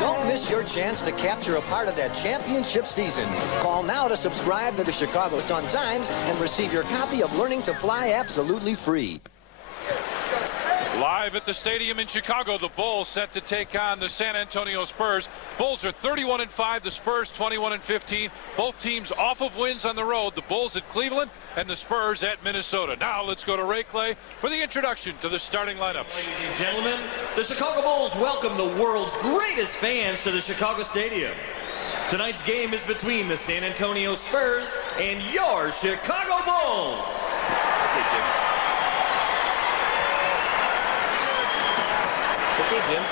Don't miss your chance to capture a part of that championship season. Call now to subscribe to the Chicago Sun-Times and receive your copy of Learning to Fly absolutely free. Live at the stadium in Chicago, the Bulls set to take on the San Antonio Spurs. Bulls are 31-5, the Spurs 21-15. Both teams off of wins on the road. The Bulls at Cleveland and the Spurs at Minnesota. Now let's go to Ray Clay for the introduction to the starting lineups. Ladies and gentlemen, the Chicago Bulls welcome the world's greatest fans to the Chicago Stadium. Tonight's game is between the San Antonio Spurs and your Chicago Bulls. Okay, Jim. Okay, Jim.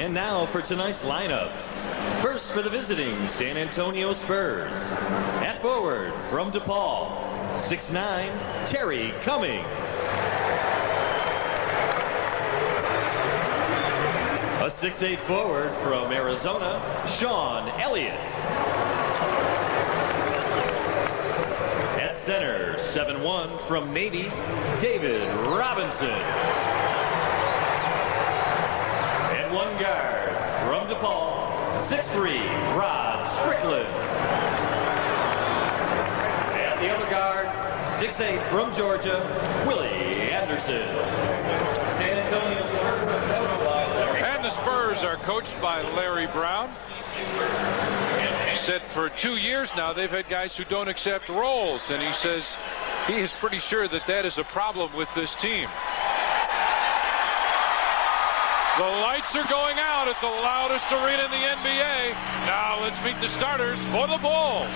And now for tonight's lineups. First for the visiting San Antonio Spurs. At forward from DePaul, 6'9", Terry Cummings. A 6'8" forward from Arizona, Sean Elliott. At center, 7'1" from Navy, David Robinson. And one guard from DePaul, 6'3", Rod Strickland. And the other guard, 6'8", from Georgia, Willie Anderson. San Antonio Spurs. And the Spurs are coached by Larry Brown. He said for 2 years now they've had guys who don't accept roles, and he says he is pretty sure that that is a problem with this team. The lights are going out at the loudest arena in the NBA. Now let's meet the starters for the Bulls.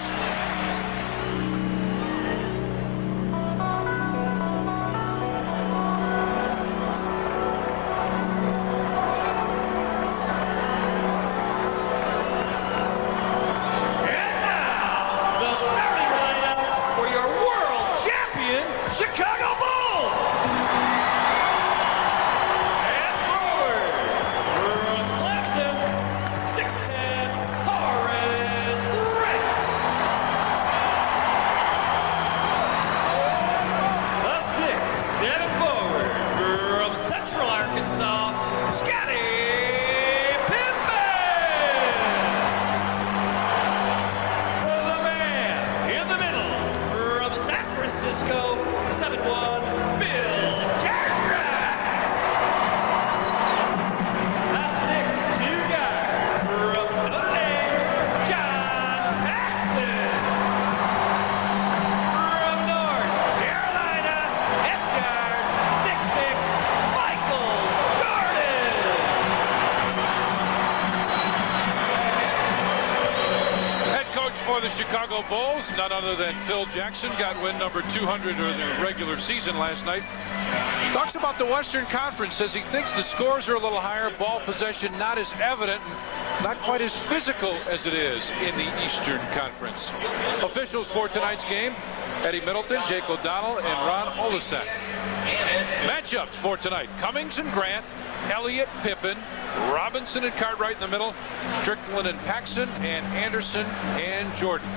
Chicago Bulls! And forward from Clemson, 6'10", Horace Grant. A 6'7" forward from Central Arkansas, Scottie Pippen. The man in the middle from San Francisco, 7'1", Bill Cartwright. A 6'2" guy from Notre Dame, John Paxson. From North Carolina, F-guard, 6'6", Michael Jordan. Head coach for the Chicago Bulls, none other than Phil Jackson, got win number 200 of the regular season last night. Talks about the Western Conference, says he thinks the scores are a little higher, ball possession not as evident, not quite as physical as it is in the Eastern Conference. Officials for tonight's game, Eddie Middleton, Jake O'Donnell, and Ron Olasak. Matchups for tonight, Cummings and Grant, Elliott, Pippen, Robinson and Cartwright in the middle, Strickland and Paxson, and Anderson and Jordan.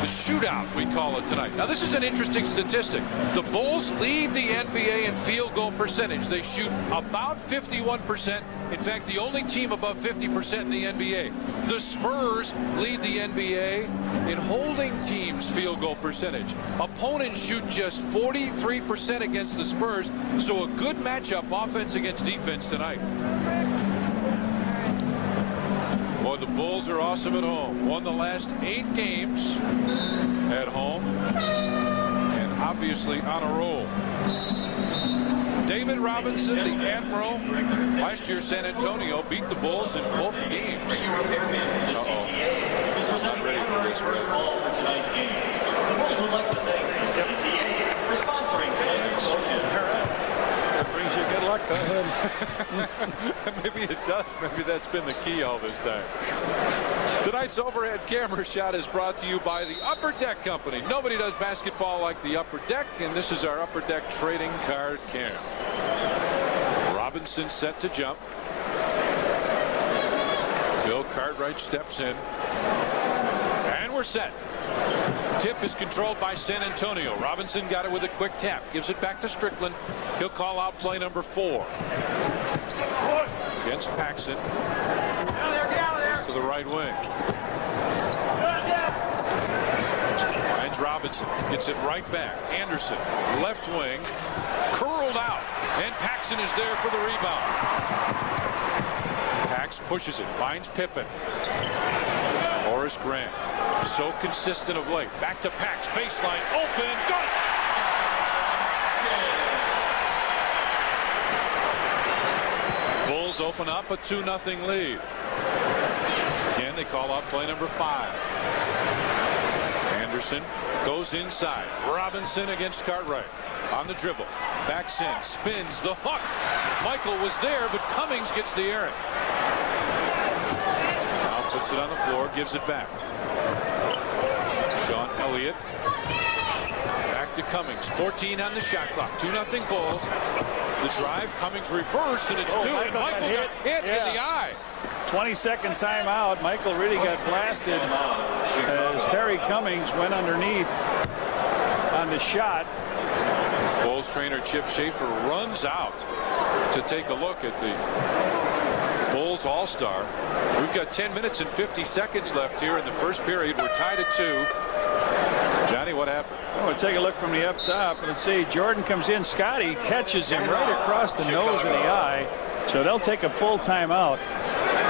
The shootout, we call it tonight. Now, this is an interesting statistic. The Bulls lead the NBA in field goal percentage. They shoot about 51%. In fact, the only team above 50% in the NBA. The Spurs lead the NBA in holding teams' field goal percentage. Opponents shoot just 43% against the Spurs, so a good matchup, offense against defense tonight. Boy, the Bulls are awesome at home. Won the last 8 games at home, and obviously on a roll. David Robinson, the Admiral, last year San Antonio beat the Bulls in both games. Uh-oh. Not ready for this one. Would like to thank the CTA for sponsoring tonight's promotion. That brings you good luck, huh? Maybe it does. Maybe that's been the key all this time. Tonight's overhead camera shot is brought to you by the Upper Deck Company. Nobody does basketball like the Upper Deck, and this is our Upper Deck trading card cam. Robinson set to jump. Bill Cartwright steps in. And we're set. Tip is controlled by San Antonio. Robinson got it with a quick tap. Gives it back to Strickland. He'll call out play number 4. Against Paxson. To the right wing. Finds Robinson. Gets it right back. Anderson. Left wing. Curled out. And Paxson is there for the rebound. Pax pushes it. Finds Pippen. Horace Grant. So consistent of late. Back to Pax. Baseline. Open. Got it. Bulls open up a 2-0 lead. Again, they call out play number 5. Anderson goes inside. Robinson against Cartwright. On the dribble. Backs in. Spins the hook. Michael was there, but Cummings gets the errant. Now puts it on the floor. Gives it back. Sean Elliott. Back to Cummings. 14 on the shot clock. 2-0 Bulls. The drive. Cummings reverse, and it's 2. And Michael got hit in the eye. 22nd timeout. Michael really got blasted as Terry Cummings went underneath on the shot. Bulls trainer Chip Schaefer runs out to take a look at the Bulls All-Star. We've got 10 minutes and 50 seconds left here in the first period. We're tied at 2. Johnny, what happened? Oh, we'll take a look from the up top. Let's see. Jordan comes in. Scotty catches him right across the nose and the eye. So they'll take a full timeout.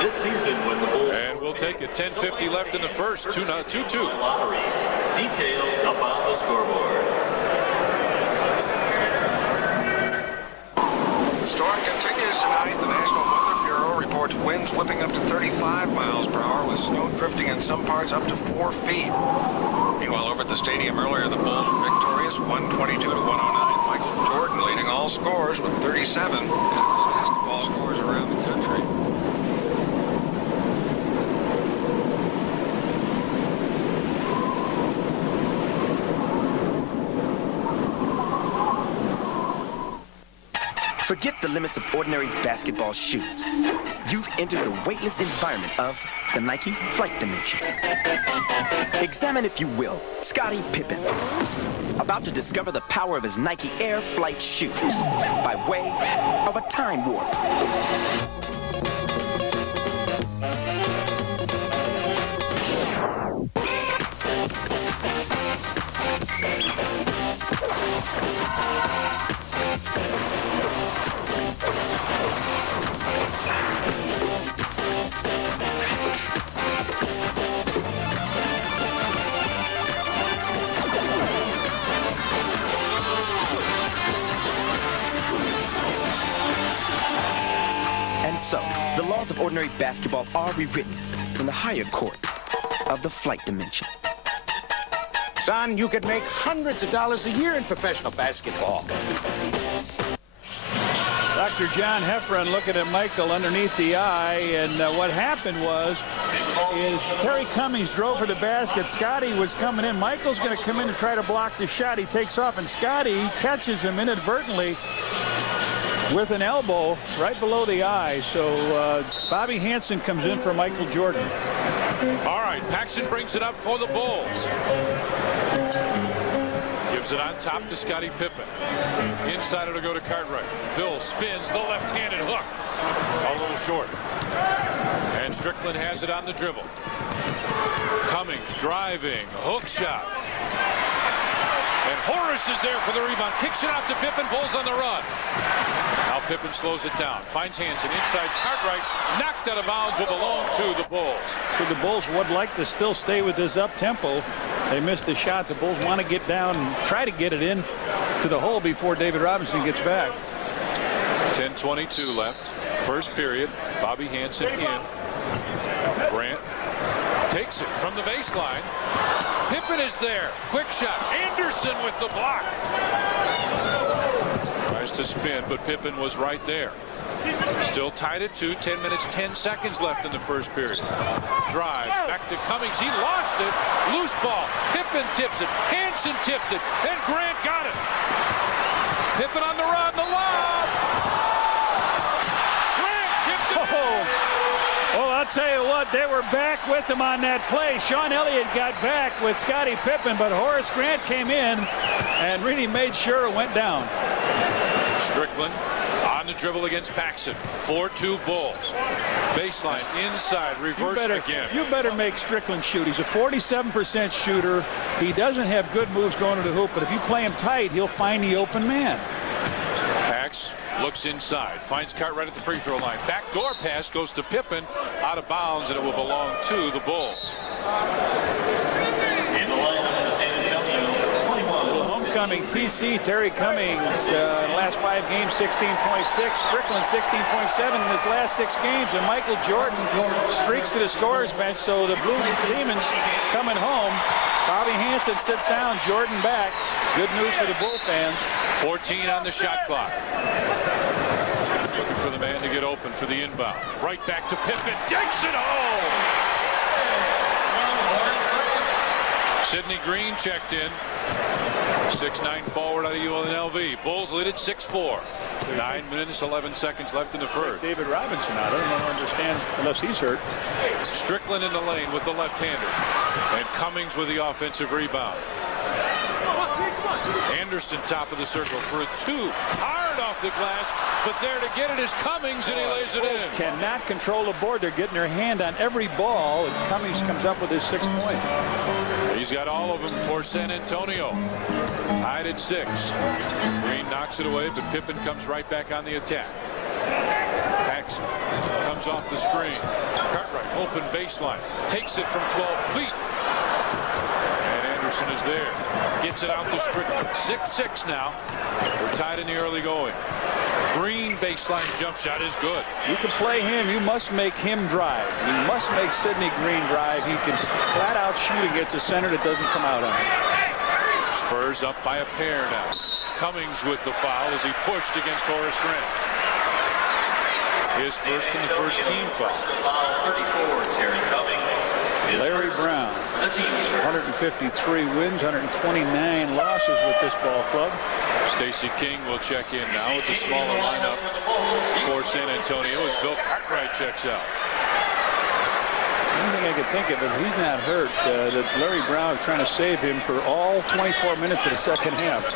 This season, when the Bulls and we'll take it. 10:50 left in the first. 2-2. Lottery. Details up on the scoreboard. The storm continues tonight. The National Weather Bureau reports winds whipping up to 35 miles per hour with snow drifting in some parts up to 4 feet. Meanwhile, over at the stadium earlier, the Bulls were victorious 122-109. Michael Jordan leading all scorers with 37. And basketball scores around the country. Forget the limits of ordinary basketball shoes. You've entered the weightless environment of the Nike Flight Dimension. Examine, if you will, Scottie Pippen, about to discover the power of his Nike Air Flight shoes by way of a time warp. So, the laws of ordinary basketball are rewritten in the higher court of the flight dimension. Son, you could make hundreds of dollars a year in professional basketball. Dr. John Heffron looking at Michael underneath the eye, and what happened is Terry Cummings drove for the basket. Scotty was coming in. Michael's going to come in and try to block the shot. He takes off, and Scotty catches him inadvertently with an elbow right below the eye. So Bobby Hansen comes in for Michael Jordan. All right, Paxson brings it up for the Bulls. Gives it on top to Scottie Pippen. Inside it'll go to Cartwright. Bill spins the left-handed hook. A little short. And Strickland has it on the dribble. Cummings driving, hook shot. And Horace is there for the rebound. Kicks it out to Pippen. Bulls on the run. Now Pippen slows it down. Finds Hansen inside. Cartwright knocked out of bounds will belong to the Bulls. So the Bulls would like to still stay with this up-tempo. They missed the shot. The Bulls want to get down and try to get it in to the hole before David Robinson gets back. 10:22 left. First period. Bobby Hansen in. Grant takes it from the baseline. Pippen is there. Quick shot. Anderson with the block. Tries to spin, but Pippen was right there. Still tied at 2. 10 minutes, 10 seconds left in the first period. Drive back to Cummings. He lost it. Loose ball. Pippen tips it. Hansen tipped it. And Grant got it. Pippen on the run. The lob. Grant tipped it. Well, I'll tell you what. Well, they were back with him on that play. Sean Elliott got back with Scottie Pippen, but Horace Grant came in and really made sure it went down. Strickland on the dribble against Paxson. 4-2 Bulls. Baseline inside, reverse again. You better make Strickland shoot. He's a 47% shooter. He doesn't have good moves going to the hoop, but if you play him tight, he'll find the open man. Pax looks inside, finds Cartwright at the free throw line. Backdoor pass goes to Pippen, out of bounds, and it will belong to the Bulls. Homecoming TC, Terry Cummings, last 5 games, 16.6. Strickland, 16.7 in his last 6 games. And Michael Jordan streaks to the scorer's bench, so the Blue Demons coming home. Bobby Hansen sits down, Jordan back. Good news for the Bull fans. 14 on the shot clock. Looking for the man to get open for the inbound. Right back to Pippen. Digs it home. Sidney Green checked in. 6'9" forward out of UNLV. Bulls lead at 6-4. 9 minutes, 11 seconds left in the first. David Robinson out. I don't understand unless he's hurt. Strickland in the lane with the left-hander. And Cummings with the offensive rebound. Anderson top of the circle for a 2. Hard off the glass, but there to get it is Cummings, and he lays it in. Cannot control the board. They're getting their hand on every ball, and Cummings comes up with his 6th point. He's got all of them for San Antonio. Tied at 6. Green knocks it away, but Pippen comes right back on the attack. Paxson comes off the screen. Cartwright, open baseline. Takes it from 12 feet. Anderson is there. Gets it out to Strickland. 6-6 now. We're tied in the early going. Green baseline jump shot is good. You can play him. You must make him drive. You must make Sidney Green drive. He can flat out shoot against a center that doesn't come out on him. Spurs up by a pair now. Cummings with the foul as he pushed against Horace Grant. His first and the first team foul. 34, Terry Cummings. Larry Brown, 153 wins, 129 losses with this ball club. Stacey King will check in now with the smaller lineup for San Antonio as Bill Cartwright checks out. One thing I could think of, if he's not hurt, that Larry Brown is trying to save him for all 24 minutes of the second half.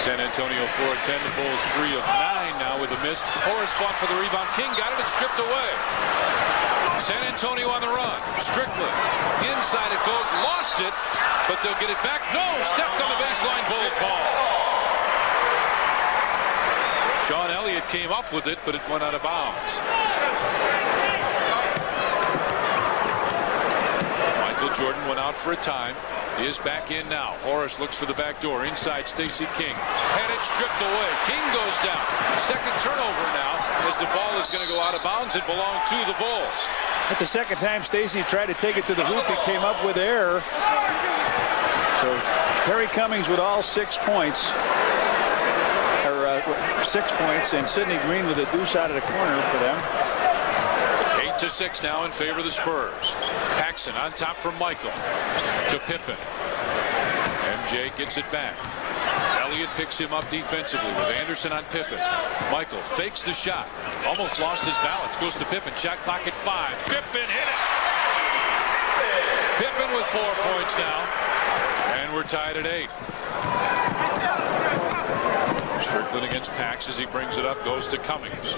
San Antonio 4 of 10, the Bulls 3 of 9 now with a miss. Horace fought for the rebound. King got it and stripped away. San Antonio on the run. Strickland. Inside it goes. Lost it. But they'll get it back. No! Stepped on the baseline. Bulls ball. Sean Elliott came up with it, but it went out of bounds. Michael Jordan went out for a time. He is back in now. Horace looks for the back door. Inside, Stacey King. Had it stripped away. King goes down. Second turnover now as the ball is going to go out of bounds. It belonged to the Bulls. That's the second time Stacey tried to take it to the hoop. He came up with error. So Terry Cummings with all 6 points. Or 6 points, and Sidney Green with a deuce out of the corner for them. 8-6 now in favor of the Spurs. Paxson on top from Michael to Pippen. MJ gets it back. Elliott picks him up defensively with Anderson on Pippen. Michael fakes the shot. Almost lost his balance. Goes to Pippen. Shot clock at 5. Pippen hit it. Pippen with 4 points now. And we're tied at 8. Strickland against Pax as he brings it up. Goes to Cummings.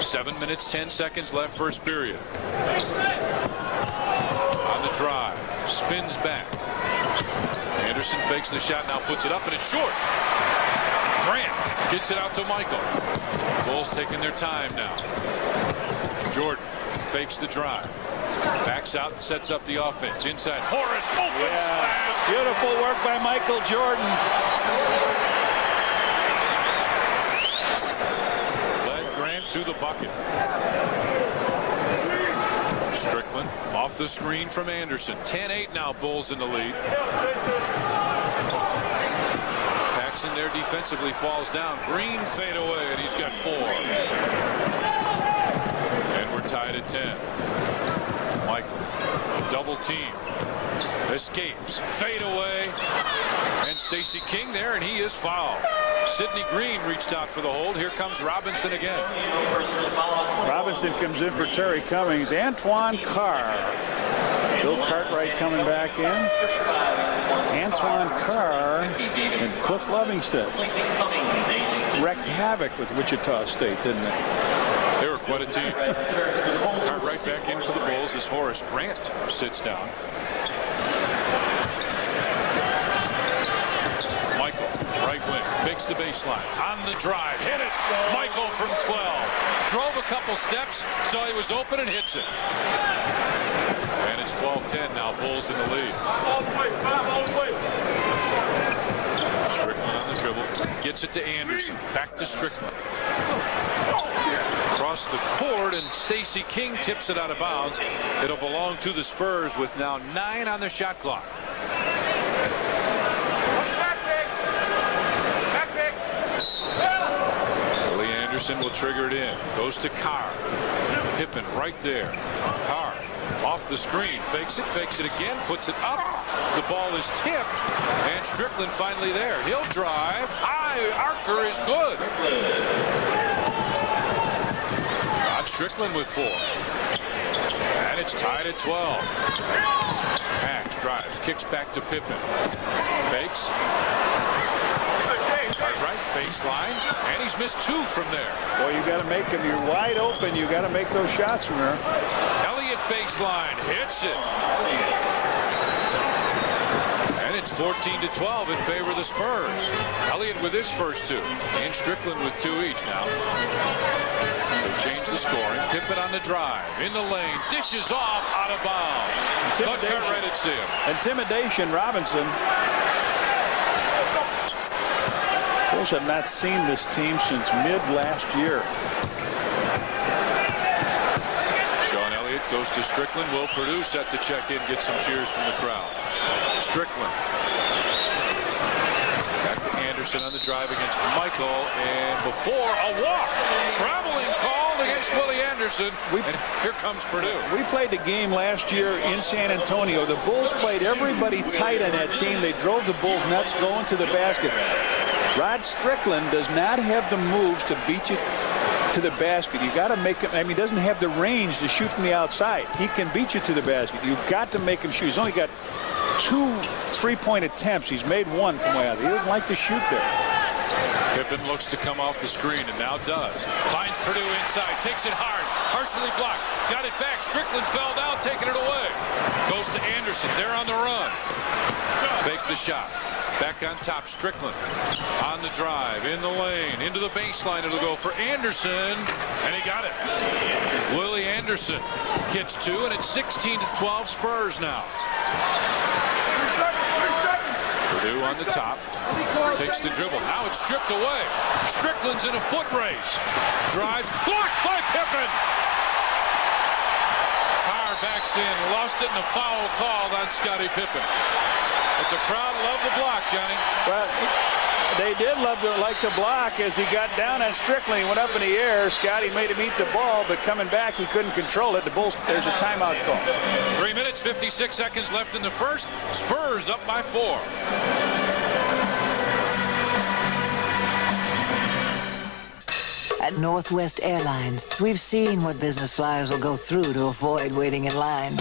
7 minutes, 10 seconds left first period. On the drive. Spins back. Anderson fakes the shot, now puts it up, and it's short. Grant gets it out to Michael. Bulls taking their time now. Jordan fakes the drive. Backs out and sets up the offense. Inside, Horace, open slam. Beautiful work by Michael Jordan. Led Grant to the bucket. Strickland off the screen from Anderson. 10-8 now, Bulls in the lead. Paxson there defensively falls down. Green fade away, and he's got 4. And we're tied at 10. Michael, double team. Escapes, fade away. And Stacey King there, and he is fouled. Sidney Green reached out for the hold. Here comes Robinson again. Robinson comes in for Terry Cummings. Antoine Carr. Bill Cartwright coming back in. Antoine Carr and Cliff Livingston wreaked havoc with Wichita State, didn't they? They were quite a team. Cartwright back in for the Bulls as Horace Grant sits down. Michael, right wing, fakes the baseline. On the drive, hit it. Michael from 12. Drove a couple steps, saw he was open and hits it. And it's 12-10 now, Bulls in the lead. All the way, all the way. Strickland on the dribble, gets it to Anderson. Back to Strickland. Across the court, and Stacey King tips it out of bounds. It'll belong to the Spurs with now 9 on the shot clock. Willie Anderson will trigger it in. Goes to Carr. Pippen right there. Carr off the screen. Fakes it again. Puts it up. The ball is tipped. And Strickland finally there. He'll drive. High. Archer is good. Rod Strickland with 4. And it's tied at 12. Max drives. Kicks back to Pippen. Fakes. Right baseline, and he's missed 2 from there. Well, you got to make them. You're wide open. You got to make those shots from there. Elliott baseline hits it, and it's 14-12 in favor of the Spurs. Elliott with his first 2, and Strickland with 2 each now. They'll change the scoring. Pippen on the drive in the lane, dishes off out of bounds. Thought Cartwright had seen him. Intimidation, Robinson. Bulls have not seen this team since mid last year. Sean Elliott goes to Strickland. Will Purdue set to check in, get some cheers from the crowd. Strickland. Back to Anderson on the drive against Michael, and before a walk. Traveling call against Willie Anderson. And here comes Purdue. We played the game last year in San Antonio. The Bulls played everybody tight on that team. They drove the Bulls nuts going to the basket. Rod Strickland does not have the moves to beat you to the basket. You got to make him. I mean, he doesn't have the range to shoot from the outside. He can beat you to the basket. You've got to make him shoot. He's only got 2 3-point attempts. He's made 1 from way out. He doesn't like to shoot there. Pippen looks to come off the screen and now does. Finds Purdue inside. Takes it hard. Partially blocked. Got it back. Strickland fell down, taking it away. Goes to Anderson. They're on the run. Fake the shot. Back on top, Strickland on the drive, in the lane, into the baseline. It'll go for Anderson, and he got it. Willie Anderson hits 2, and it's 16-12 Spurs now. Purdue on the top, takes the dribble. Now it's stripped away. Strickland's in a foot race. Drives, blocked by Pippen. Carr backs in, lost it in a foul called on Scottie Pippen. But the crowd loved the block, Johnny. Well, they did like the block as he got down on Strickland. He went up in the air. Scotty made him eat the ball, but coming back, he couldn't control it. The Bulls, there's a timeout call. 3 minutes, 56 seconds left in the first. Spurs up by 4. At Northwest Airlines, we've seen what business flyers will go through to avoid waiting in line.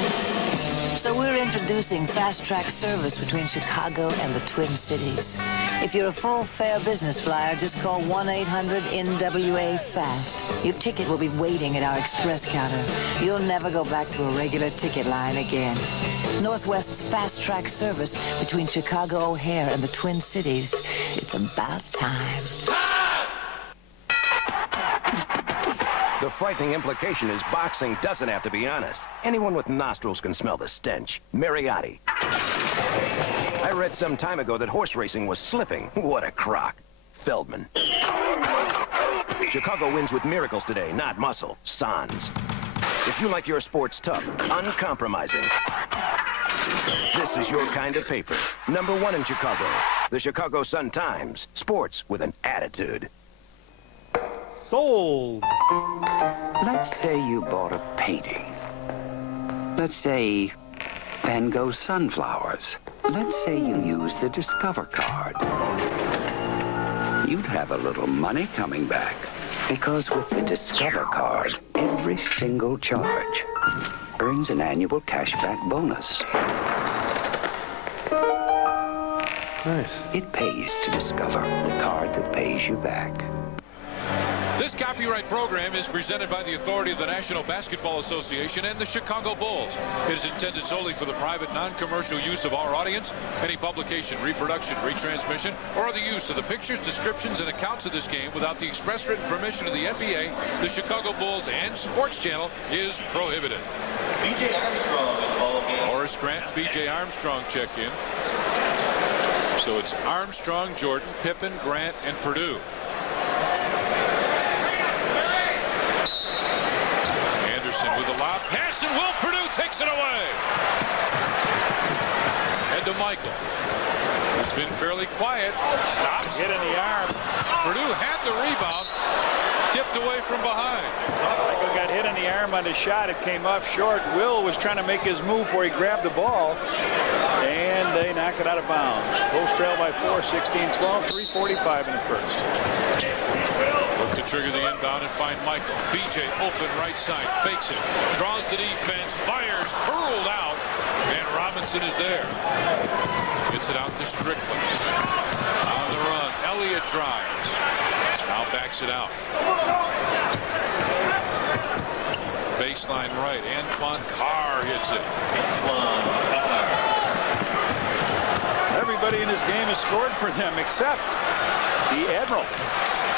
So we're introducing fast-track service between Chicago and the Twin Cities. If you're a full-fare business flyer, just call 1-800-NWA-FAST. Your ticket will be waiting at our express counter. You'll never go back to a regular ticket line again. Northwest's fast-track service between Chicago O'Hare and the Twin Cities. It's about time. The frightening implication is boxing doesn't have to be honest. Anyone with nostrils can smell the stench. Mariotti. I read some time ago that horse racing was slipping. What a crock. Feldman. Chicago wins with miracles today, not muscle. Sans. If you like your sports tough, uncompromising, this is your kind of paper. #1 in Chicago. The Chicago Sun-Times. Sports with an attitude. Sold. Let's say you bought a painting. Let's say Van Gogh's sunflowers. Let's say you used the Discover card. you'd have a little money coming back. Because with the Discover card, every single charge earns an annual cashback bonus. Nice. It pays to Discover, the card that pays you back. This copyright program is presented by the authority of the National Basketball Association and the Chicago Bulls. It is intended solely for the private, non-commercial use of our audience. Any publication, reproduction, retransmission, or the use of the pictures, descriptions, and accounts of this game without the express written permission of the NBA, the Chicago Bulls, and Sports Channel is prohibited. B.J. Armstrong in the ball game. Horace Grant and B.J. Armstrong check in. So it's Armstrong, Jordan, Pippen, Grant, and Purdue. With a lob pass, and Will Purdue takes it away. Head to Michael. He's been fairly quiet. Stops. Hit in the arm. Purdue had the rebound. Tipped away from behind. Michael got hit in the arm on the shot. It came up short. Will was trying to make his move before he grabbed the ball. And they knocked it out of bounds. Bulls trail by 4, 16-12, 3:45 in the first. Look to trigger the inbound and find Michael. BJ open right side, fakes it, draws the defense, fires, curled out, and Robinson is there. Gets it out to Strickland. On the run, Elliott drives. Now backs it out. Baseline right, Antoine Carr hits it. Everybody in this game has scored for them except the Admiral.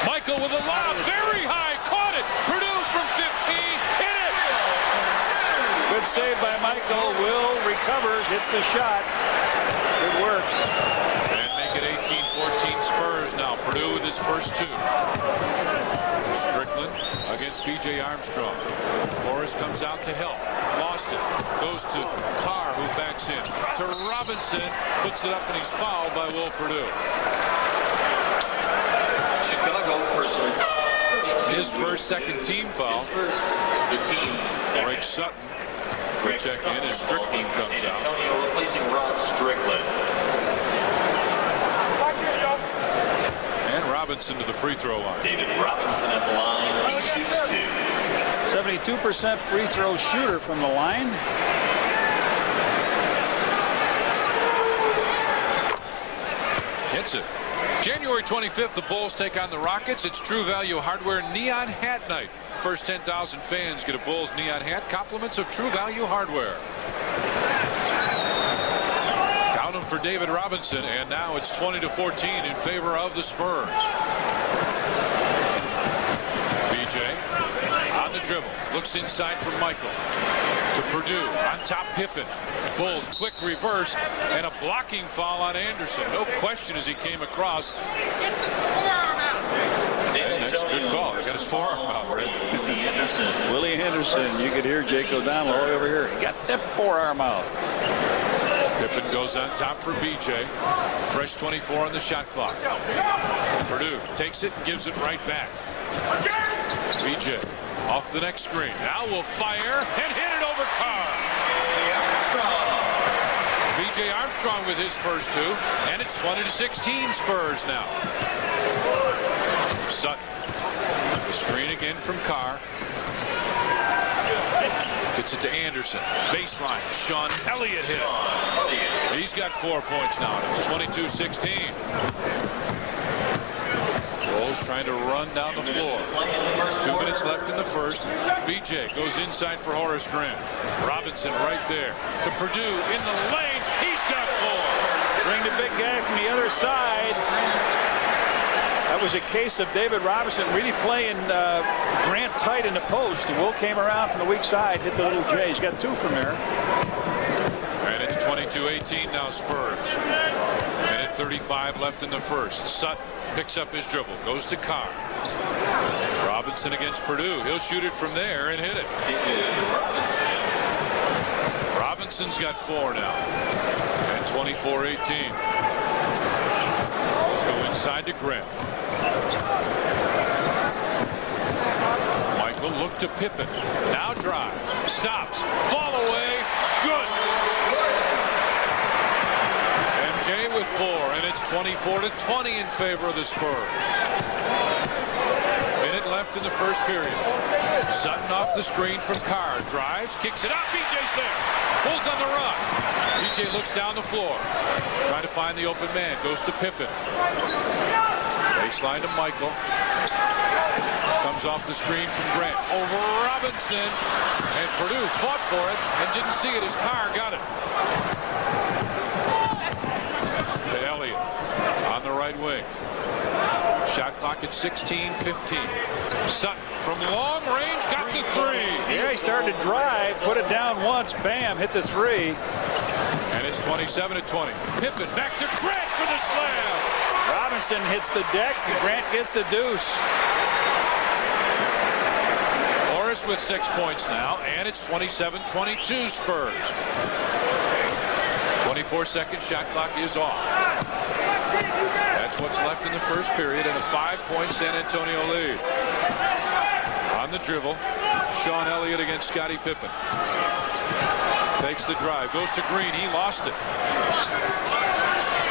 Michael with a lob, very high, caught it. Purdue from 15, hit it. Good save by Michael. Will recovers, hits the shot. Good work. And make it 18-14 Spurs now. Purdue with his first two. Strickland against B.J. Armstrong. Morris comes out to help. Lost it. Goes to Carr, who backs in. To Robinson. Puts it up, and he's fouled by Will Purdue. Chicago personal. His first second team foul. The team's second. Greg Sutton will check in as Strickland comes out. Antonio replacing Rod Strickland. And Robinson to the free throw line. David Robinson at the line. He shoots 2. 72% free throw shooter from the line. Hits it. January 25th, the Bulls take on the Rockets. It's True Value Hardware Neon Hat Night. First 10,000 fans get a Bulls neon hat. Compliments of True Value Hardware. Count them for David Robinson, and now it's 20-14 in favor of the Spurs. BJ on the dribble. Looks inside for Michael. To Purdue. On top, Pippen. Bulls quick reverse, and a blocking foul on Anderson. No question as he came across. And that's a good call. He got his forearm out, right? Willie Henderson. You could hear Jake O'Donnell all over here. He got that forearm out. Pippen goes on top for BJ. Fresh 24 on the shot clock. Purdue takes it and gives it right back. BJ off the next screen. Now will fire and hit it over Carr. B.J. Armstrong with his first two, and it's 20-16 Spurs now. Sutton. The screen again from Carr. Gets it to Anderson. Baseline. Sean Elliott hit it. He's got 4 points now. It's 22-16. Bulls trying to run down the floor. 2 minutes left in the first. BJ goes inside for Horace Grant. Robinson right there to Purdue in the lane. He's got 4. Bring the big guy from the other side. That was a case of David Robinson really playing Grant tight in the post. Will came around from the weak side, hit the little J. He's got 2 from there. And it's 22-18 now Spurs. Minute 35 left in the first. Sutton picks up his dribble, goes to Carr. Robinson against Purdue. He'll shoot it from there and hit it. Robinson's got 4 now. And 24-18. Let's go inside to Grant. Michael looked to Pippen. Now drives. Stops. Fall away. Good. MJ with 4, and it's 24-20 in favor of the Spurs. Minute left in the first period. Sutton off the screen from Carr. Drives, kicks it out. BJ's there. Bulls on the run. BJ looks down the floor. Trying to find the open man. Goes to Pippen. Baseline to Michael. Comes off the screen from Grant. Over Robinson. And Purdue fought for it and didn't see it as Carr got it. To Elliott on the right wing. Shot clock at 16:15. Sutton from long range got the three. Yeah, he started to drive, put it down once, bam, hit the three. And it's 27-20. Pippen back to Grant for the slam. Robinson hits the deck, and Grant gets the deuce. Morris with 6 points now, and it's 27-22 Spurs. 24-second shot clock is off. That's what's left in the first period, and a 5-point San Antonio lead. On the dribble, Sean Elliott against Scottie Pippen. Takes the drive, goes to Green. He lost it.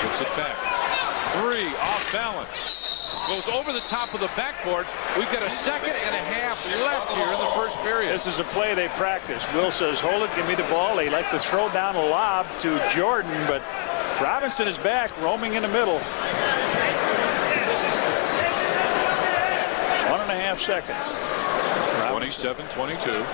Gets it back. Three off balance. Goes over the top of the backboard. We've got a second and a half left here in the first period. This is a play they practice. Will says, hold it, give me the ball. They like to throw down a lob to Jordan, but Robinson is back, roaming in the middle. 1.5 seconds. 27-22.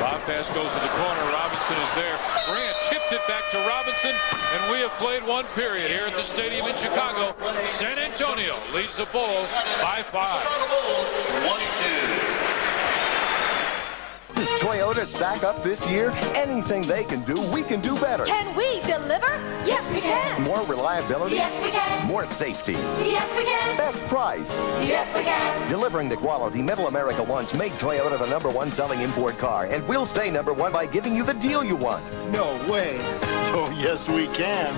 Lob pass goes to the corner. Robinson is there. Grant tipped it back to Robinson, and we have played one period here at the stadium in Chicago. San Antonio leads the Bulls by 5. Does Toyota stack up this year? Anything they can do, we can do better. Can we deliver? Yes, we can. More reliability? Yes, we can. More safety? Yes, we can. Best price? Yes, we can. Delivering the quality Middle America wants made Toyota the #1 selling import car, and we'll stay #1 by giving you the deal you want. No way. Oh, yes, we can.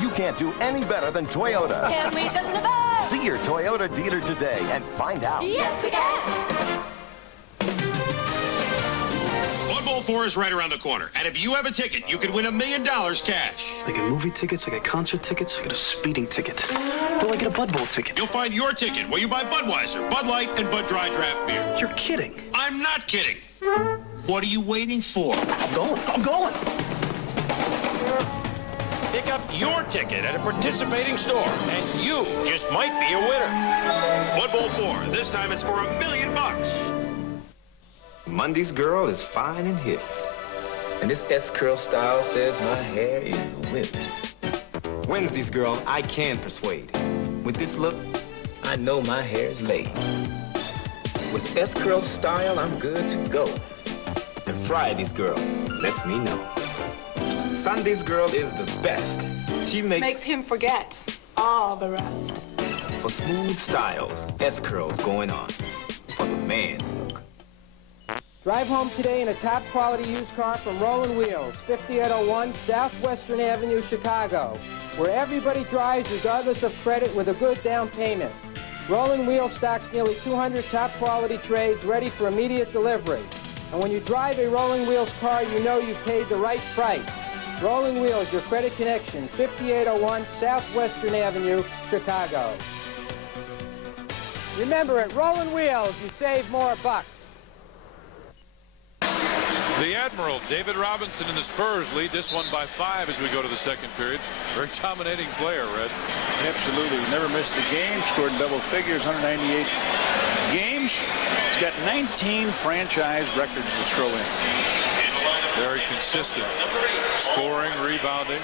You can't do any better than Toyota. Can we deliver? See your Toyota dealer today and find out. Yes, we can. Blood Bowl 4 is right around the corner, and if you have a ticket, you can win $1 million cash. I get movie tickets, I get concert tickets, I get a speeding ticket. Will I get a Bud Bowl ticket? You'll find your ticket where you buy Budweiser, Bud Light, and Bud Dry Draft beer. You're kidding. I'm not kidding. What are you waiting for? I'm going. Pick up your ticket at a participating store, and you just might be a winner. Blood Bowl 4. This time it's for $1 million. Monday's girl is fine and hip. And this S-curl style says my hair is whipped. Wednesday's girl, I can persuade. With this look, I know my hair is laid. With S-curl style, I'm good to go. And Friday's girl lets me know. Sunday's girl is the best. She makes him forget all the rest. For smooth styles, S-curls going on. For the man's look. Drive home today in a top-quality used car from Rollin' Wheels, 5801 Southwestern Avenue, Chicago, where everybody drives regardless of credit with a good down payment. Rollin' Wheels stocks nearly 200 top-quality trades ready for immediate delivery. And when you drive a Rollin' Wheels car, you know you've paid the right price. Rollin' Wheels, your credit connection, 5801 Southwestern Avenue, Chicago. Remember, at Rollin' Wheels, you save more bucks. The Admiral, David Robinson, and the Spurs lead this one by 5 as we go to the second period. Very dominating player, Red. Absolutely. Never missed a game. Scored in double figures, 198 games. He's got 19 franchise records to throw in. Very consistent. Scoring, rebounding.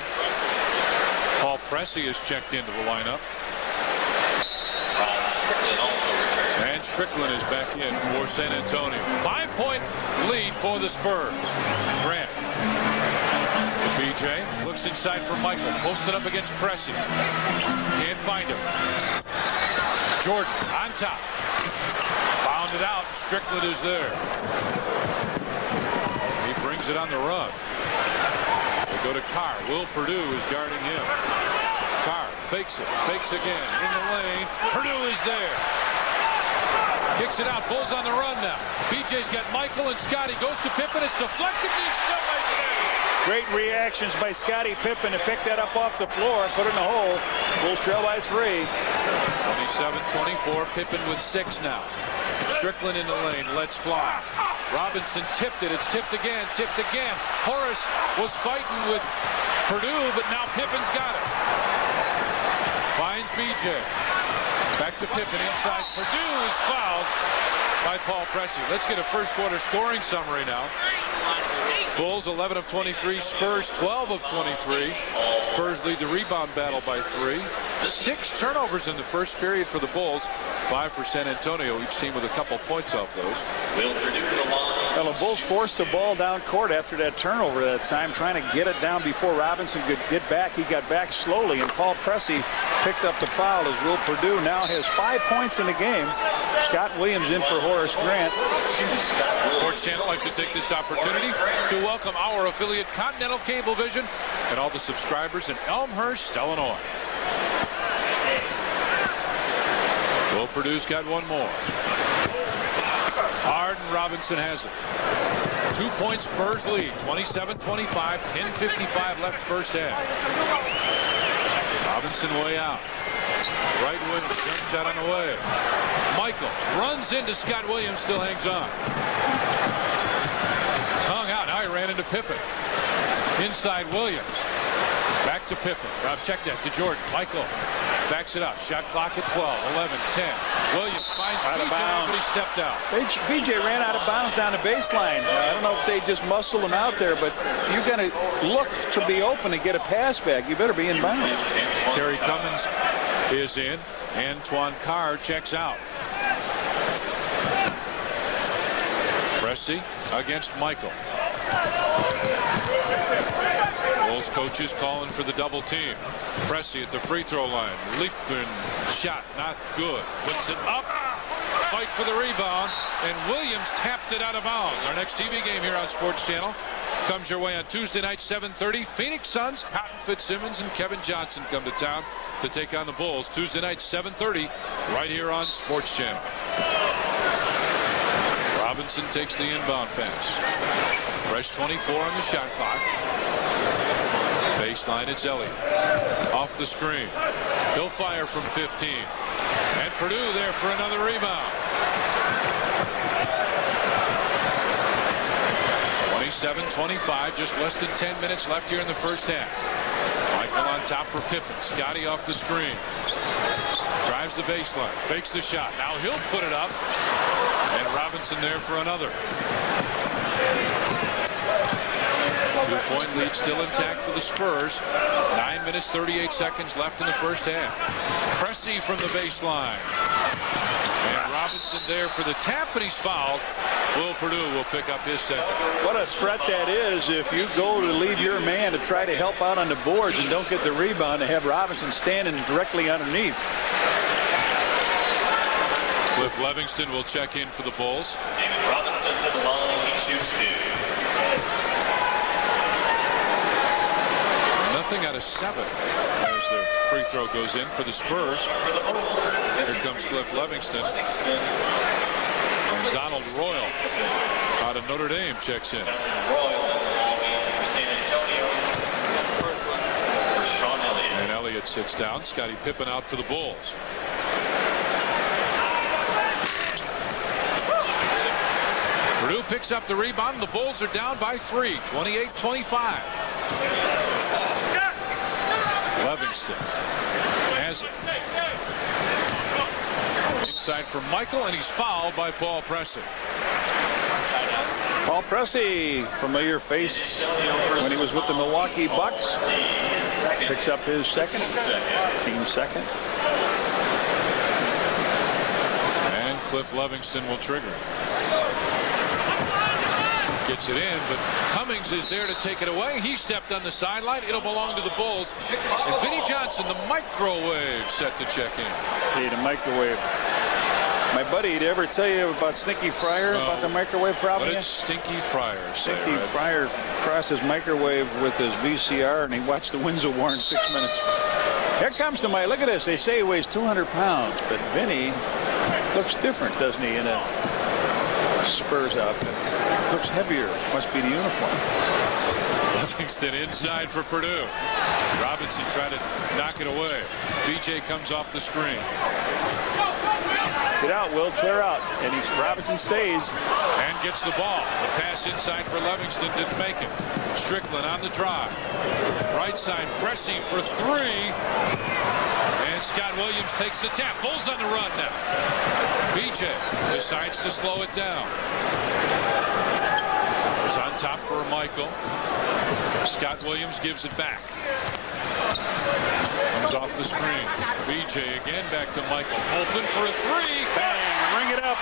Paul Pressey has checked into the lineup. And Strickland is back in for San Antonio. 5-point lead for the Spurs. Grant. BJ looks inside for Michael. Posted up against Pressey. Can't find him. Jordan on top. Bounded out. Strickland is there. He brings it on the run. They go to Carr. Will Purdue is guarding him. Carr fakes it. Fakes again. In the lane. Purdue is there. Kicks it out. Bulls on the run now. BJ's got Michael and Scottie. Goes to Pippen. It's deflected. He still lays it in. Great reactions by Scottie Pippen to pick that up off the floor and put it in the hole. Bulls trail by 3. 27-24. Pippen with 6 now. Strickland in the lane. Let's fly. Robinson tipped it. It's tipped again. Tipped again. Horace was fighting with Purdue, but now Pippen's got it. Finds BJ. Back to Pippen inside. Purdue is fouled by Paul Pressey. Let's get a first quarter scoring summary now. Bulls 11 of 23. Spurs 12 of 23. Spurs lead the rebound battle by 3. 6 turnovers in the first period for the Bulls. 5 for San Antonio. Each team with a couple points off those. Well, the Bulls forced the ball down court after that turnover that time, trying to get it down before Robinson could get back. He got back slowly, and Paul Pressey picked up the foul as Will Purdue now has 5 points in the game. Scott Williams in for Horace Grant. Sports Channel like to take this opportunity to welcome our affiliate Continental Cablevision and all the subscribers in Elmhurst, Illinois. Will Purdue's got one more. Hard, and Robinson has it. 2 points Spurs lead. 27-25. 10:55 left first half. Robinson way out. Right wing jump shot on the way. Michael runs into Scott Williams, still hangs on. Tongue out. Now he ran into Pippen. Inside Williams. Back to Pippen. Check that to Jordan. Michael backs it up. Shot clock at 12, 11, 10. Williams finds out of bounds, but he stepped out. BJ ran out of bounds down the baseline. I don't know if they just muscled him out there, but you got to look to be open to get a pass back. You better be in bounds. Terry Cummins is in. Antoine Carr checks out. Pressey against Michael. Bulls coaches calling for the double team. Pressey at the free throw line. Leaped and shot. Not good. Puts it up. Fight for the rebound. And Williams tapped it out of bounds. Our next TV game here on Sports Channel comes your way on Tuesday night, 7:30. Phoenix Suns, Cotton Fitzsimmons and Kevin Johnson come to town to take on the Bulls. Tuesday night, 7:30, right here on Sports Channel. Robinson takes the inbound pass. Fresh 24 on the shot clock. Baseline, it's Elliott. Off the screen. He'll fire from 15. And Purdue there for another rebound. 27-25, just less than 10 minutes left here in the first half. Michael on top for Pippen. Scotty off the screen. Drives the baseline. Fakes the shot. Now he'll put it up. And Robinson there for another. 2-point lead still intact for the Spurs. 9 minutes, 38 seconds left in the first half. Pressey from the baseline. And Robinson there for the tap, but he's fouled. Will Purdue will pick up his second. What a threat that is if you go to leave your man to try to help out on the boards and don't get the rebound, to have Robinson standing directly underneath. Cliff Livingston will check in for the Bulls. David Robinson to the line. He shoots 2. Nothing out of 7 as the free throw goes in for the Spurs. Here comes Cliff Livingston. And Donald Royal out of Notre Dame checks in. And Elliott sits down. Scottie Pippen out for the Bulls. Purdue picks up the rebound. The Bulls are down by 3, 28-25. Livingston has it. Inside for Michael, and he's fouled by Paul Pressey. Paul Pressey, familiar face when he was with the Milwaukee Bucks. Picks up his second, team second. And Cliff Livingston will trigger. Gets it in, but Cummings is there to take it away. He stepped on the sideline. It'll belong to the Bulls. And Vinnie Johnson, the microwave, set to check in. Hey, the microwave. My buddy, did he ever tell you about Stinky Fryer, about the microwave problem? What did Stinky Fryer say? Stinky Fryer crossed his microwave with his VCR, and he watched the Windsor War in 6 minutes. Here comes to my, look at this. They say he weighs 200 pounds, but Vinny looks different, doesn't he, in a Spurs outfit. Looks heavier. Must be the uniform. Livingston inside for Purdue. Robinson tried to knock it away. BJ comes off the screen. Get out, Will. Clear out. And Robinson stays. And gets the ball. The pass inside for Livingston didn't make it. Strickland on the drive. Right side pressing for three. And Scott Williams takes the tap. Bulls on the run now. BJ decides to slow it down. It's on top for Michael. Scott Williams gives it back. Comes off the screen. BJ again back to Michael. Open for a three. Bang. Ring it up.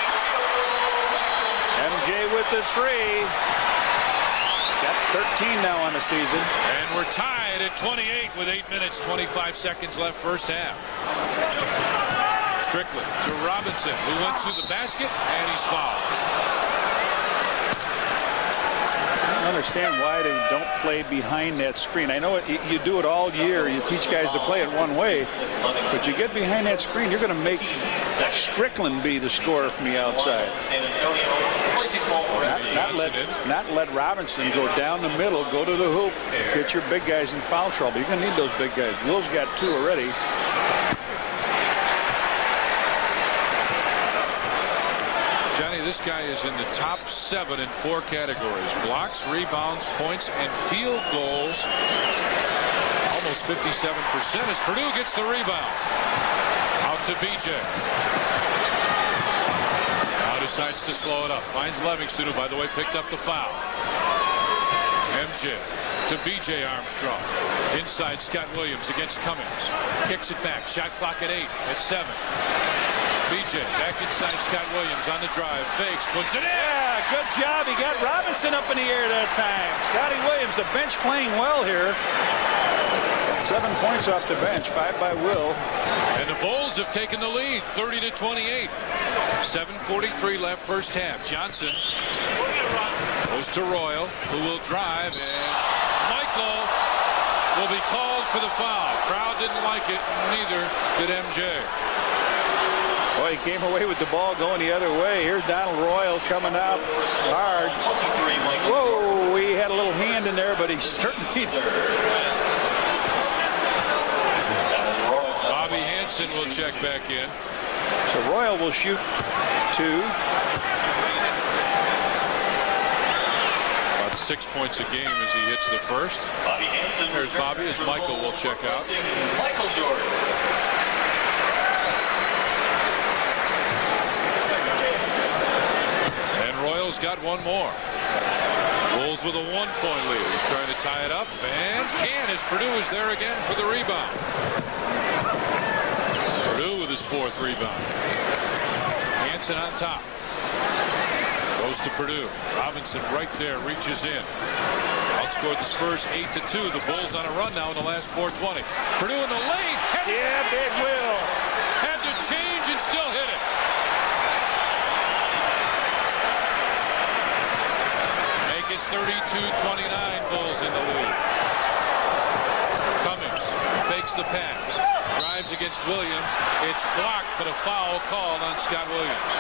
MJ with the three. Got 13 now on the season. And we're tied at 28 with 8 minutes, 25 seconds left first half. Strickland to Robinson, who went through the basket, and he's fouled. I don't understand why they don't play behind that screen. I know you do it all year. You teach guys to play it one way. But you get behind that screen, you're going to make Strickland be the scorer from the outside. Not let Robinson go down the middle, go to the hoop, get your big guys in foul trouble. You're going to need those big guys. Will's got 2 already. Johnny, this guy is in the top 7 in 4 categories: blocks, rebounds, points, and field goals. Almost 57% as Purdue gets the rebound. Out to BJ. Now decides to slow it up. Finds Livingston, who, by the way, picked up the foul. MJ to BJ Armstrong. Inside Scott Williams against Cummings. Kicks it back. Shot clock at 8, at 7. BJ back inside Scott Williams on the drive. Fakes, puts it in. Yeah, good job. He got Robinson up in the air that time. Scotty Williams, the bench playing well here. Got 7 points off the bench, 5 by Will. And the Bulls have taken the lead, 30-28. 7:43 left first half. Johnson goes to Royal, who will drive, and Michael will be called for the foul. Crowd didn't like it, neither did MJ. Boy, he came away with the ball going the other way. Here's Donald Royals coming out hard. Whoa, he had a little hand in there, but he certainly... Bobby Hansen will check back in. So Royal will shoot 2. About 6 points a game as he hits the first. There's Bobby as Michael will check out. Michael Jordan. Royals got one more. Bulls with a 1-point lead. He's trying to tie it up and can, as Purdue is there again for the rebound. Purdue with his 4th rebound. Hansen on top. Goes to Purdue. Robinson right there, reaches in. Outscored the Spurs 8-2. The Bulls on a run now in the last 4:20. Purdue in the lane. Yeah, big Will. Had to change and still hit it. Make it 32-29. Bulls in the lead. Cummings fakes the pass. Drives against Williams. It's blocked, but a foul called on Scott Williams.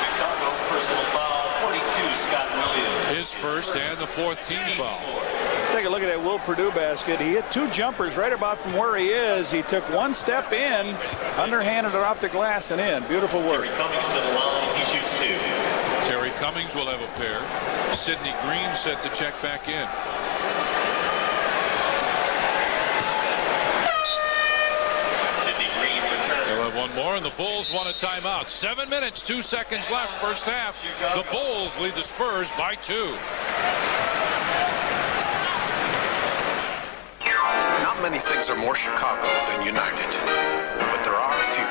Chicago personal foul, 42, Scott Williams. His first and the 4th team foul. Let's take a look at that Will Purdue basket. He hit 2 jumpers right about from where he is. He took 1 step in, underhanded it off the glass and in. Beautiful work. Terry Cummings to the line. He shoots 2. Terry Cummings will have a pair. Sidney Green set to check back in. They'll have one more, and the Bulls want a timeout. 7 minutes, 2 seconds left, first half. The Bulls lead the Spurs by 2. Not many things are more Chicago than United, but there are a few.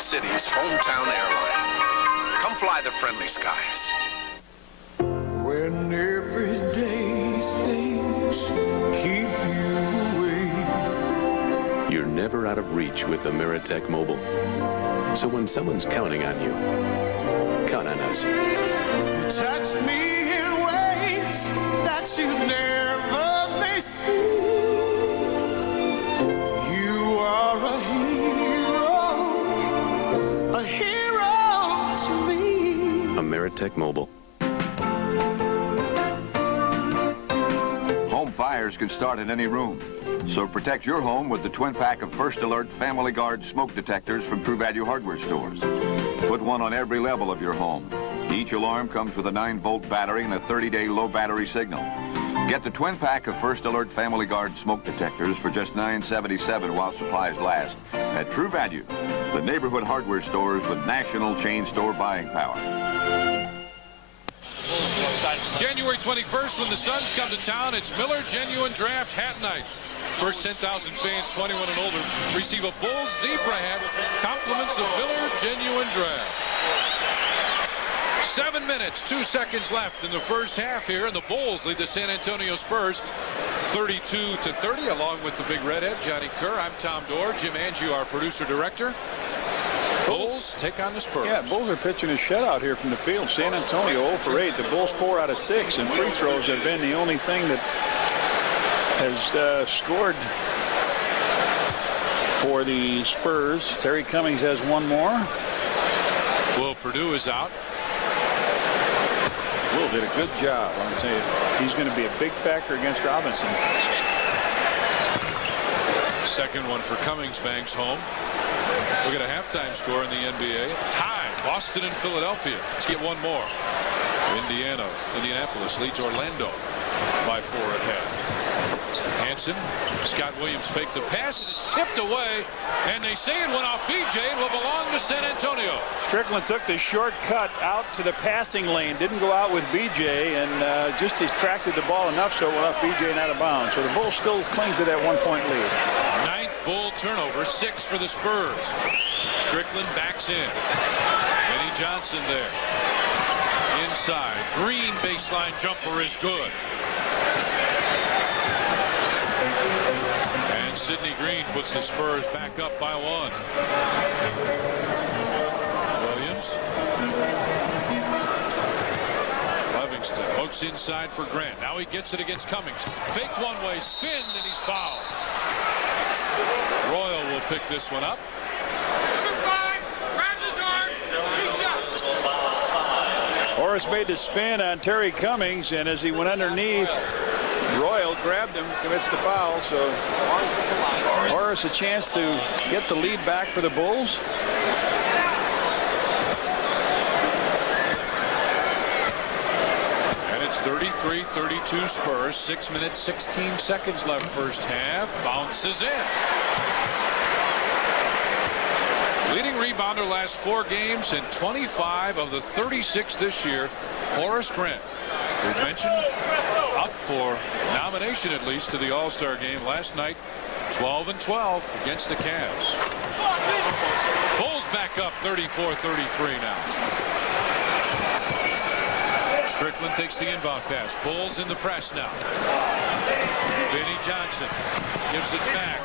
City's hometown airline. Come fly the friendly skies. When everyday things keep you away, you're never out of reach with the Ameritech Mobile. So when someone's counting on you, count on us. You touch me in ways that you never may see. You are a hero to me. Ameritech Mobile. Home fires can start in any room. So protect your home with the twin pack of First Alert Family Guard smoke detectors from True Value hardware stores. Put one on every level of your home. Each alarm comes with a 9-volt battery and a 30-day low battery signal. Get the twin pack of First Alert Family Guard smoke detectors for just $9.77 while supplies last at True Value, the neighborhood hardware stores with national chain store buying power. January 21st, when the Suns come to town, it's Miller Genuine Draft Hat Night. First 10,000 fans 21 and older receive a Bulls zebra hat, compliments of Miller Genuine Draft. 7 minutes, 2 seconds left in the first half here, and the Bulls lead the San Antonio Spurs 32-30, along with the big redhead, Johnny Kerr. I'm Tom Dorr, Jim Angiu, our producer-director. Bulls take on the Spurs. Yeah, Bulls are pitching a shutout here from the field. San Antonio 0 for 8. The Bulls 4 out of 6, and free throws have been the only thing that has scored for the Spurs. Terry Cummings has one more. Will Perdue is out. Will did a good job. I'm telling you, he's going to be a big factor against Robinson. Second one for Cummings bangs home. Look at a halftime score in the NBA. Tie Boston and Philadelphia. Let's get one more. Indianapolis leads Orlando by 4 at half. Hansen, Scott Williams faked the pass, and it's tipped away, and they say it went off BJ and will belong to San Antonio. Strickland took the short cut out to the passing lane, didn't go out with BJ, and just attracted the ball enough so it went off BJ and out of bounds. So the Bulls still cling to that 1-point lead. 9th Bull turnover, 6 for the Spurs. Strickland backs in. Benny Johnson there. Inside. Green baseline jumper is good. And Sidney Green puts the Spurs back up by 1. Williams. Livingston hooks inside for Grant. Now he gets it against Cummings. Faked one-way spin, and he's fouled. Royal will pick this one up. Horace made the spin on Terry Cummings, and as he went underneath, Royal grabbed him, commits the foul. So Horace a chance to get the lead back for the Bulls. And it's 33-32 Spurs. 6 minutes, 16 seconds left first half. Bounces in. Leading rebounder last 4 games and 25 of the 36 this year. Horace Grant, we mentioned, up for nomination at least to the All-Star game last night. 12 and 12 against the Cavs. Bulls back up 34-33 now. Strickland takes the inbound pass. Bulls in the press now. Benny Johnson gives it back,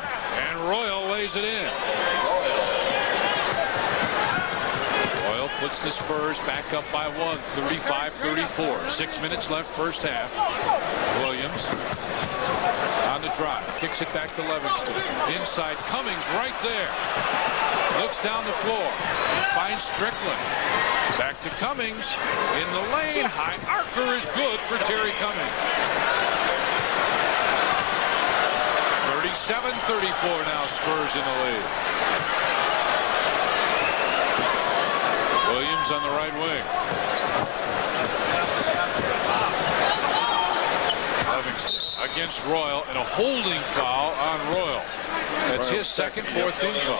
and Royal lays it in. Royal puts the Spurs back up by 1, 35-34. 6 minutes left first half. Williams on the drive, kicks it back to Livingston. Inside, Cummings right there. Looks down the floor, finds Strickland. Back to Cummings in the lane. High archer is good for Terry Cummings. 37-34 now, Spurs in the lead. Williams on the right wing. Livingston against Royal, and a holding foul on Royal. That's his second, 4th team foul.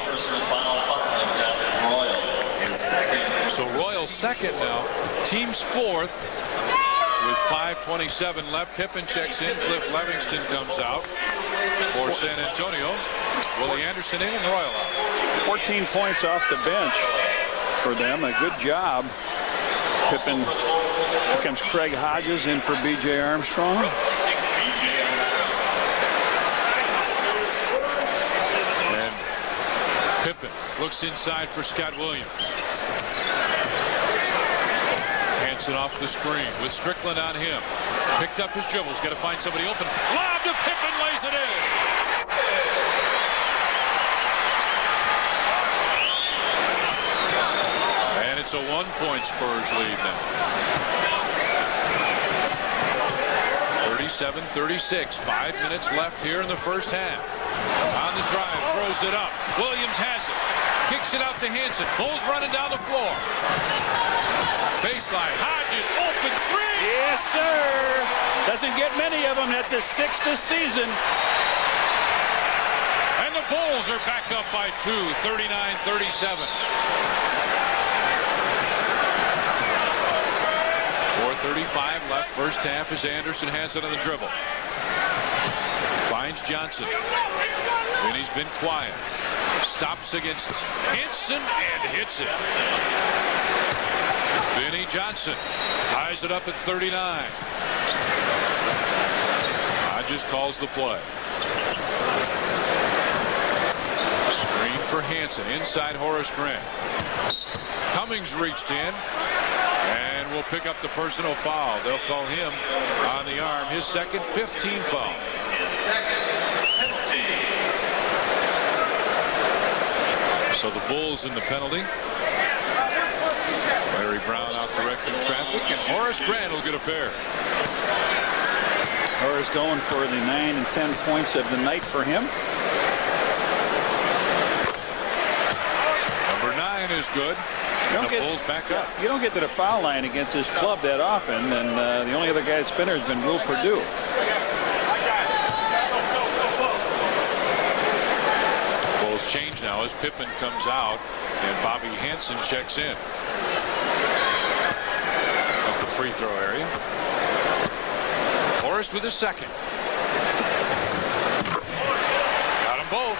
So Royal's second now, team's 4th. With 5:27 left, Pippen checks in. Cliff Livingston comes out for San Antonio. Willie Anderson in and Royal out. 14 points off the bench for them. A good job. Pippen. Here comes Craig Hodges in for B.J. Armstrong. And Looks inside for Scott Williams. Hansen off the screen with Strickland on him. Picked up his dribbles. Got to find somebody open. Lob to Pippen, lays it in. And it's a 1-point Spurs lead now. 37-36. 5 minutes left here in the first half. On the drive, throws it up. Williams has it. Kicks it out to Hansen. Bulls running down the floor. Baseline. Hodges, open three. Yes, sir. Doesn't get many of them. That's his 6th this season. And the Bulls are back up by 2, 39-37. 4:35 left. First half as Anderson has it on the dribble. Finds Johnson. And he's been quiet. Stops against Hansen and hits it. Vinnie Johnson ties it up at 39. Hodges calls the play. Screen for Hansen. Inside Horace Grant. Cummings reached in. And will pick up the personal foul. They'll call him on the arm. His second 15 foul. So the Bulls in the penalty. Larry Brown out directing traffic, and Horace Grant will get a pair. Horace going for the 9 and 10 points of the night for him. Number 9 is good. The Bulls back up. You don't get to the foul line against this club that often, and the only other guy that's been there has been Will Perdue. Bulls change now as Pippen comes out and Bobby Hansen checks in at the free throw area. Horace with his second. Got them both.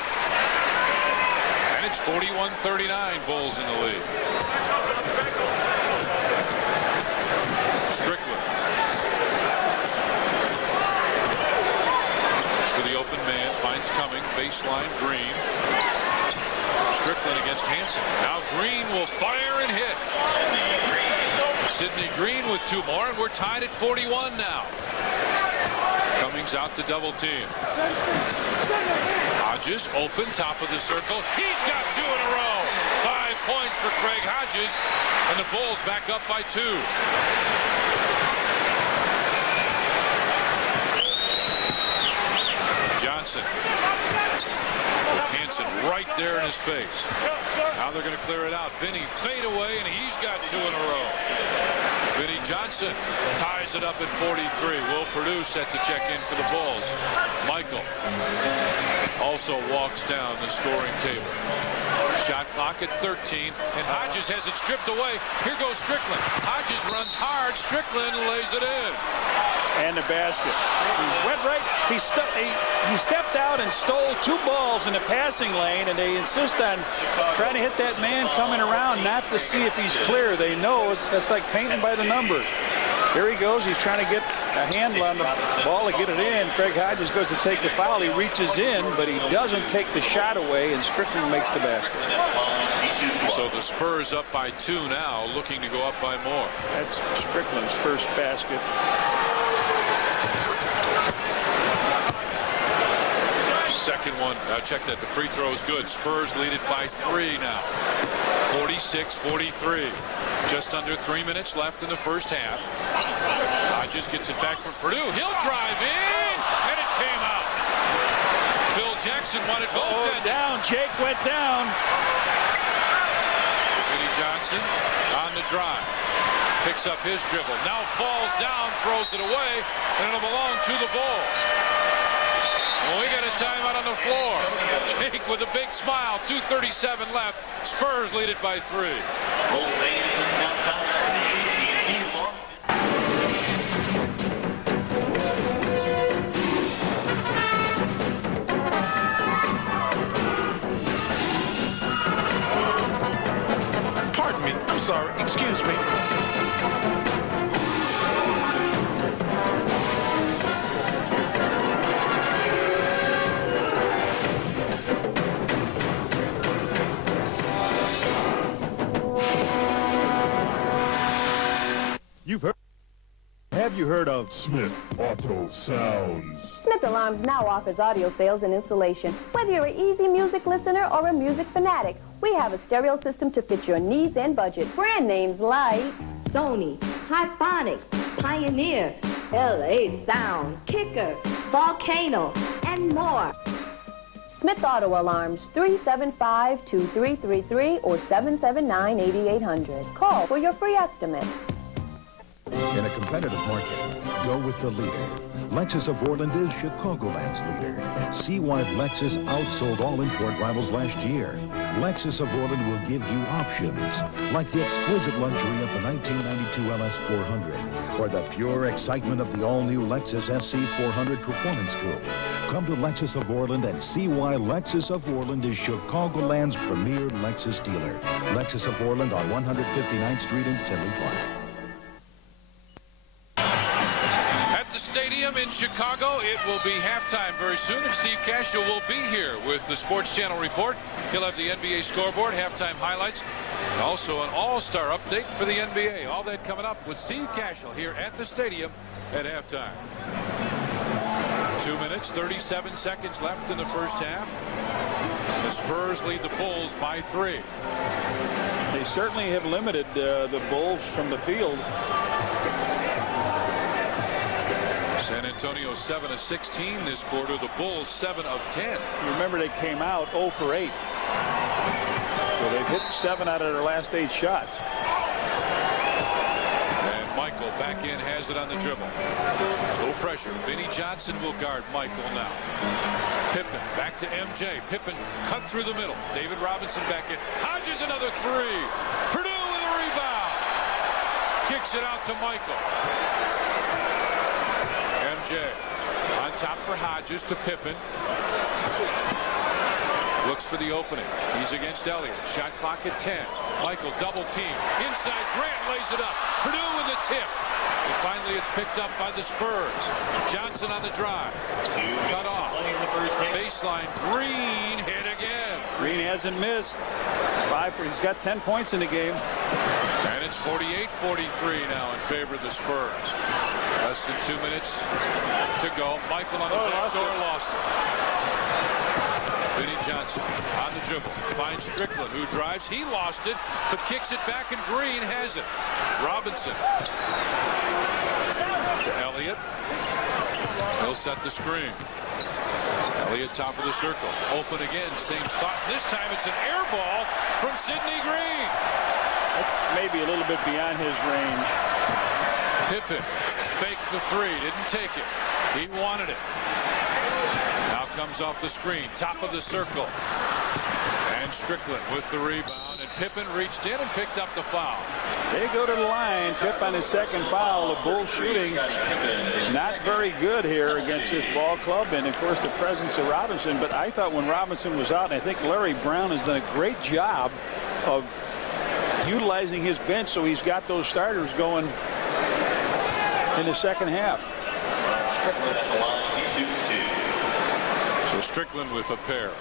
And it's 41-39, Bulls in the lead. Strickland. Looks for the open man. Finds Cumming. Baseline Green. Strickland against Hansen. Now Green will fire and hit. Sidney Green with 2 more, and we're tied at 41 now. Cummings out to double team. Hodges open, top of the circle. He's got 2 in a row. 5 points for Craig Hodges, and the Bulls back up by 2. Johnson. With Hansen right there in his face. Now they're going to clear it out. Vinny fade away, and he's got 2 in a row. Vinnie Johnson ties it up at 43. Will Perdue set to check in for the Bulls. Michael also walks down the scoring table. Shot clock at 13, and Hodges has it stripped away. Here goes Strickland. Hodges runs hard. Strickland lays it in. And the basket. He went right. He stepped out and stole 2 balls in the passing lane, and they insist on trying to hit that man coming around, not to see if he's clear. They know that's like painting by the numbers. Here he goes. He's trying to get a handle on the ball to get it in. Craig Hodges goes to take the foul. He reaches in, but he doesn't take the shot away, and Strickland makes the basket. So the Spurs up by 2 now, looking to go up by more. That's Strickland's first basket. Second one. Check that. The free throw is good. Spurs lead it by 3 now. 46-43. Just under 3 minutes left in the first half. Hodges gets it back from Perdue. He'll drive in, and it came out. Phil Jackson wanted goaltending. Down. Jake went down. Vinnie Johnson on the drive. Picks up his dribble. Now falls down, throws it away, and it'll belong to the Bulls. Well, we got a timeout on the floor. Jake with a big smile. 2:37 left. Spurs lead it by 3. Bulls Stadium is now time for the AT&T floor. Pardon me. I'm sorry. Excuse me. Have you heard of Smith Auto Sounds? Smith Alarms now offers audio sales and installation. Whether you're an easy music listener or a music fanatic, we have a stereo system to fit your needs and budget. Brand names like Sony, Hyphonics, Pioneer, LA Sound, Kicker, Volcano, and more. Smith Auto Alarms, 375-2333 or 779-8800. Call for your free estimate. In a competitive market, go with the leader. Lexus of Orland is Chicagoland's leader. See why Lexus outsold all import rivals last year. Lexus of Orland will give you options, like the exquisite luxury of the 1992 LS 400, or the pure excitement of the all-new Lexus SC 400 Performance Coupe. Come to Lexus of Orland and see why Lexus of Orland is Chicagoland's premier Lexus dealer. Lexus of Orland on 159th Street in Tinley Park. Stadium in Chicago. It will be halftime very soon, and Steve Cashel will be here with the Sports Channel report. He'll have the NBA scoreboard, halftime highlights, and also an all-star update for the NBA. All that coming up with Steve Cashel here at the stadium at halftime. 2 minutes, 37 seconds left in the first half. The Spurs lead the Bulls by 3. They certainly have limited the Bulls from the field. San Antonio 7 of 16 this quarter. The Bulls 7 of 10. Remember, they came out 0 for 8. So they've hit 7 out of their last 8 shots. And Michael back in, has it on the dribble. Little pressure. Vinnie Johnson will guard Michael now. Pippen back to MJ. Pippen cut through the middle. David Robinson back in. Hodges another 3. Purdue with a rebound. Kicks it out to Michael. MJ on top for Hodges to Pippen. Looks for the opening. He's against Elliott. Shot clock at 10. Michael double team. Inside, Grant lays it up. Purdue with a tip. And finally it's picked up by the Spurs. Johnson on the drive. Cut off. Baseline. Green hit again. Green hasn't missed. He's got 10 points in the game. And it's 48-43 now in favor of the Spurs. Less than 2 minutes to go. Michael on the back door, lost it. Vinnie Johnson on the dribble. Finds Strickland, who drives. He lost it, but kicks it back, and Green has it. Robinson to Elliott. He'll set the screen. Elliott top of the circle. Open again, same spot. This time it's an air ball from Sidney Green. That's maybe a little bit beyond his range. Pippen faked the 3, didn't take it. He wanted it. Now comes off the screen, top of the circle. And Strickland with the rebound, and Pippen reached in and picked up the foul. They go to the line. Pip on his second foul. The Bulls shooting not very good here against this ball club, and of course the presence of Robinson. But I thought when Robinson was out, and I think Larry Brown has done a great job of utilizing his bench, so he's got those starters going in the second half. Strickland at the line, he shoots 2. So Strickland with a pair.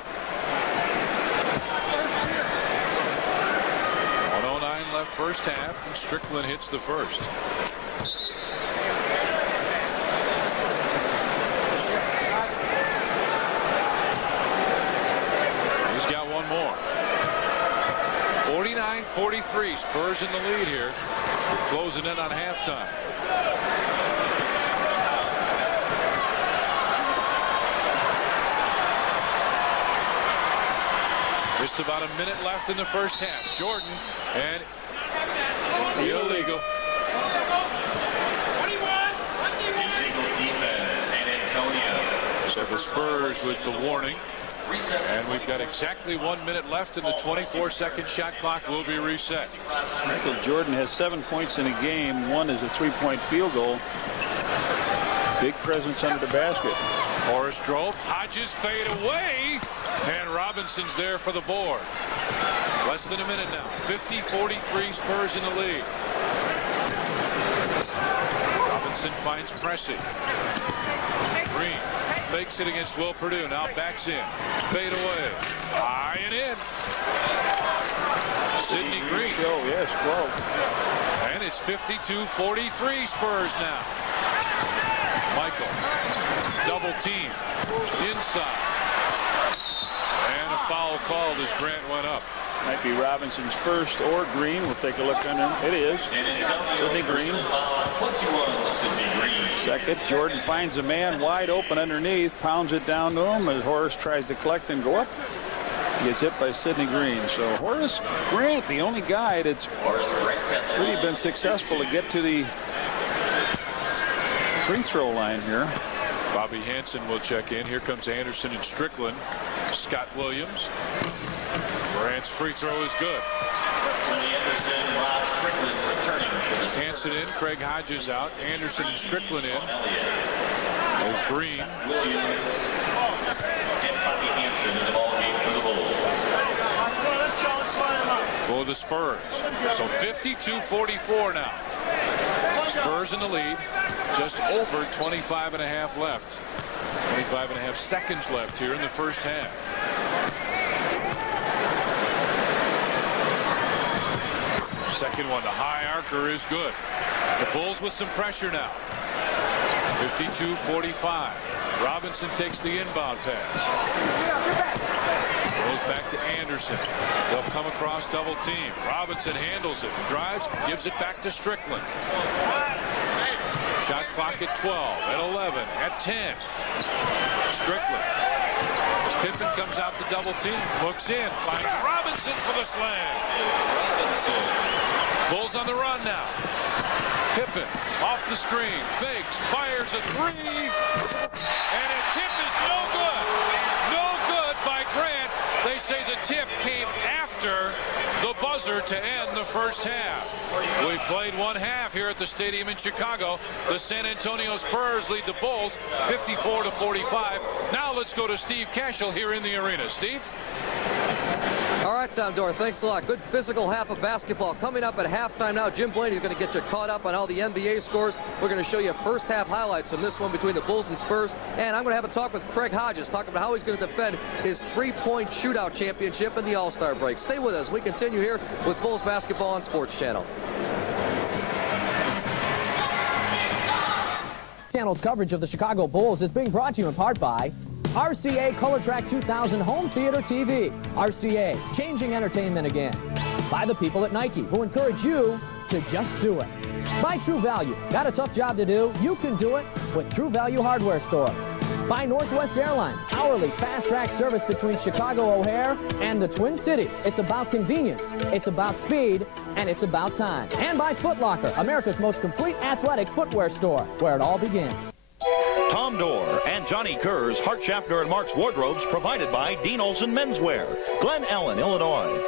109 left first half, and Strickland hits the first. He's got one more. 49-43, Spurs in the lead here. Closing in on halftime. Just about a minute left in the first half. Jordan and illegal. So the Spurs with the warning. And we've got exactly 1 minute left, and the 24-second shot clock will be reset. Michael Jordan has 7 points in a game. 1 is a 3-point field goal. Big presence under the basket. Horace drove. Hodges fade away. And Robinson's there for the board. Less than a minute now. 50-43 Spurs in the lead. Robinson finds Pressey. Green fakes it against Will Purdue. Now backs in. Fade away. High and in. Sidney Green. Yes, 12. And it's 52-43 Spurs now. Michael, double team, inside. And a foul called as Grant went up. Might be Robinson's first or Green. We'll take a look under. It is. Sidney Green. Second. Jordan finds a man wide open underneath, pounds it down to him as Horace tries to collect and go up. He gets hit by Sidney Green. So Horace Grant, the only guy that's really been successful to get to the free throw line here. Bobby Hansen will check in. Here comes Anderson and Strickland. Scott Williams. Grant's free throw is good. Hansen in, Craig Hodges out, Anderson and Strickland in. There's Green. For the Spurs. So 52-44 now. Spurs in the lead. Just over 25 and a half left. 25 and a half seconds left here in the first half. Second one, the high arcer is good. The Bulls with some pressure now. 52-45. Robinson takes the inbound pass. Goes back to Anderson. They'll come across double team. Robinson handles it, drives, gives it back to Strickland. Shot clock at 12, at 11, at 10. Strickland. As Pippen comes out to double team, looks in, finds Robinson for the slam. Bulls on the run now. Pippen off the screen, fakes, fires a three, and a tip is no good. No good by Grant. They say the tip came after the buzzer to end the first half. We played one half here at the stadium in Chicago. The San Antonio Spurs lead the Bulls 54-45. Now let's go to Steve Cashel here in the arena. Steve? All right, Tom Dore, thanks a lot. Good physical half of basketball. Coming up at halftime now, Jim Blaney is going to get you caught up on all the NBA scores. We're going to show you first half highlights from this one between the Bulls and Spurs. And I'm going to have a talk with Craig Hodges, talking about how he's going to defend his three-point shootout championship in the All-Star break. Stay with us. We continue here with Bulls basketball on Sports Channel. Channel's coverage of the Chicago Bulls is being brought to you in part by RCA ColorTrack 2000 Home Theater TV. RCA, changing entertainment again. By the people at Nike, who encourage you to just do it. By True Value. Got a tough job to do? You can do it with True Value hardware stores. By Northwest Airlines, hourly fast-track service between Chicago O'Hare and the Twin Cities. It's about convenience, it's about speed, and it's about time. And by Foot Locker, America's most complete athletic footwear store, where it all begins. Tom Dore and Johnny Kerr's Hart Schaffner and Mark's Wardrobes, provided by Dean Olson Menswear, Glen Ellen, Illinois.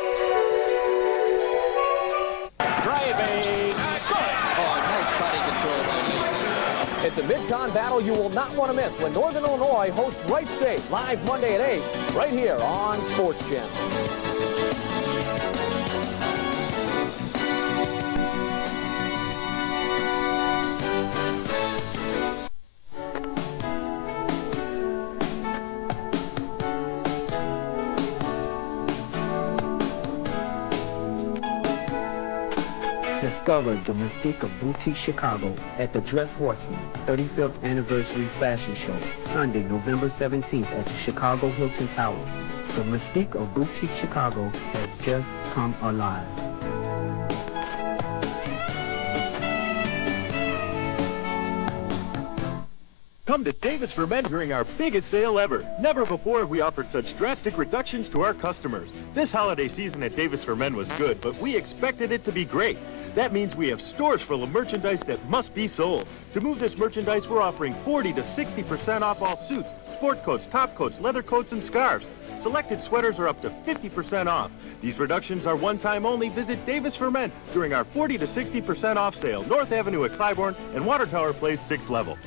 Driving, scoring. Oh, nice body control by Nate. It's a mid-con battle you will not want to miss when Northern Illinois hosts Wright State, live Monday at 8, right here on Sports Channel. Discover the mystique of Boutique Chicago at the Dress Horseman 35th Anniversary Fashion Show, Sunday, November 17th at the Chicago Hilton Tower. The mystique of Boutique Chicago has just come alive. Come to Davis for Men during our biggest sale ever. Never before have we offered such drastic reductions to our customers. This holiday season at Davis for Men was good, but we expected it to be great. That means we have stores full of merchandise that must be sold. To move this merchandise, we're offering 40 to 60% off all suits, sport coats, top coats, leather coats, and scarves. Selected sweaters are up to 50% off. These reductions are one-time only. Visit Davis for Men during our 40 to 60% off sale, North Avenue at Clybourne and Water Tower Place, 6th level.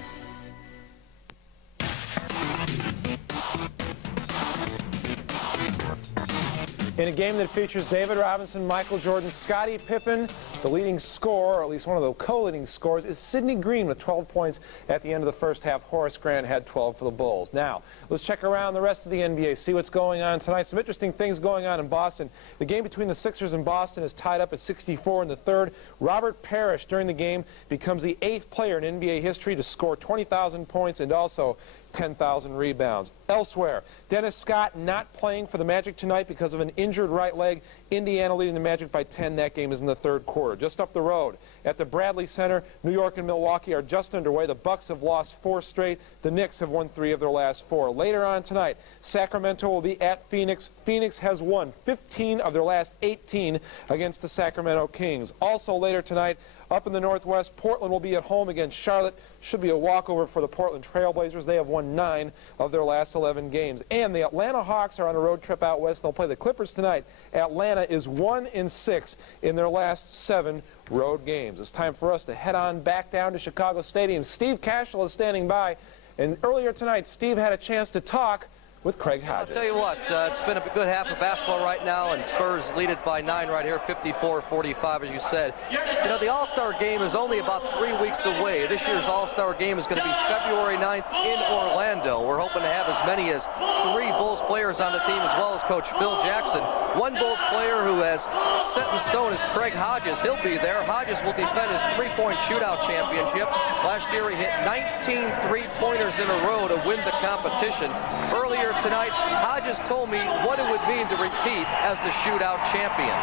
in a game that features David Robinson, Michael Jordan, Scottie Pippen. The leading scorer, or at least one of the co-leading scorers, is Sidney Green with 12 points at the end of the first half. Horace Grant had 12 for the Bulls. Now, let's check around the rest of the NBA, see what's going on tonight. Some interesting things going on in Boston. The game between the Sixers and Boston is tied up at 64 in the third. Robert Parrish, during the game, becomes the 8th player in NBA history to score 20,000 points and also 10,000 rebounds. Elsewhere, Dennis Scott not playing for the Magic tonight because of an injured right leg. Indiana leading the Magic by 10. That game is in the third quarter. Just up the road at the Bradley Center, New York and Milwaukee are just underway. The Bucks have lost 4 straight. The Knicks have won 3 of their last 4. Later on tonight, Sacramento will be at Phoenix. Phoenix has won 15 of their last 18 against the Sacramento Kings. Also later tonight, up in the Northwest, Portland will be at home against Charlotte. Should be a walkover for the Portland Trailblazers. They have won 9 of their last 11 games. And the Atlanta Hawks are on a road trip out west. They'll play the Clippers tonight. Atlanta is 1-6 in their last 7 road games. It's time for us to head on back down to Chicago Stadium. Steve Cashel is standing by. And earlier tonight, Steve had a chance to talk with Craig Hodges. I'll tell you what, it's been a good half of basketball right now, and Spurs lead it by 9 right here, 54-45, as you said. You know, the All-Star game is only about 3 weeks away. This year's All-Star game is going to be February 9th in Orlando. We're hoping to have as many as 3 Bulls players on the team, as well as Coach Phil Jackson. One Bulls player who has set in stone is Craig Hodges. He'll be there. Hodges will defend his three-point shootout championship. Last year, he hit 19 three-pointers in a row to win the competition. Earlier tonight, Hodges told me what it would mean to repeat as the shootout champion.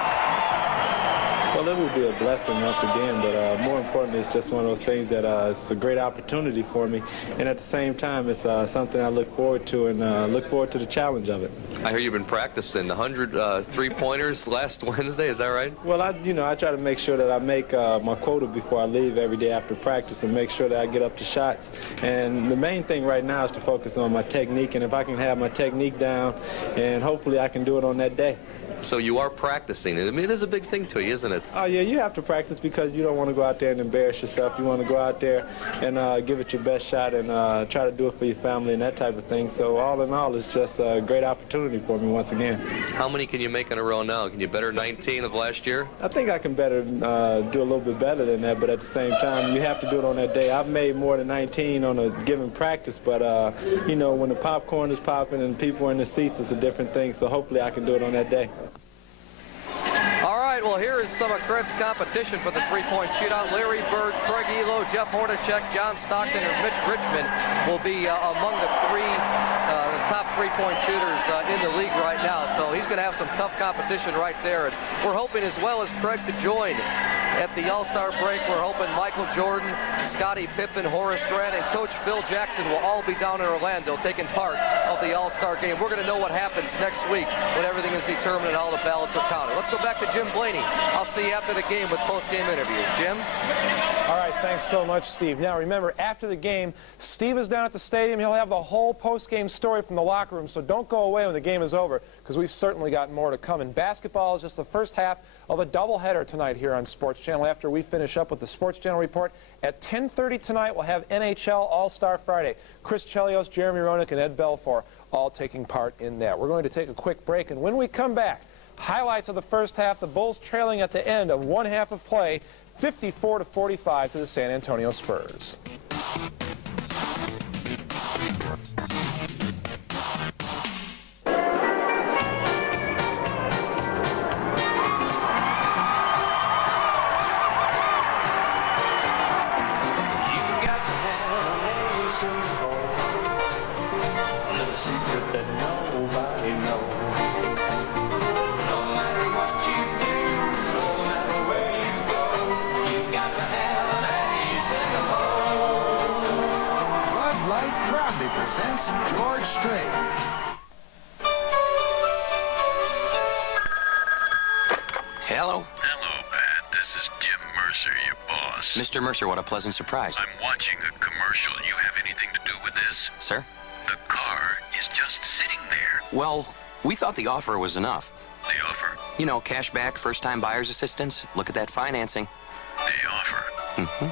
Well, it would be a blessing once again, but more importantly, it's just one of those things that it's a great opportunity for me, and at the same time, it's something I look forward to, and look forward to the challenge of it. I hear you've been practicing 100 three-pointers last Wednesday. Is that right? Well, I try to make sure that I make my quota before I leave every day after practice, and make sure that I get up to shots. And the main thing right now is to focus on my technique, and if I can have my technique down, and hopefully I can do it on that day. So you are practicing. I mean, it is a big thing to you, isn't it? Oh, yeah, you have to practice because you don't want to go out there and embarrass yourself. You want to go out there and give it your best shot and try to do it for your family and that type of thing. So all in all, it's just a great opportunity for me once again. How many can you make in a row now? Can you better 19 of last year? I think I can better do a little bit better than that, but at the same time, you have to do it on that day. I've made more than 19 on a given practice, but, you know, when the popcorn is popping and people are in the seats, it's a different thing, so hopefully I can do it on that day. All right, well, here is some of Craig's competition for the three-point shootout. Larry Bird, Craig Elo, Jeff Hornacek, John Stockton, and Mitch Richmond will be among the top three-point shooters in the league right now. So he's going to have some tough competition right there. And we're hoping, as well as Craig, to join at the All-Star break. We're hoping Michael Jordan, Scottie Pippen, Horace Grant, and Coach Phil Jackson will all be down in Orlando taking part of the All-Star game. We're going to know what happens next week when everything is determined and all the ballots are counted. Let's go back to Jim Blaney. I'll see you after the game with post-game interviews. Jim? All right, thanks so much, Steve. Now, remember, after the game, Steve is down at the stadium. He'll have the whole post-game story from the locker room, so don't go away when the game is over, because we've certainly got more to come. And basketball is just the first half of a doubleheader tonight here on Sports Channel. After we finish up with the Sports Channel report, at 10:30 tonight, we'll have NHL All-Star Friday. Chris Chelios, Jeremy Roenick, and Ed Belfour all taking part in that. We're going to take a quick break, and when we come back, highlights of the first half, the Bulls trailing at the end of one half of play, 54-45 to the San Antonio Spurs. Presents George Strait. Hello? Hello, Pat. This is Jim Mercer, your boss. Mr. Mercer, what a pleasant surprise. I'm watching a commercial. You have anything to do with this? Sir? The car is just sitting there. Well, we thought the offer was enough. The offer? You know, cash back, first-time buyer's assistance. Look at that financing. The offer? Mm-hmm.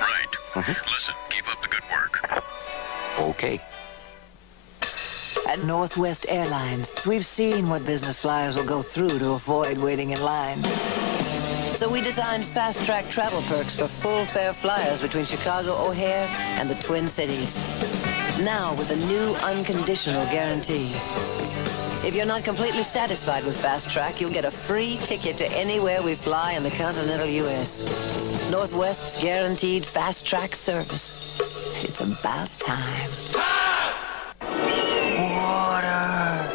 Right. Listen, keep up the good work. Okay. At Northwest Airlines, we've seen what business flyers will go through to avoid waiting in line. So we designed fast-track travel perks for full-fare flyers between Chicago O'Hare and the Twin Cities. Now with a new unconditional guarantee. If you're not completely satisfied with Fast Track, you'll get a free ticket to anywhere we fly in the continental U.S. Northwest's guaranteed Fast Track service. It's about time. Water.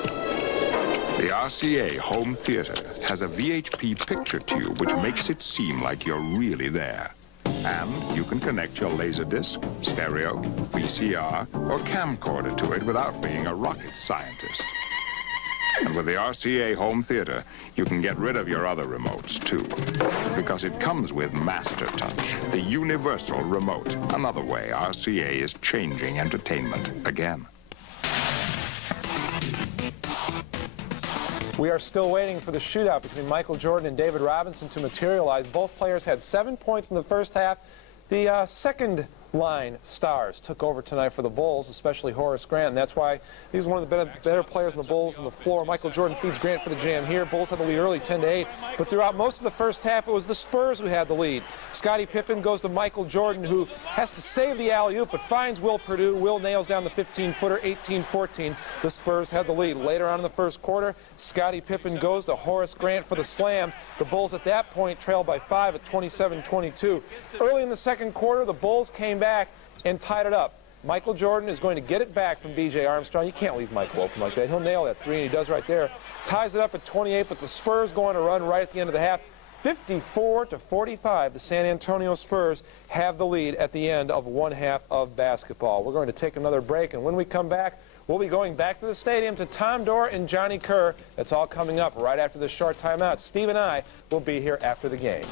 The RCA Home Theater has a VHP picture tube which makes it seem like you're really there. And you can connect your Laserdisc, stereo, VCR, or camcorder to it without being a rocket scientist. And with the RCA Home Theater, you can get rid of your other remotes, too. Because it comes with Master Touch, the universal remote. Another way RCA is changing entertainment again. We are still waiting for the shootout between Michael Jordan and David Robinson to materialize. Both players had 7 points in the first half. The second line stars took over tonight for the Bulls, especially Horace Grant, and that's why he's one of the better players on the Bulls on the floor. Michael Jordan feeds Grant for the jam here. Bulls had the lead early, 10-8, but throughout most of the first half, it was the Spurs who had the lead. Scottie Pippen goes to Michael Jordan, who has to save the alley-oop, but finds Will Perdue. Will nails down the 15-footer, 18-14. The Spurs had the lead. Later on in the first quarter, Scottie Pippen goes to Horace Grant for the slam. The Bulls at that point trailed by 5 at 27-22. Early in the second quarter, the Bulls came back and tied it up. Michael Jordan is going to get it back from B.J. Armstrong. You can't leave Michael open like that. He'll nail that three, and he does right there. Ties it up at 28, but the Spurs go on a run right at the end of the half. 54-45, the San Antonio Spurs have the lead at the end of one half of basketball. We're going to take another break, and when we come back, we'll be going back to the stadium to Tom Dorr and Johnny Kerr. That's all coming up right after this short timeout. Steve and I will be here after the game.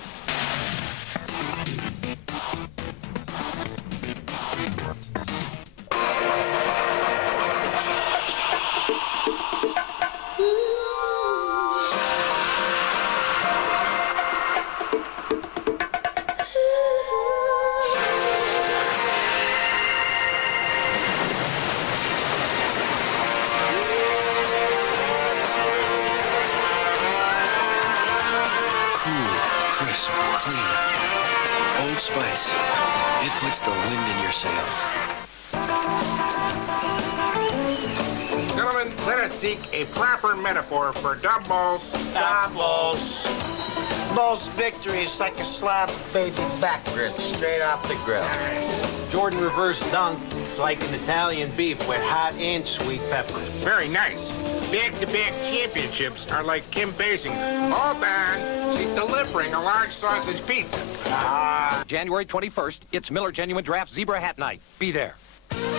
Crisp, clean. Old Spice. It puts the wind in your sails. Gentlemen, let us seek a proper metaphor for doubles. Doubles. Bulls victory is like a slab of baby back ribs straight off the grill. Jordan reverse dunk is like an Italian beef with hot and sweet peppers. Very nice. Back-to-back championships are like Kim Basinger. Hold on. She's delivering a large sausage pizza. January 21st, it's Miller Genuine Draft Zebra Hat Night. Be there.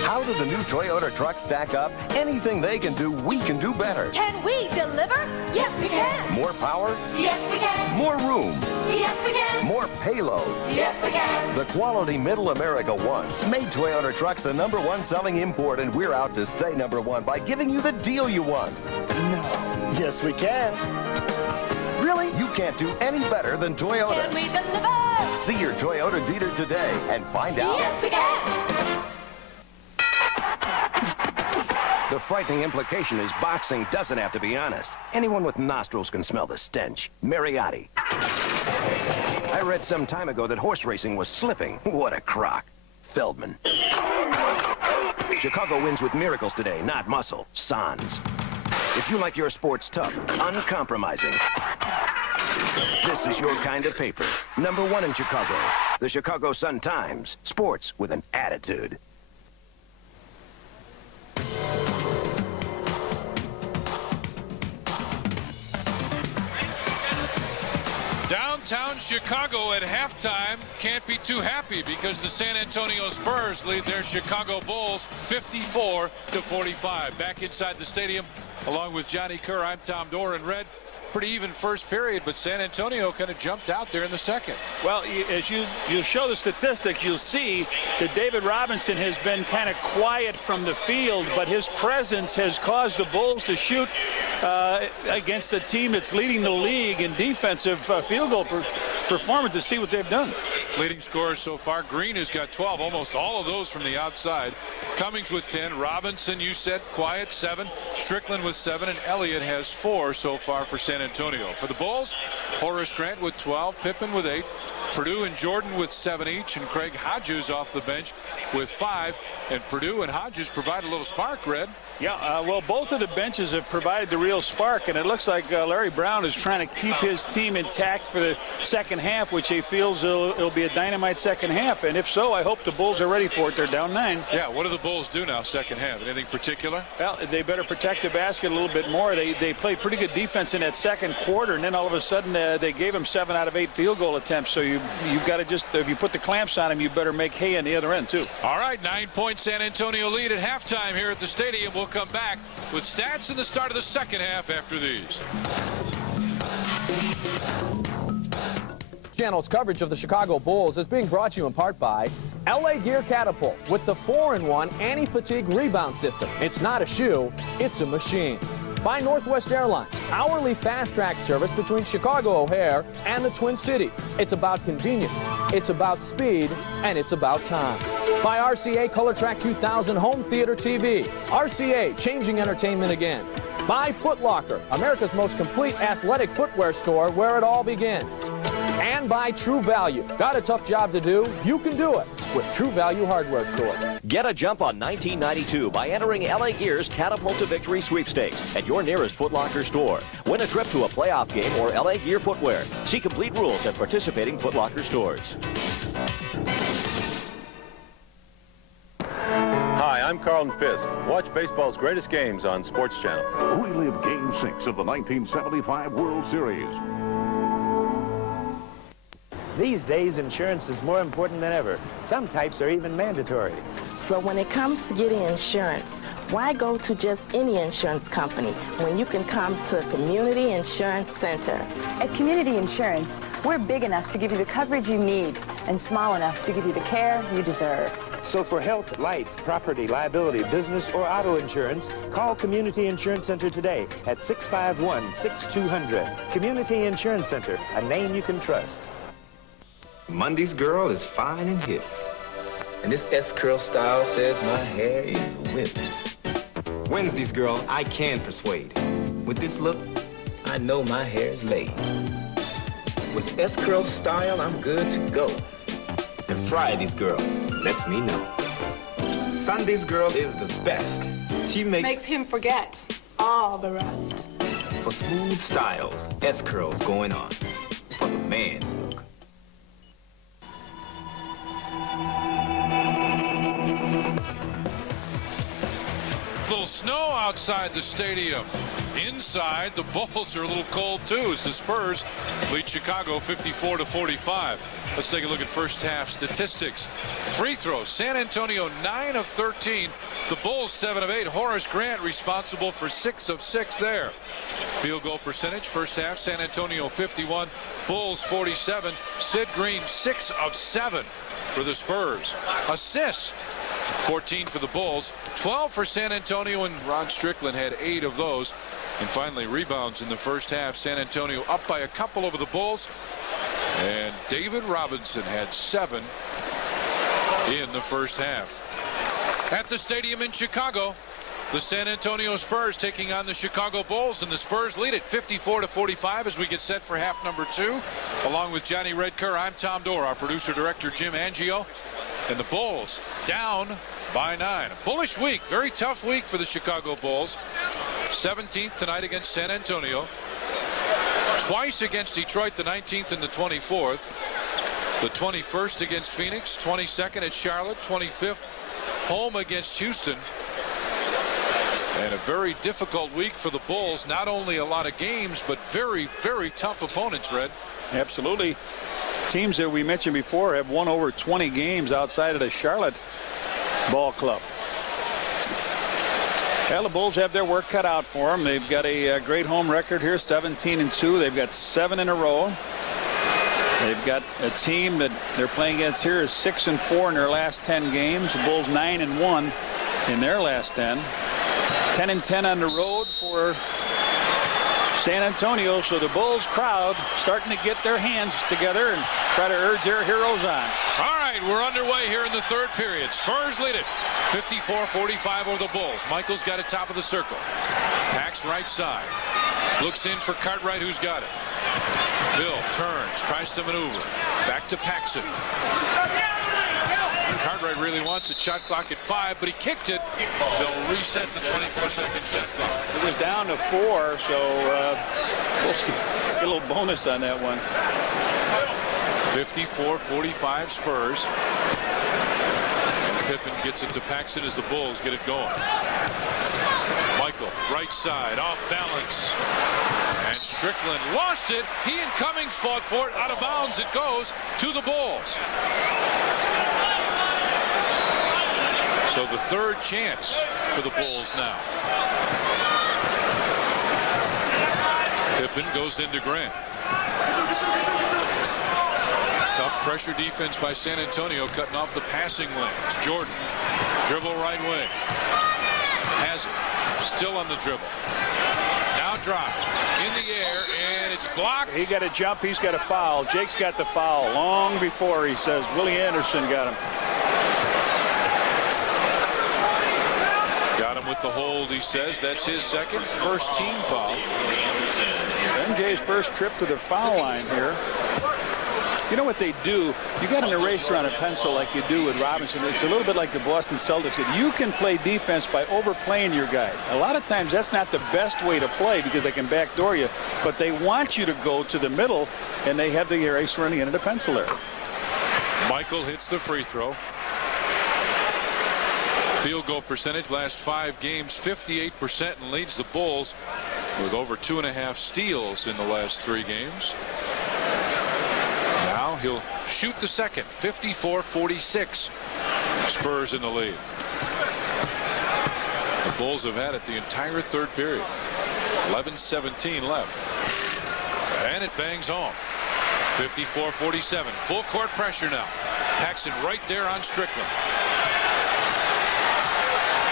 How do the new Toyota trucks stack up? Anything they can do, we can do better. Can we deliver? Yes, we can. More power? Yes, we can. More room? Yes, we can. More payload? Yes, we can. The quality Middle America wants made Toyota trucks the #1 selling import, and we're out to stay #1 by giving you the deal you want. No. Yes, we can. Really? You can't do any better than Toyota. Can we deliver? See your Toyota dealer today and find out. Yes, we can. The frightening implication is boxing doesn't have to be honest. Anyone with nostrils can smell the stench. Mariotti. I read some time ago that horse racing was slipping. What a crock. Feldman. Chicago wins with miracles today, not muscle. Sans. If you like your sports tough, uncompromising, this is your kind of paper. #1 in Chicago. The Chicago Sun-Times. Sports with an attitude. Downtown Chicago at halftime can't be too happy because the San Antonio Spurs lead their Chicago Bulls 54-45. Back inside the stadium, along with Johnny Kerr, I'm Tom Dorr in red. Pretty even first period, but San Antonio kind of jumped out there in the second. Well, as you show the statistics, you'll see that David Robinson has been kind of quiet from the field, but his presence has caused the Bulls to shoot against a team that's leading the league in defensive field goal performance to see what they've done. Leading scorers so far, Green has got 12, almost all of those from the outside. Cummings with 10, Robinson, you said, quiet, 7, Strickland with 7, and Elliott has 4 so far for San Antonio. For the Bulls, Horace Grant with 12, Pippen with 8, Purdue and Jordan with 7 each, and Craig Hodges off the bench with 5. And Purdue and Hodges provide a little spark, Red. Yeah, well, both of the benches have provided the real spark, and it looks like Larry Brown is trying to keep his team intact for the second half, which he feels it'll be a dynamite second half. And if so, I hope the Bulls are ready for it. They're down 9. Yeah, what do the Bulls do now, second half? Anything particular? Well, they better protect the basket a little bit more. They played pretty good defense in that second quarter, and then all of a sudden they gave them 7 out of 8 field goal attempts. So you've got to just, if you put the clamps on them, you better make hay on the other end, too. All right, 9-point San Antonio lead at halftime here at the stadium. We'll come back with stats in the start of the second half after these. Channel's coverage of the Chicago Bulls is being brought to you in part by LA Gear Catapult with the 4-in-1 anti-fatigue rebound system. It's not a shoe, it's a machine. By Northwest Airlines, hourly fast-track service between Chicago O'Hare and the Twin Cities. It's about convenience, it's about speed, and it's about time. By RCA ColorTrack 2000 Home Theater TV. RCA, changing entertainment again. By Foot Locker, America's most complete athletic footwear store where it all begins. And by True Value. Got a tough job to do? You can do it with True Value Hardware Store. Get a jump on 1992 by entering LA Gear's Catapult to Victory sweepstakes at your nearest Foot Locker store. Win a trip to a playoff game or LA Gear footwear. See complete rules at participating Foot Locker stores. Hi, I'm Carlton Fisk. Watch baseball's greatest games on Sports Channel. Relive Game 6 of the 1975 World Series. These days, insurance is more important than ever. Some types are even mandatory. So when it comes to getting insurance, why go to just any insurance company when you can come to Community Insurance Center? At Community Insurance, we're big enough to give you the coverage you need and small enough to give you the care you deserve. So for health, life, property, liability, business, or auto insurance, call Community Insurance Center today at 651-6200. Community Insurance Center, a name you can trust. Monday's girl is fine and hip. And this S-curl style says my hair is whipped. Wednesday's girl, I can persuade. With this look, I know my hair is laid. With S-curl style, I'm good to go. And Friday's girl lets me know. Sunday's girl is the best. She makes him forget all the rest. For smooth styles, S-curls going on. For the man's look. Little snow outside the stadium. Inside, the Bulls are a little cold too as the Spurs lead Chicago 54-45. Let's take a look at first half statistics. Free throws, San Antonio 9 of 13. The Bulls 7 of 8. Horace Grant responsible for 6 of 6 there. Field goal percentage, first half, San Antonio 51, Bulls 47. Sid Green 6 of 7 for the Spurs. Assists, 14 for the Bulls, 12 for San Antonio, and Ron Strickland had 8 of those. And finally, rebounds in the first half. San Antonio up by a couple over the Bulls, and David Robinson had 7 in the first half. At the stadium in Chicago, the San Antonio Spurs taking on the Chicago Bulls, and the Spurs lead it 54-45 as we get set for half number 2. Along with Johnny Redker, I'm Tom Dorr, our producer-director Jim Angio, and the Bulls down by 9. A bullish week, very tough week for the Chicago Bulls. 17th tonight against San Antonio. Twice against Detroit, the 19th and the 24th. The 21st against Phoenix, 22nd at Charlotte, 25th home against Houston. And a very difficult week for the Bulls. Not only a lot of games, but very, very tough opponents, Red. Absolutely. Teams that we mentioned before have won over 20 games outside of the Charlotte ball club. Well, the Bulls have their work cut out for them. They've got a great home record here, 17-2. They've got 7 in a row. They've got a team that they're playing against here is 6-4 in their last 10 games. The Bulls 9-1 in their last 10. 10-10 on the road for San Antonio, so the Bulls crowd starting to get their hands together and try to urge their heroes on. All right, we're underway here in the third period. Spurs lead it 54-45 over the Bulls. Michael's got it top of the circle. Pax right side. Looks in for Cartwright, who's got it. Bill turns, tries to maneuver. Back to Paxson. Cartwright really wants it. Shot clock at 5, but he kicked it. They'll reset the 24-second set clock. It was down to 4, so Bulls get a little bonus on that one. 54-45 Spurs. And Pippen gets it to Paxson as the Bulls get it going. Michael, right side, off balance. And Strickland lost it. He and Cummings fought for it. Out of bounds it goes to the Bulls. So the third chance for the Bulls now. Pippen goes into Grant. Tough pressure defense by San Antonio, cutting off the passing lanes. Jordan, dribble right wing. Has it. Still on the dribble. Now drives in the air, and it's blocked. He got a jump. He's got a foul. Jake's got the foul long before he says Willie Anderson got him. Got him with the hold, he says. That's his second, first team foul. MJ's first trip to the foul line here. You know what they do? You got an eraser on a pencil like you do with Robinson. It's a little bit like the Boston Celtics. You can play defense by overplaying your guy. A lot of times that's not the best way to play because they can backdoor you, but they want you to go to the middle, and they have the eraser on the end of the pencil there. Michael hits the free throw. Field goal percentage last 5 games 58%, and leads the Bulls with over 2.5 steals in the last 3 games. Now he'll shoot the second. 54-46. Spurs in the lead. The Bulls have had it the entire third period. 11:17 left. And it bangs on. 54-47. Full court pressure now. Paxson right there on Strickland.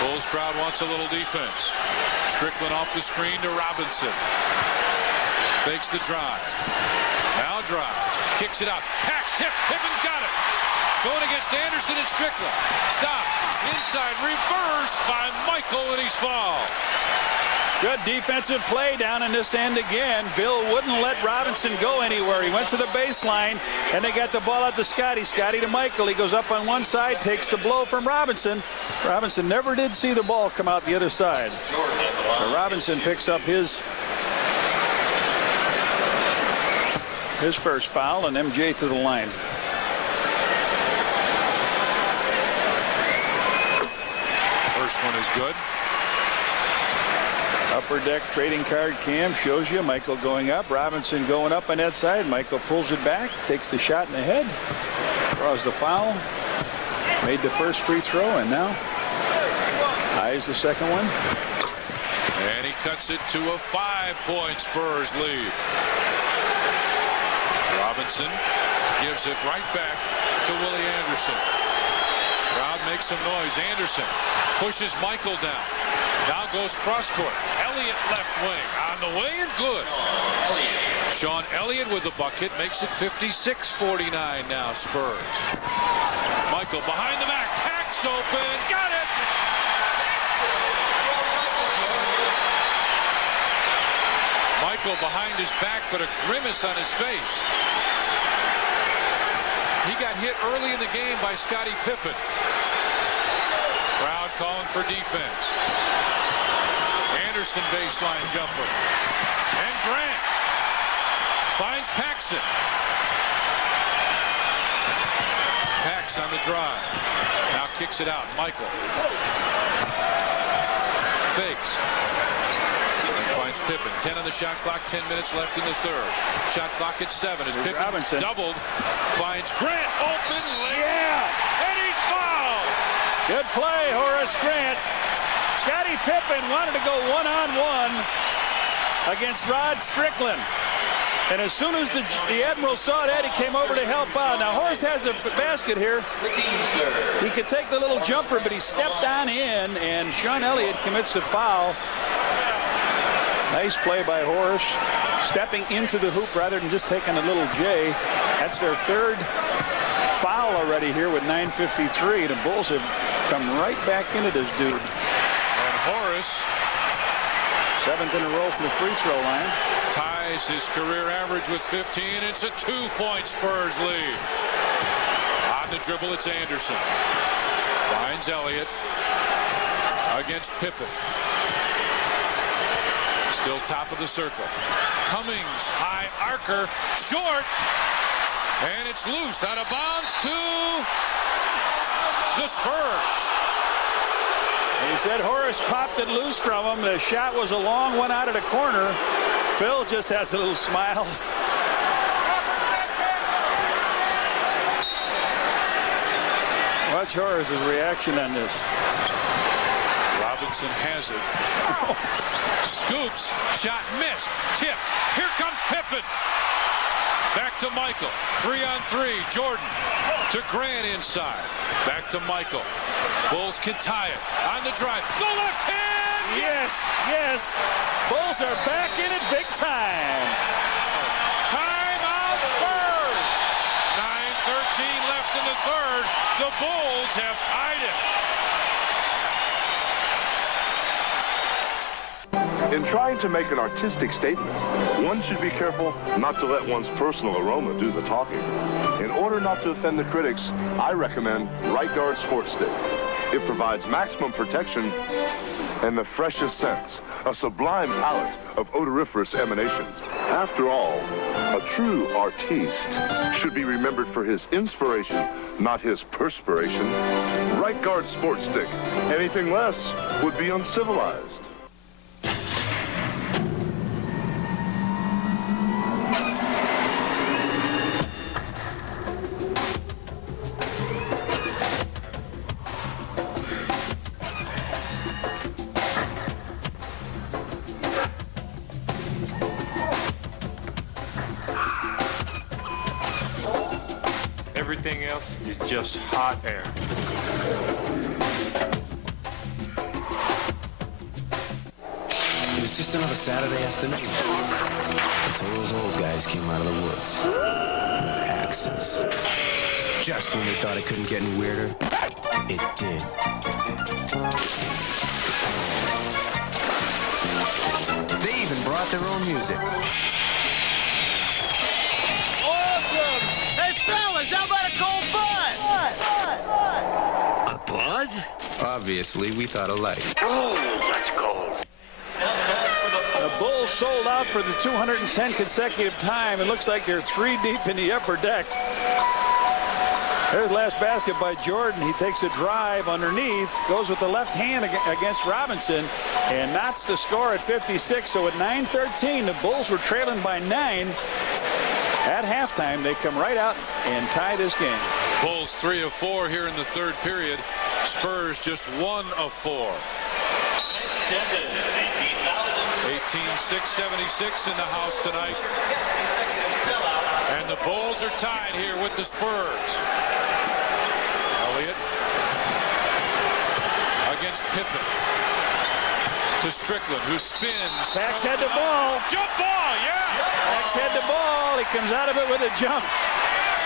Bulls crowd wants a little defense. Strickland off the screen to Robinson. Fakes the drive. Now drives. Kicks it up. Pax tips. Pippen's got it. Going against Anderson and Strickland. Stop. Inside reverse by Michael, and he's fouled. Good defensive play down in this end again. Bill wouldn't let Robinson go anywhere. He went to the baseline, and they got the ball out to Scotty. Scotty to Michael. He goes up on one side, takes the blow from Robinson. Robinson never did see the ball come out the other side. But Robinson picks up his first foul, and MJ to the line. First one is good. Upper deck trading card cam shows you Michael going up, Robinson going up on that side. Michael pulls it back, takes the shot in the head, draws the foul, made the first free throw, and now eyes the second one. And he cuts it to a 5-point Spurs lead. Robinson gives it right back to Willie Anderson. Crowd makes some noise. Anderson pushes Michael down. Now goes cross court. Elliott left wing on the way and good. Sean Elliott with the bucket makes it 56-49 now Spurs. Michael behind the back. Pax open. Got it. Michael behind his back, but a grimace on his face. He got hit early in the game by Scottie Pippen. Crowd calling for defense. Anderson baseline jumper. And Grant finds Paxson. Pax on the drive. Now kicks it out. Michael. Fakes. And finds Pippen. 10 on the shot clock. 10 minutes left in the third. Shot clock at 7 as Pippen Robinson doubled. Finds Grant open late. Yeah. And he's fouled. Good play, Horace Grant. Scottie Pippen wanted to go one-on-one against Rod Strickland. And as soon as the Admiral saw that, he came over to help out. Now, Horace has a basket here. He could take the little jumper, but he stepped on in, and Sean Elliott commits a foul. Nice play by Horace, stepping into the hoop rather than just taking a little J. That's their third foul already here with 9:53. The Bulls have come right back into this dude. And Horace, 7th in a row from the free throw line, ties his career average with 15. It's a 2-point Spurs lead. On the dribble, it's Anderson. Finds Elliott against Pippen. Still top of the circle. Cummings, high arcer, short, and it's loose out of bounds to the Spurs. He said Horace popped it loose from him. The shot was a long one out of the corner. Phil just has a little smile. Watch Horace's reaction on this. Robinson has it. Scoops, shot missed, tip. Here comes Pippen. Back to Michael. 3-on-3. Jordan to Grant inside. Back to Michael. Bulls can tie it. On the drive. The left hand! Yes, yes. Bulls are back in it big time. Timeout Spurs. 9:13 left in the third. The Bulls have tied it. In trying to make an artistic statement, one should be careful not to let one's personal aroma do the talking. In order not to offend the critics, I recommend Right Guard Sport Stick. It provides maximum protection and the freshest scents, a sublime palette of odoriferous emanations. After all, a true artiste should be remembered for his inspiration, not his perspiration. Right Guard Sport Stick. Anything less would be uncivilized. Everything else is just hot air. It was just another Saturday afternoon until those old guys came out of the woods with axes. Just when we thought it couldn't get any weirder, it did. They even brought their own music. Awesome! Hey, fellas, how about a cold bud? A bud? Obviously, we thought alike. Oh, that's cold. The Bulls sold out for the 210 consecutive time. It looks like they're 3 deep in the upper deck. There's the last basket by Jordan. He takes a drive underneath, goes with the left hand against Robinson, and knots the score at 56. So at 9:13, the Bulls were trailing by 9. At halftime, they come right out and tie this game. Bulls 3 of 4 here in the third period. Spurs just 1 of 4. 18,676 in the house tonight. And the Bulls are tied here with the Spurs. Elliott against Pippen. To Strickland, who spins. Pax had the ball. Jump ball, yeah. Pax had the ball. He comes out of it with a jump.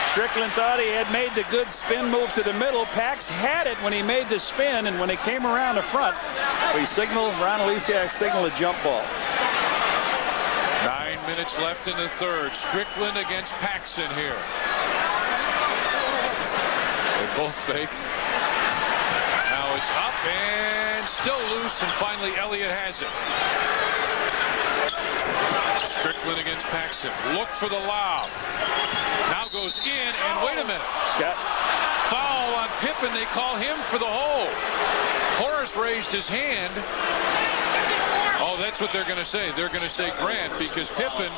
Strickland thought he had made the good spin move to the middle. Pax had it when he made the spin, and when he came around the front, we signaled, Ron Alesiak signaled a jump ball. 9 minutes left in the third. Strickland against Paxson here. They both fake. Now it's up and still loose, and finally Elliott has it. Strickland against Paxson. Look for the lob. Now goes in, and wait a minute. Scott. Foul on Pippen. They call him for the hold. Horace raised his hand. Oh, that's what they're going to say. They're going to say Grant, because Pippen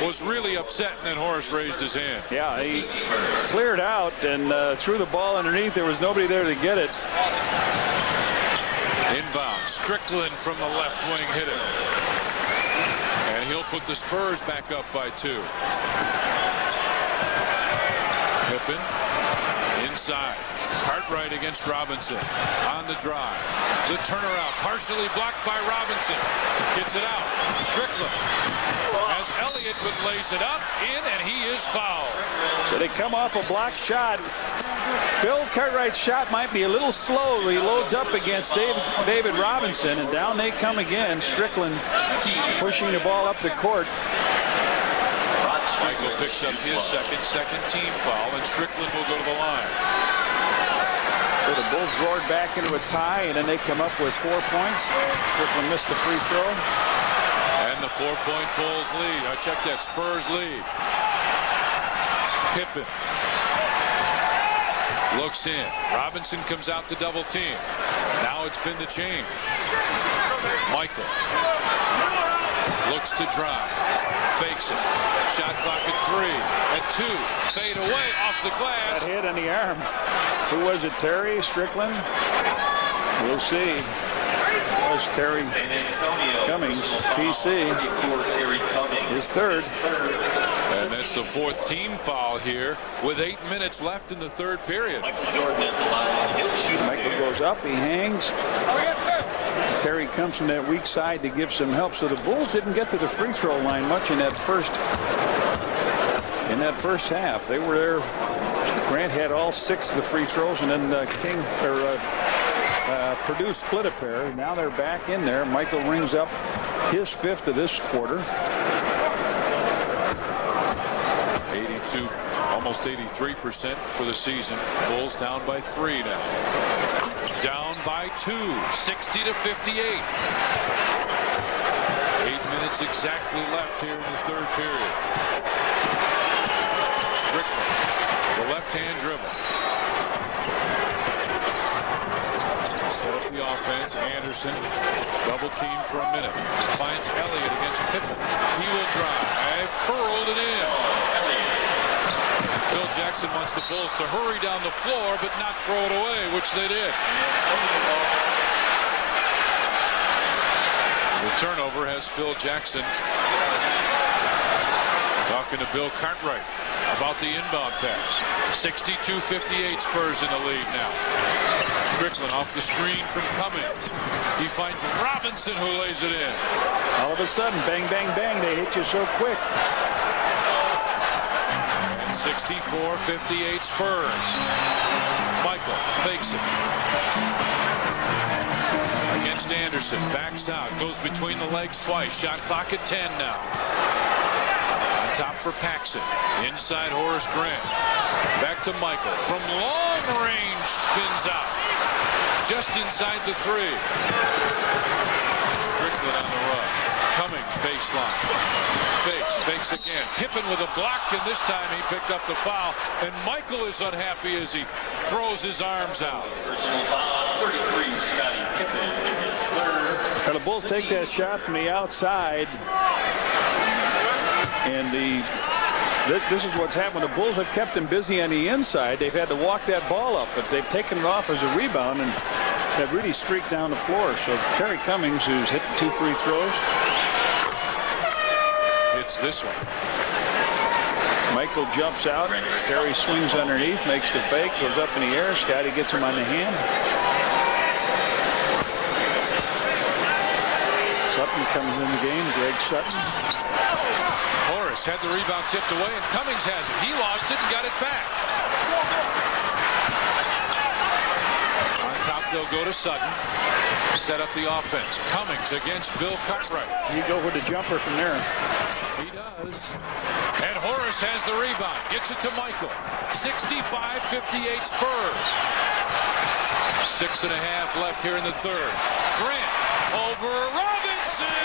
was really upset, and then Horace raised his hand. Yeah, he cleared out and threw the ball underneath. There was nobody there to get it. Inbound. Strickland from the left wing hit it. And he'll put the Spurs back up by 2. Pippen inside. Cartwright against Robinson on the drive. The turnaround partially blocked by Robinson. Gets it out. Strickland has Elliott, but lays it up, in, and he is fouled. So they come off a block shot. Bill Cartwright's shot might be a little slow. He loads up against David Robinson, and down they come again. Strickland pushing the ball up the court. Michael picks up his second team foul, and Strickland will go to the line. So the Bulls roared back into a tie, and then they come up with 4 points. Strickland missed the free throw. And the 4-point Bulls lead. Check that, Spurs lead. Pippen looks in. Robinson comes out to double team. Now it's been the change. Michael looks to drive. Fakes it. Shot clock at 3. At 2. Fade away off the glass. That hit on the arm. Who was it? Terry? Strickland? We'll see. It was Terry Cummings, TC. His third. And that's the 4th team foul here with 8 minutes left in the 3rd period. Michael goes up. He hangs. Terry comes from that weak side to give some help. So the Bulls didn't get to the free throw line much in that first half. They were there. Grant had all 6 of the free throws, and then Purdue split a pair. Now they're back in there. Michael rings up his 5th of this quarter. 82, almost 83% for the season. Bulls down by 3 now. Down by 2, 60 to 58. 8 minutes exactly left here in the 3rd period. Strickland, the left-hand dribble. Set up the offense. Anderson, double team for a minute. Finds Elliott against Pippen. He will drive. Curled it in. Phil Jackson wants the Bulls to hurry down the floor, but not throw it away, which they did. The turnover has Phil Jackson talking to Bill Cartwright about the inbound pass. 62-58 Spurs in the lead now. Strickland off the screen from Cummings. He finds Robinson, who lays it in. All of a sudden, bang, bang, bang, they hit you so quick. 64-58 Spurs. Michael fakes it. Against Anderson. Backs out. Goes between the legs twice. Shot clock at 10 now. On top for Paxson. Inside Horace Grant. Back to Michael. From long range spins out. Just inside the 3. Strickland on the run. Cummings baseline. Fakes again. Pippen with a block, and this time he picked up the foul. And Michael is unhappy as he throws his arms out. Personal foul, 33, Scottie Pippen. Well, the Bulls take that shot from the outside, and this is what's happened. The Bulls have kept him busy on the inside. They've had to walk that ball up, but they've taken it off as a rebound and have really streaked down the floor. So Terry Cummings, who's hit 2 free throws, hits this one. Michael jumps out. Terry swings underneath, makes the fake, goes up in the air. Scotty gets him on the hand. Sutton comes in the game. Greg Sutton. Horace had the rebound tipped away, and Cummings has it. He lost it and got it back. On top, they'll go to Sutton. Set up the offense. Cummings against Bill Cartwright. You go with the jumper from there. He does. And Horace has the rebound. Gets it to Michael. 65-58 Spurs. 6.5 left here in the 3rd. Grant over Robinson.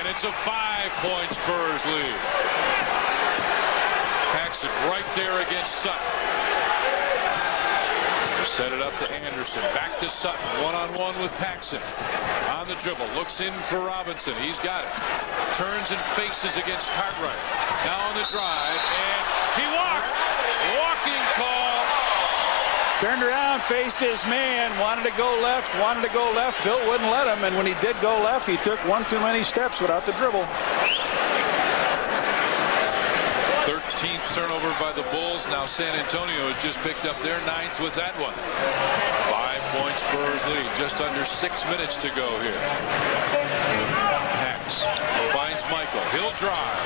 And it's a 5-point Spurs lead. Paxson right there against Sutton. Set it up to Anderson. Back to Sutton. One-on-one with Paxson. On the dribble. Looks in for Robinson. He's got it. Turns and faces against Cartwright. Now on the drive. And he walked. Walking call. Turned around, faced his man. Wanted to go left. Bill wouldn't let him. And when he did go left, he took one too many steps without the dribble. 13th by the Bulls. Now San Antonio has just picked up their 9th with that one. 5-point Spurs lead. Just under 6 minutes to go here. Hacks finds Michael. He'll drive.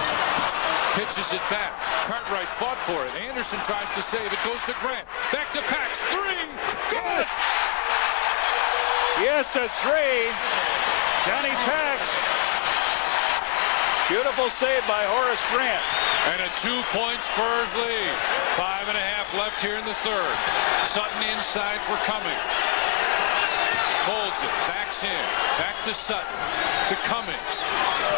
Pitches it back. Cartwright fought for it. Anderson tries to save. It goes to Grant. Back to Pax. 3. Yes! Yes, a 3. Johnny Pax. Beautiful save by Horace Grant. And a 2-point Spurs lead. 5.5 left here in the third. Sutton inside for Cummings. Holds it. Backs in. Back to Sutton. To Cummings.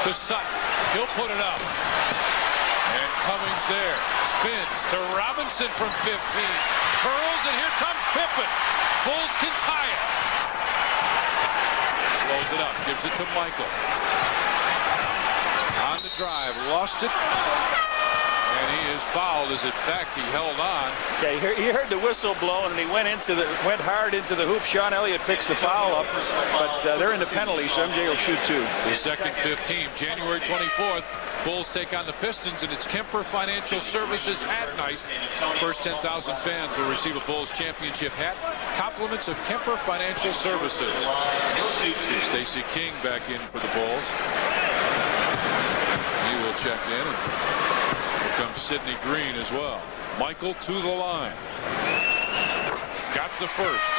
To Sutton. He'll put it up. And Cummings there. Spins to Robinson from 15. Curls, and here comes Pippen. Bulls can tie it. Slows it up. Gives it to Michael. On the drive, lost it, and he is fouled. As in fact, he held on. Yeah, he heard the whistle blow, and he went hard into the hoop. Sean Elliott picks the foul up, but they're in the penalty, so MJ will shoot 2. The second 15, January 24th. Bulls take on the Pistons, and it's Kemper Financial Services hat night. First 10,000 fans will receive a Bulls championship hat. Compliments of Kemper Financial Services. Stacey King back in for the Bulls. He will check in. And here comes Sidney Green as well. Michael to the line. Got the first.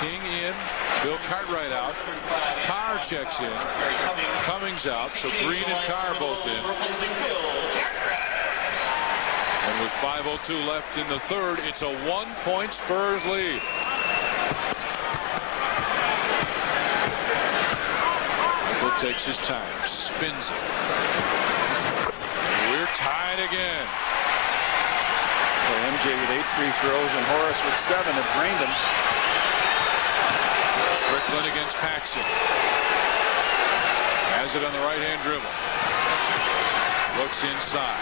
King in. Bill Cartwright out. Carr checks in. Cummings out. So Green and Carr both in. And with 5:02 left in the third, it's a 1-point Spurs lead. Michael takes his time. Spins it. We're tied again. Well, MJ with 8 free throws and Horace with 7 have drained him. Strickland against Paxson. Has it on the right-hand dribble. Looks inside.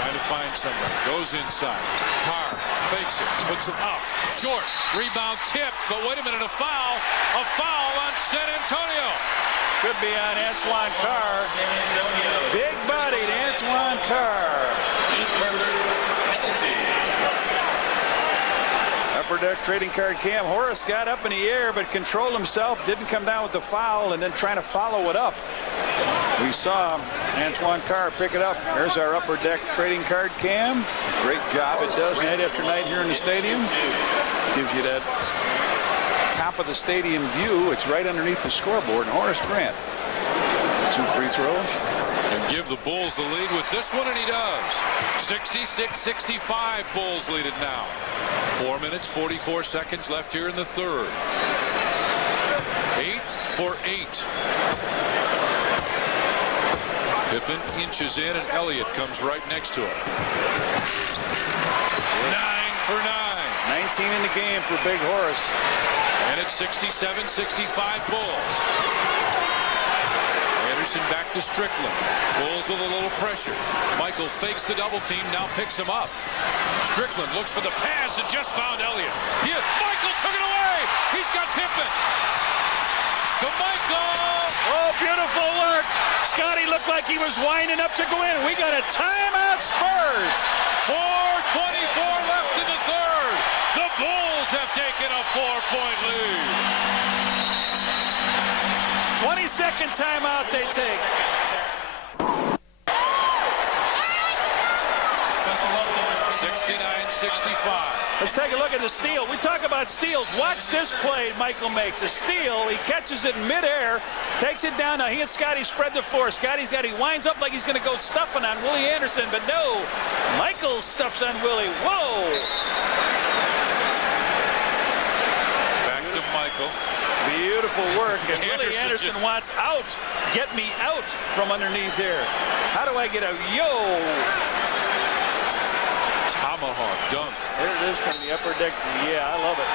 Trying to find somebody. Goes inside. Carr fakes it. Puts it up. Short. Rebound tipped. But wait a minute. A foul. A foul on San Antonio. Could be on Antoine Carr. Big-bodied Antoine Carr. Upper deck trading card cam. Horace got up in the air but controlled himself. Didn't come down with the foul and then trying to follow it up. We saw Antoine Carr pick it up. There's our upper deck trading card cam. Great job it does night after night here in the stadium. Gives you that top of the stadium view. It's right underneath the scoreboard. And Horace Grant. 2 free throws. And give the Bulls the lead with this one, and he does. 66-65, Bulls lead it now. 4 minutes, 44 seconds left here in the third. 8 for 8. Pippen inches in, and Elliott comes right next to him. 9 for 9. 19 in the game for Big Horace. And it's 67-65 Bulls. Anderson back to Strickland. Bulls with a little pressure. Michael fakes the double team, now picks him up. Strickland looks for the pass and just found Elliott. Michael took it away. He's got Pippen. To Michael. Oh, beautiful work. Scotty looked like he was winding up to go in. We got a timeout, Spurs. 4:24 left in the third. The Bulls have taken a 4-point lead. 22nd timeout they take. Let's take a look at the steal. We talk about steals. Watch this play Michael makes. A steal. He catches it in midair, takes it down. Now he and Scotty spread the floor. He winds up like he's going to go stuffing on Willie Anderson, but no. Michael stuffs on Willie. Whoa. Back to Michael. Beautiful work. And Willie Anderson wants out. Get me out from underneath there. How do I get a yo? Tomahawk dunk. There it is from the upper deck. Yeah, I love it.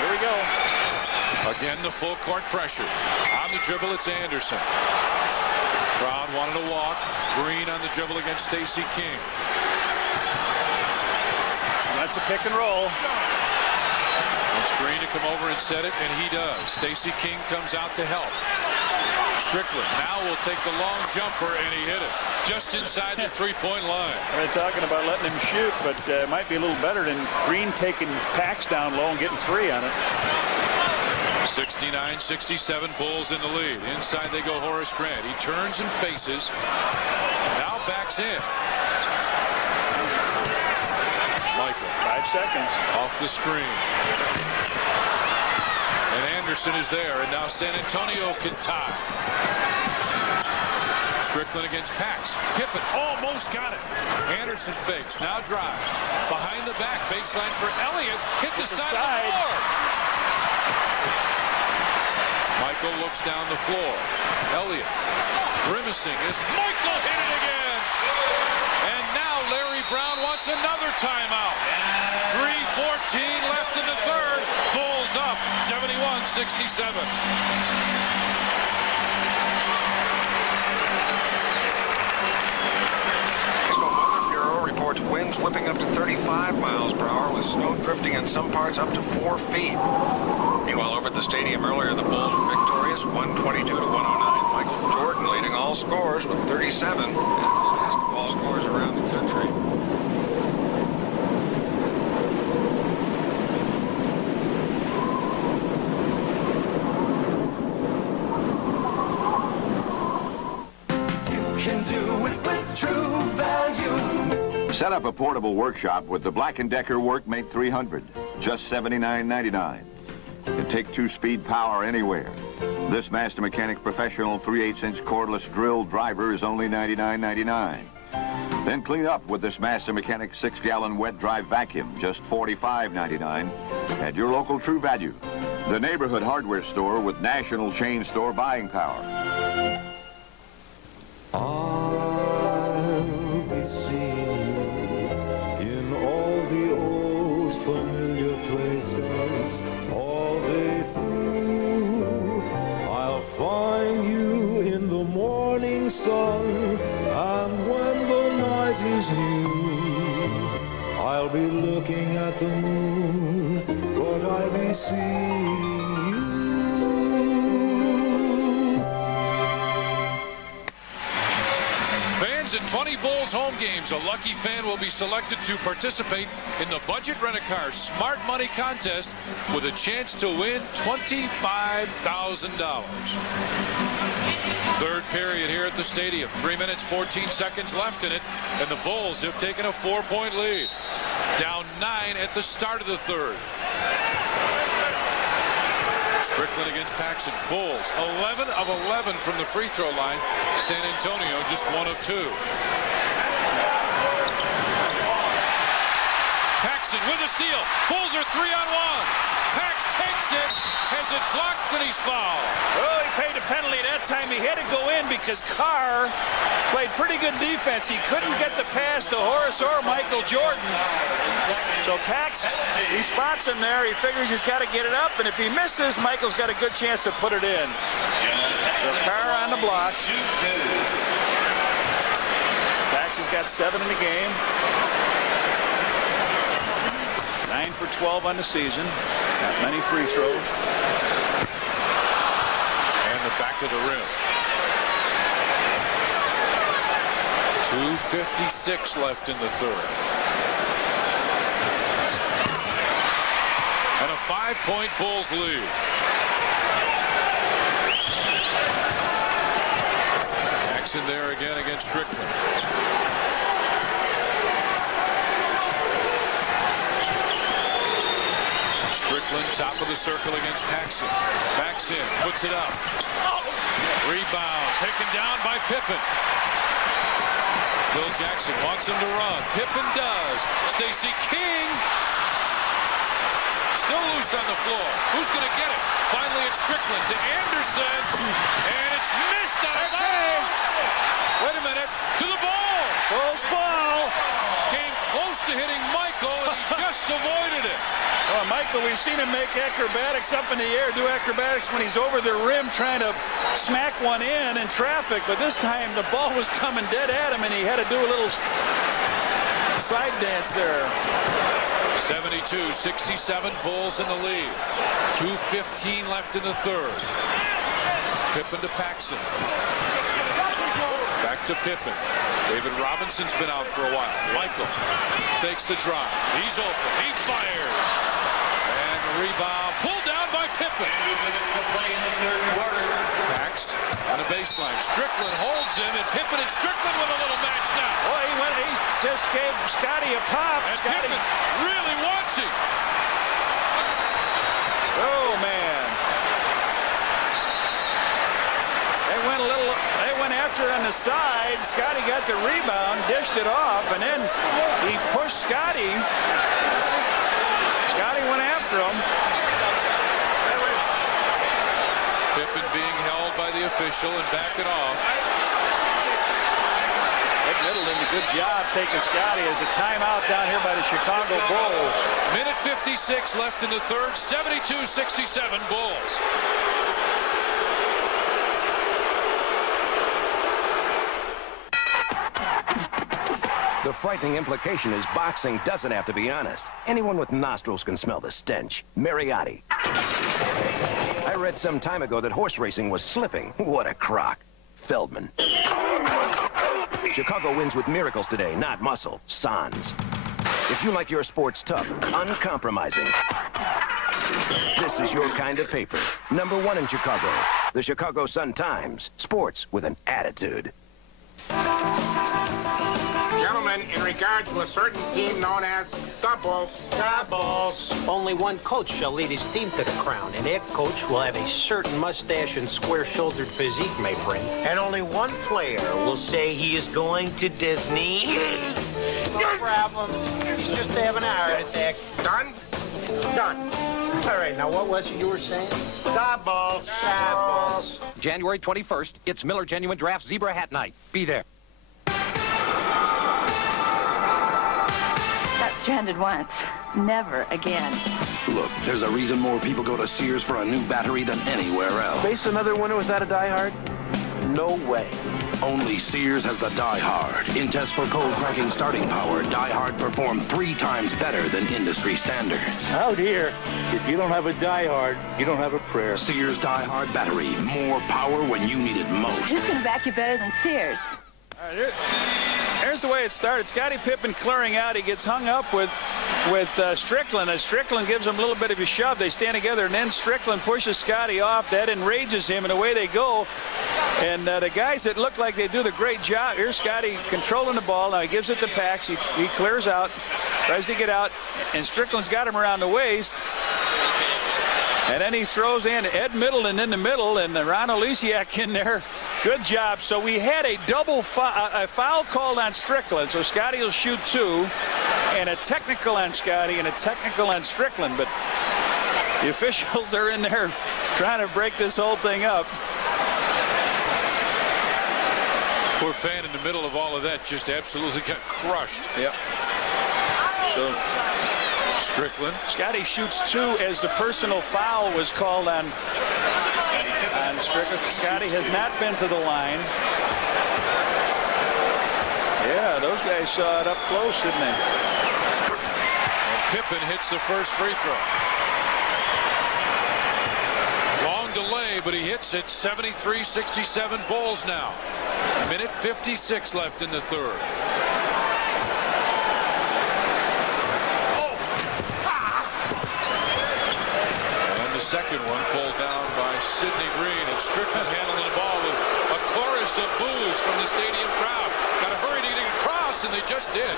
Here we go. Again, the full court pressure. On the dribble, it's Anderson. Brown wanted to walk. Green on the dribble against Stacey King. And that's a pick and roll. Wants Green to come over and set it, and he does. Stacey King comes out to help. Strickland now will take the long jumper, and he hit it just inside the three-point line. We're talking about letting him shoot, but it might be a little better than Green taking Pax down low and getting 3 on it. 69-67, Bulls in the lead. Inside they go Horace Grant. He turns and faces. Now backs in. Michael. 5 seconds. Off the screen. And Anderson is there, and now San Antonio can tie. Strickland against Pax. Pippen almost got it. Anderson fakes. Now drives. Behind the back. Baseline for Elliott. Hit the side of the floor. Michael looks down the floor. Elliott grimacing as Michael hit it again. And now Larry Brown wants another timeout. 3:14 left in the third. Bulls up 71-67. Reports winds whipping up to 35 miles per hour with snow drifting in some parts up to 4 feet. Meanwhile, over at the stadium earlier, the Bulls were victorious 122-109. Michael Jordan leading all scorers with 37 and basketball scores around the country. You can do it with True Value. Set up a portable workshop with the Black & Decker Workmate 300, just $79.99. Can take 2-speed power anywhere. This Master Mechanic Professional 3/8-inch cordless drill driver is only $99.99. Then clean up with this Master Mechanic 6-gallon wet dry vacuum, just $45.99 at your local True Value, the neighborhood hardware store with national chain store buying power. Sun, and when the night is new, I'll be looking at the moon, but I'll be seeing you. Fans at 20 Bulls home games, a lucky fan will be selected to participate in the Budget Rent-A-Car Smart Money Contest with a chance to win $25,000. Third period here at the stadium. 3 minutes, 14 seconds left in it, and the Bulls have taken a 4-point lead. Down 9 at the start of the third. Strickland against Paxson. Bulls 11 of 11 from the free throw line. San Antonio just 1 of 2. Paxson with a steal. Bulls are 3-on-1. Pax takes it, has it blocked, and he's fouled. Well, he paid a penalty that time. He had to go in because Carr played pretty good defense. He couldn't get the pass to Horace or Michael Jordan. So Pax, he spots him there. He figures he's got to get it up, and if he misses, Michael's got a good chance to put it in. So Carr on the block. Pax has got 7 in the game. 9 for 12 on the season. Not many free throws. And the back of the rim. 2:56 left in the third. And a 5-point Bulls lead. Paxson there again against Strickland. Strickland, top of the circle against Paxson. Backs in, puts it up. Rebound, taken down by Pippen. Phil Jackson wants him to run. Pippen does. Stacey King still loose on the floor. Who's going to get it? Finally, it's Strickland to Anderson. And it's missed out of bounds. Wait a minute. To the ball. Bulls ball. Came close to hitting Michael, and he just avoided it. Well, Michael, we've seen him make acrobatics up in the air, do acrobatics when he's over the rim trying to smack one in traffic, but this time the ball was coming dead at him, and he had to do a little side dance there. 72-67, Bulls in the lead. 2:15 left in the third. Pippen to Paxson. Back to Pippen. David Robinson's been out for a while. Michael takes the drive. He's open. He fires. And rebound. Pulled down by Pippen. Paxed on the baseline. Strickland holds him, and Pippen and Strickland with a little match now. Boy, he just gave Scotty a pop. And Scotty. Pippen really watching. Oh, man. They went after it on the side. Scotty got the rebound, dished it off, and then he pushed Scotty. Scotty went after him. Pippen being held by the official and backing off. Ed Middleton did a good job taking Scotty. There's a timeout down here by the Chicago Bulls. Minute 56 left in the third. 72-67 Bulls. The frightening implication is boxing doesn't have to be honest. Anyone with nostrils can smell the stench. Mariotti. I read some time ago that horse racing was slipping. What a crock. Feldman. Chicago wins with miracles today, not muscle. Sans. If you like your sports tough, uncompromising, this is your kind of paper. #1 in Chicago. The Chicago Sun-Times. Sports with an attitude. Gentlemen, in regard to a certain team known as the Bulls. The Bulls. Only one coach shall lead his team to the crown, and that coach will have a certain mustache and square-shouldered physique, my friend. And only one player will say he is going to Disney. No problem. He's just having a heart attack. Done? Done. All right, now what was it you were saying? The Bulls. The Bulls. January 21st, it's Miller Genuine Draft Zebra Hat Night. Be there. Got stranded once. Never again. Look, there's a reason more people go to Sears for a new battery than anywhere else. Face another winner without a diehard? No way. Only Sears has the Die Hard. In tests for cold cracking starting power, Die Hard performed 3 times better than industry standards. Oh, dear. If you don't have a diehard, you don't have a prayer. Sears Die Hard battery. More power when you need it most. Who's going to back you better than Sears? All right, here's the way it started. Scottie Pippen clearing out. He gets hung up with Strickland. As Strickland gives him a little bit of a shove, they stand together, and then Strickland pushes Scotty off. That enrages him, and away they go. And the guys that look like they do the great job. Here's Scotty controlling the ball. Now he gives it to Pax. He clears out, tries to get out, and Strickland's got him around the waist. And then he throws in Ed Middleton in the middle, and Ron Olesiak in there. Good job. So we had a double foul called on Strickland. So Scotty will shoot 2, and a technical on Scotty and a technical on Strickland. But the officials are in there trying to break this whole thing up. Poor fan in the middle of all of that just absolutely got crushed. Yep. So Strickland. Scotty shoots 2 as the personal foul was called on Strickland. Scotty has not been to the line. Yeah, those guys saw it up close, didn't they? And Pippen hits the first free throw. Long delay, but he hits it. 73-67 Bulls now. Minute 56 left in the third. Second one pulled down by Sidney Green, and Strickland handling the ball with a chorus of boos from the stadium crowd. Got to hurry to get it across, and they just did.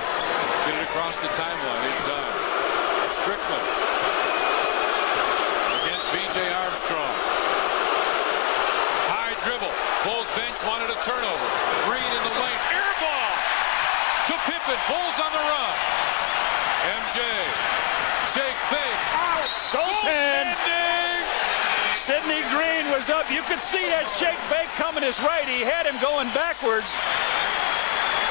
Get it across the timeline in time. Strickland against B.J. Armstrong. High dribble. Bulls bench wanted a turnover. Green in the lane. Air ball to Pippen. Bulls on the run. MJ. Shake big. Goaltend. Sidney Green was up. You could see that shake bake coming his right. He had him going backwards.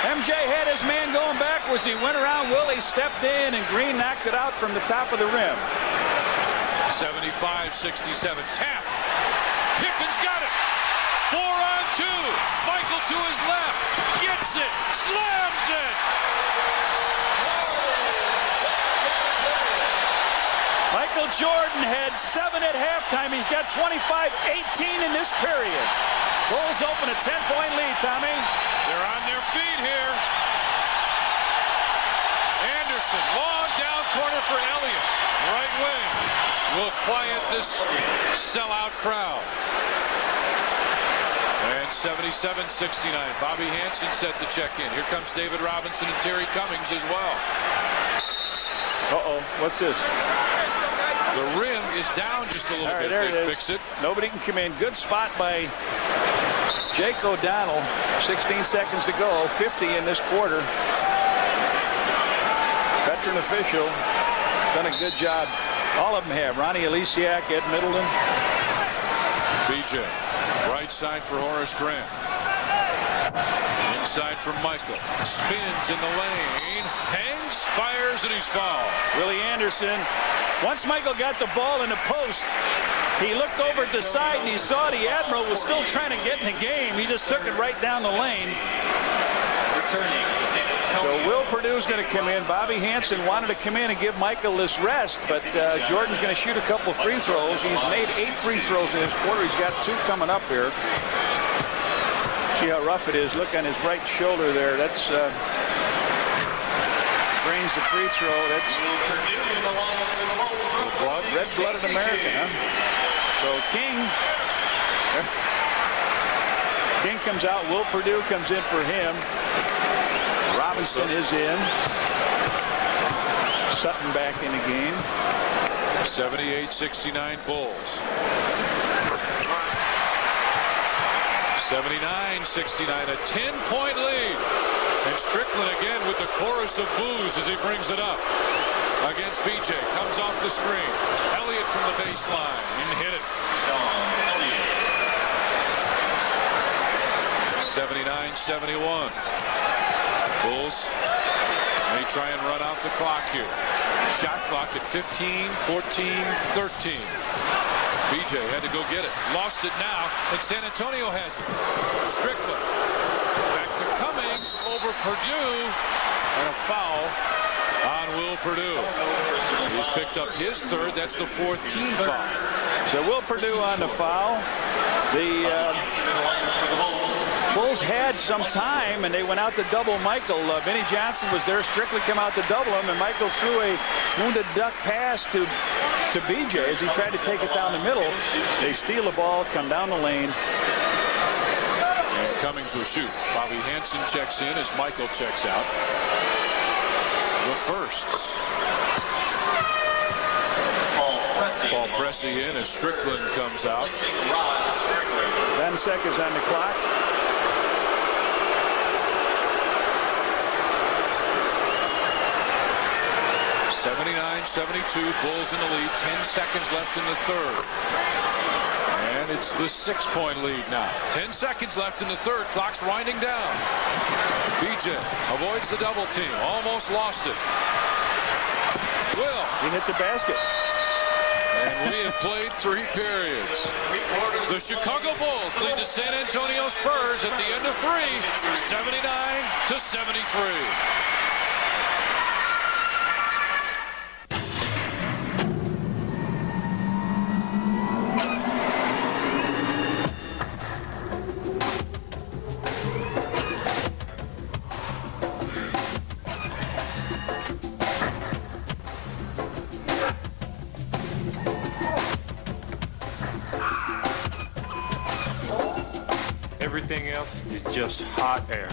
MJ had his man going backwards. He went around. Willie stepped in, and Green knocked it out from the top of the rim. 75-67. Tap. Pippen's got it. 4 on 2. Michael to his left. Gets it. Slams it. Michael Jordan had 7 at halftime. He's got 25-18 in this period. Bulls open a 10-point lead, Tommy. They're on their feet here. Anderson, long down corner for Elliott. Right wing will quiet this sellout crowd. And 77-69. Bobby Hansen set to check in. Here comes David Robinson and Terry Cummings as well. Uh-oh, what's this? The rim is down just a little bit. There They it is. fix it. Nobody can come in. Good spot by Jake O'Donnell. 16 seconds to go. 50 in this quarter. Veteran official. Done a good job. All of them have. Ronnie Elisiak, Ed Middleton. BJ. Right side for Horace Grant. Inside for Michael. Spins in the lane. Hangs, fires, and he's fouled. Willie Anderson. Once Michael got the ball in the post, he looked over at the side and he saw the Admiral was still trying to get in the game. He just took it right down the lane. So Will Purdue's going to come in. Bobby Hansen wanted to come in and give Michael this rest, but Jordan's going to shoot a couple free throws. He's made 8 free throws in his quarter. He's got 2 coming up here. See how rough it is. Look on his right shoulder there. That's brings the free throw. That's red-blooded American, huh? So King comes out. Will Purdue comes in for him. Robinson is in. Sutton back in the game. 78-69 Bulls. 79-69, a 10-point lead. And Strickland again with the chorus of boos as he brings it up against BJ. Comes off the screen. Elliott from the baseline and hit it. 79-71. Bulls may try and run out the clock here. Shot clock at 15, 14, 13. BJ had to go get it. Lost it now, and San Antonio has it. Strickland back to Cummings over Purdue, and a foul on Will Purdue. He's picked up his 3rd. That's the 4th team foul. So Will Purdue on the foul. The Bulls had some time, and they went out to double Michael. Vinnie Johnson was there. Strickland came out to double him, and Michael threw a wounded duck pass to BJ as he tried to take it down the middle. They steal the ball, come down the lane. And Cummings will shoot. Bobby Hansen checks in as Michael checks out. The first. Paul Pressey in as Strickland comes out. 10 seconds on the clock. (79-72) Bulls in the lead. 10 seconds left in the 3rd. And it's the 6-point lead now. 10 seconds left in the 3rd. Clock's winding down. BJ avoids the double team. Almost lost it. Will. He hit the basket. And we have played 3 periods. The Chicago Bulls lead the San Antonio Spurs at the end of 3, 79-73. Everything else is just hot air.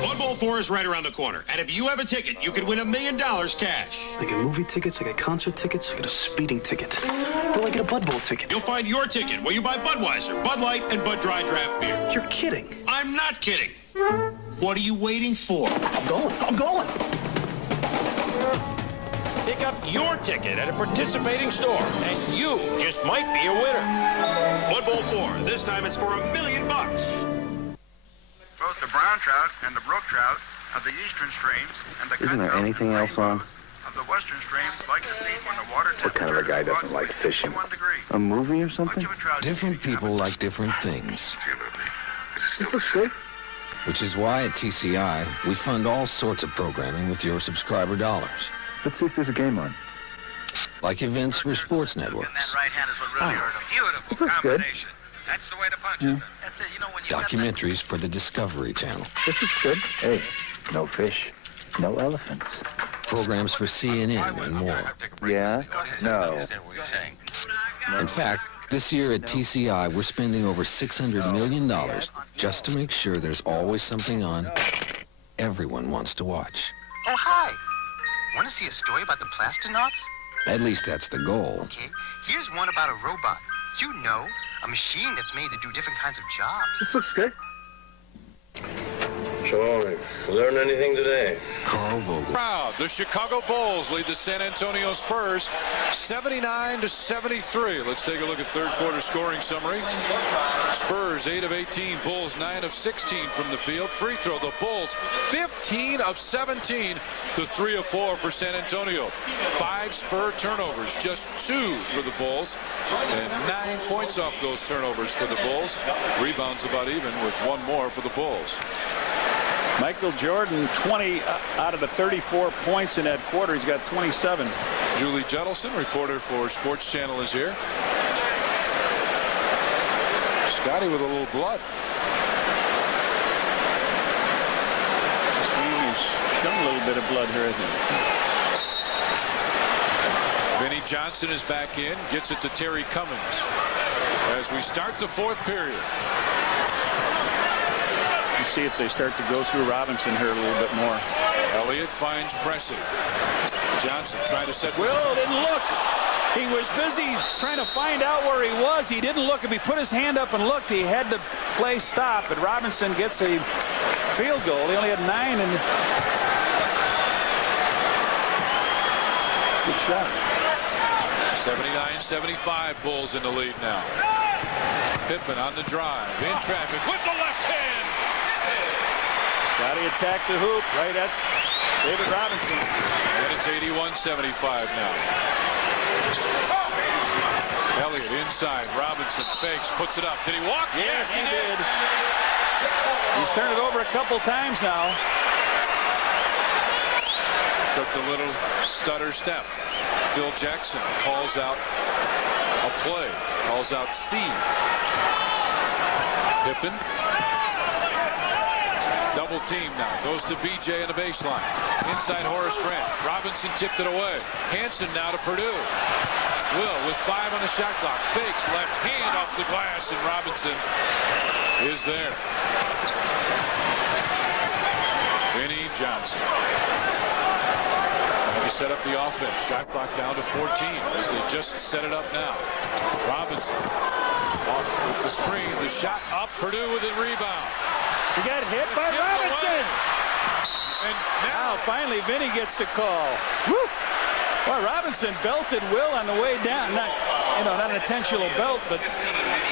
Bud Bowl 4 is right around the corner. And if you have a ticket, you could win $1 million cash. I get movie tickets, I get concert tickets, I get a speeding ticket. Will I get a Bud Bowl ticket? You'll find your ticket where you buy Budweiser, Bud Light, and Bud Dry Draft beer. You're kidding. I'm not kidding. What are you waiting for? I'm going. Pick up your ticket at a participating store, and you just might be a winner. Bud Bowl 4. This time it's for $1 million. Both the brown trout and the brook trout of the eastern streams and the Isn't there anything else on? of the western streams like to feed when the water What kind of a guy doesn't like fishing? A movie or something? Different people like different things. This looks good. Which is why at TCI, we fund all sorts of programming with your subscriber dollars. Let's see if there's a game on. Like events for sports networks. That right hand is what really hurt him. Beautiful This looks good. combination. That's the way to punch it. That's it. You know when you Documentaries for the Discovery Channel. This looks good. Hey, no fish, no elephants. Programs for CNN and more. Yeah? No. In fact, this year at TCI, we're spending over $600 million just to make sure there's always something on everyone wants to watch. Oh, hi. Want to see a story about the plastonauts? At least that's the goal. Okay, here's one about a robot. You know, a machine that's made to do different kinds of jobs. This looks good. So, learn anything today? Carl Vogel. Proud. The Chicago Bulls lead the San Antonio Spurs 79-73. Let's take a look at third quarter scoring summary. Spurs 8 of 18. Bulls 9 of 16 from the field. Free throw. The Bulls 15 of 17 to 3 of 4 for San Antonio. 5 Spur turnovers. Just 2 for the Bulls. And 9 points off those turnovers for the Bulls. Rebounds about even with 1 more for the Bulls. Michael Jordan, 20 out of the 34 points in that quarter. He's got 27. Julie Judelson, reporter for Sports Channel, is here. Scotty with a little blood. He's shown a little bit of blood here, I think. Vinnie Johnson is back in, gets it to Terry Cummings as we start the fourth period. See if they start to go through Robinson here a little bit more. Elliott finds Pressey. Johnson trying to set. Will didn't look. He was busy trying to find out where he was. He didn't look. If he put his hand up and looked, he had the play stop. But Robinson gets a field goal. He only had 9 and good shot. 79-75. Bulls in the lead now. Pippen on the drive in traffic with the left hand. Scotty attacked the hoop right at David Robinson. And it's 81-75 now. Elliott inside. Robinson fakes, puts it up. Did he walk? Yes, he did. He's turned it over a couple times now. Took the little stutter step. Phil Jackson calls out a play. Calls out C. Pippen. Double team now. Goes to BJ in the baseline. Inside Horace Grant. Robinson tipped it away. Hansen now to Purdue. Will with 5 on the shot clock. Fakes left hand off the glass, and Robinson is there. Vinnie Johnson. Trying to set up the offense. Shot clock down to 14 as they just set it up now. Robinson off with the screen. The shot up. Purdue with a rebound. He got hit by Robinson. And now finally Vinny gets the call. Woo! Well, Robinson belted Will on the way down. Not an intentional belt, but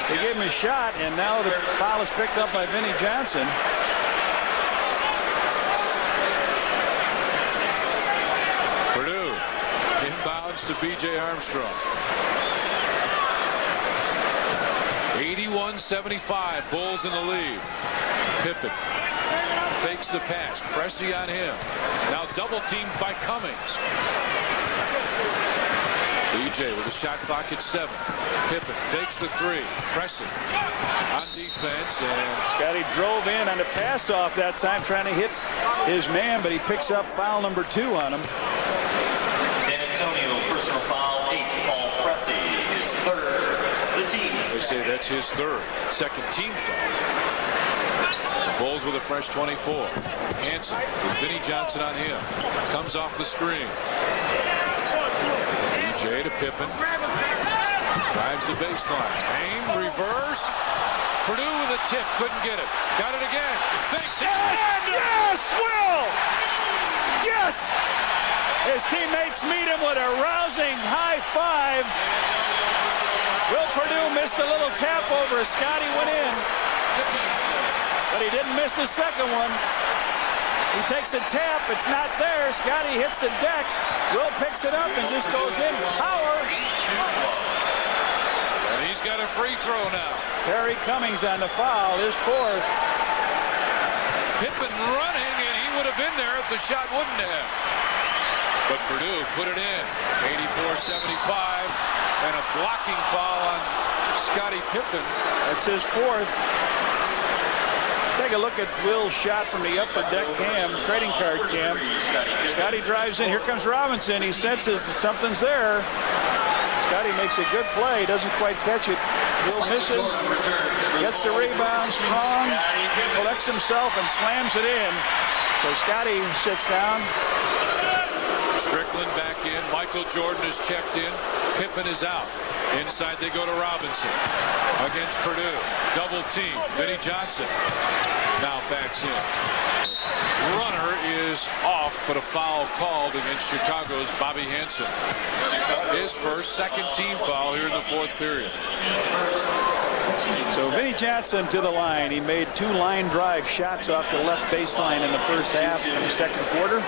they gave him a shot, and now the foul is picked up by Vinnie Johnson. Purdue inbounds to B.J. Armstrong. 81-75. Bulls in the lead. Pippen fakes the pass. Pressey on him. Now double teamed by Cummings. BJ with a shot clock at 7. Pippen fakes the 3. Pressey on defense, and Scotty drove in on the pass off that time, trying to hit his man, but he picks up foul number 2 on him. San Antonio personal foul 8. Paul Pressey, his 3rd. The team. They say that's his 3rd. 2nd team foul. Bulls with a fresh 24. Hansen with Vinnie Johnson on him. Comes off the screen. BJ to Pippen. Drives the baseline. Aim, reverse. Purdue with a tip. Couldn't get it. Got it again. Thinks it. Yes, Will! Yes! His teammates meet him with a rousing high five. Will Purdue missed a little tap over as Scotty went in. But he didn't miss the second one. He takes a tap. It's not there. Scotty hits the deck. Will picks it up and just goes in. Power. And he's got a free throw now. Terry Cummings on the foul. His 4th. Pippen running, and he would have been there if the shot wouldn't have. But Purdue put it in. 84-75, and a blocking foul on Scottie Pippen. That's his fourth. Take a look at Will's shot from the upper deck cam, trading card cam. Scottie drives in. Here comes Robinson. He senses something's there. Scottie makes a good play. Doesn't quite catch it. Will misses. Gets the rebound. Strong. Collects himself and slams it in. So Scottie sits down. Strickland back in. Michael Jordan is checked in. Pippen is out. Inside they go to Robinson against Purdue. Double team. Vinnie Johnson now backs in. Runner is off, but a foul called against Chicago's Bobby Hansen. His first second team foul here in the fourth period. So Vinnie Johnson to the line. He made 2 line drive shots off the left baseline in the first half in the second quarter.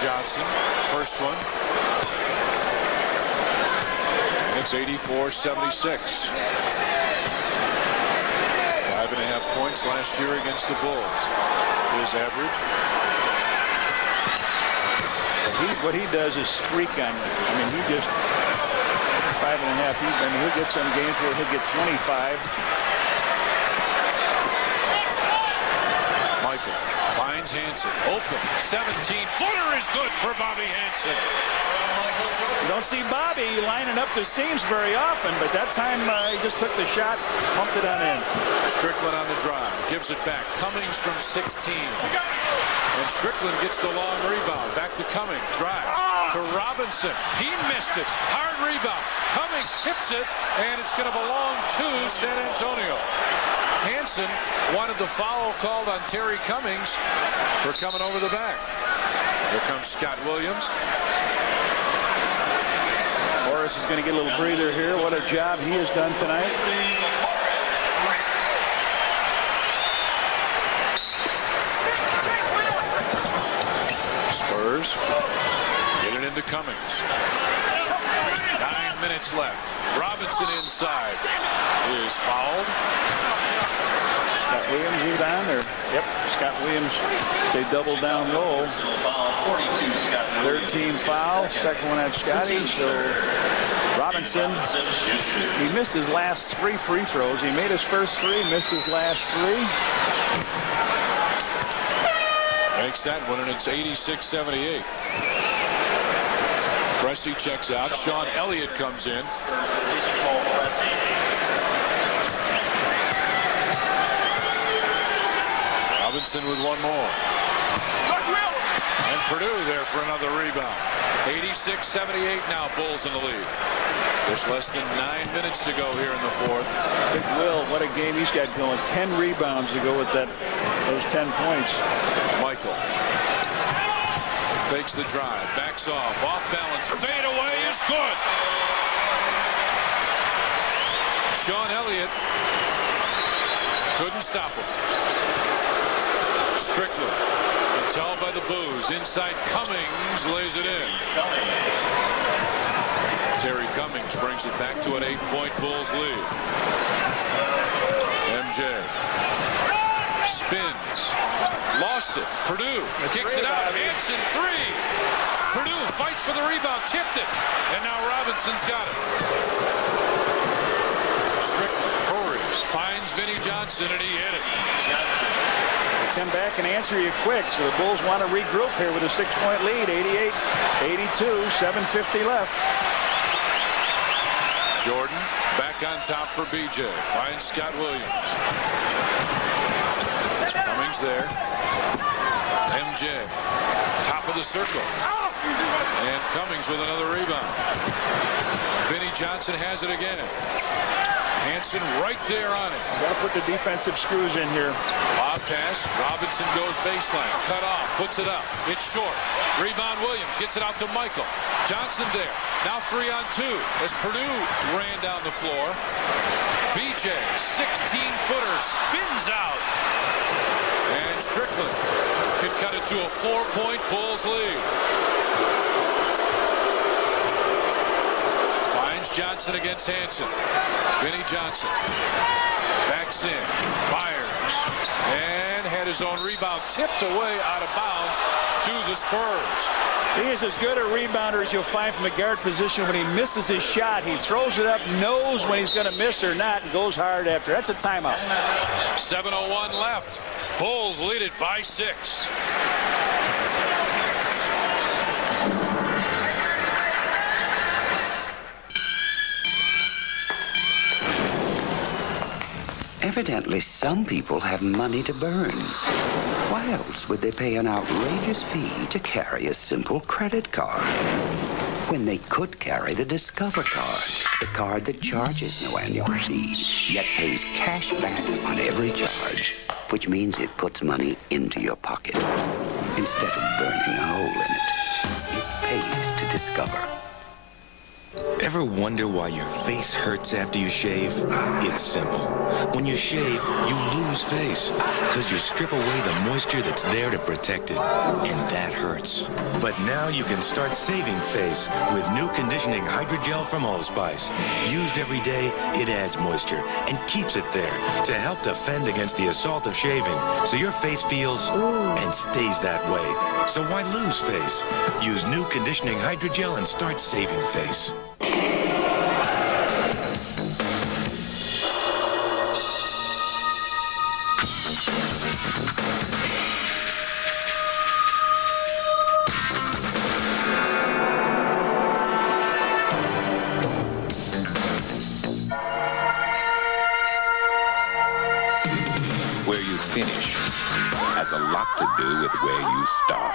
Johnson, first one. It's 84-76. 5.5 points last year against the Bulls. His average. What he does is streak on you. I mean, he just 5.5. He'll get some games where he'll get 25. Michael finds Hansen open. 17-footer is good for Bobby Hansen. You don't see Bobby lining up the seams very often, but that time he just took the shot, pumped it on in. Strickland on the drive, gives it back. Cummings from 16. And Strickland gets the long rebound. Back to Cummings. Drive to Robinson. He missed it. Hard rebound. Cummings tips it, and it's going to belong to San Antonio. Hansen wanted the foul called on Terry Cummings for coming over the back. Here comes Scott Williams. Morris is going to get a little breather here. What a job he has done tonight. Spurs get it into Cummings. 9 minutes left. Robinson inside is fouled. Scott Williams is on there. Yep, Scott Williams, they double down low. 13 foul, second one at Scottie. So Robinson, he missed his last 3 free throws. He made his first 3, missed his last 3. Makes that one, and it's 86-78. Pressey checks out. Sean Elliott comes in. Robinson with one more. And Purdue there for another rebound. 86-78 now. Bulls in the lead. There's less than 9 minutes to go here in the fourth. Big Will, what a game he's got going. 10 rebounds to go with those 10 points. Michael fakes the drive, backs off balance, fade away is good. Sean Elliott couldn't stop him. Strickland, can tell by the boos. Inside Cummings lays it in. Terry Cummings brings it back to an 8-point Bulls lead. MJ spins, lost it. Purdue kicks it out. Hansen 3. Purdue fights for the rebound, tipped it, and now Robinson's got it. Strickland hurries, finds Vinnie Johnson, and he hit it. Come back and answer you quick. So the Bulls want to regroup here with a 6-point lead. 88-82, 7:50 left. Jordan back on top for BJ. Finds Scott Williams. Cummings there. MJ. Top of the circle. And Cummings with another rebound. Vinnie Johnson has it again. Hansen right there on it. Got to put the defensive screws in here. Lob pass. Robinson goes baseline. Cut off. Puts it up. It's short. Rebound Williams. Gets it out to Michael. Johnson there. Now 3-on-2 as Purdue ran down the floor. BJ, 16-footer, spins out. And Strickland can cut it to a 4-point Bulls lead. Finds Johnson against Hansen. Vinnie Johnson backs in, fires, and had his own rebound tipped away out of bounds to the Spurs. He is as good a rebounder as you'll find from a guard position. When he misses his shot, he throws it up, knows when he's going to miss or not, and goes hard after. That's a timeout. 7:01 left. Bulls lead it by 6. Evidently, some people have money to burn. Why else would they pay an outrageous fee to carry a simple credit card when they could carry the Discover card, the card that charges no annual fee, yet pays cash back on every charge, which means it puts money into your pocket instead of burning a hole in it. It pays to Discover. Ever wonder why your face hurts after you shave? It's simple. When you shave, you lose face, because you strip away the moisture that's there to protect it, and that hurts. But now you can start saving face with new conditioning hydrogel from Allspice. Used every day, it adds moisture and keeps it there to help defend against the assault of shaving, so your face feels and stays that way. So why lose face? Use new conditioning hydrogel and start saving face. Where you finish has a lot to do with where you start.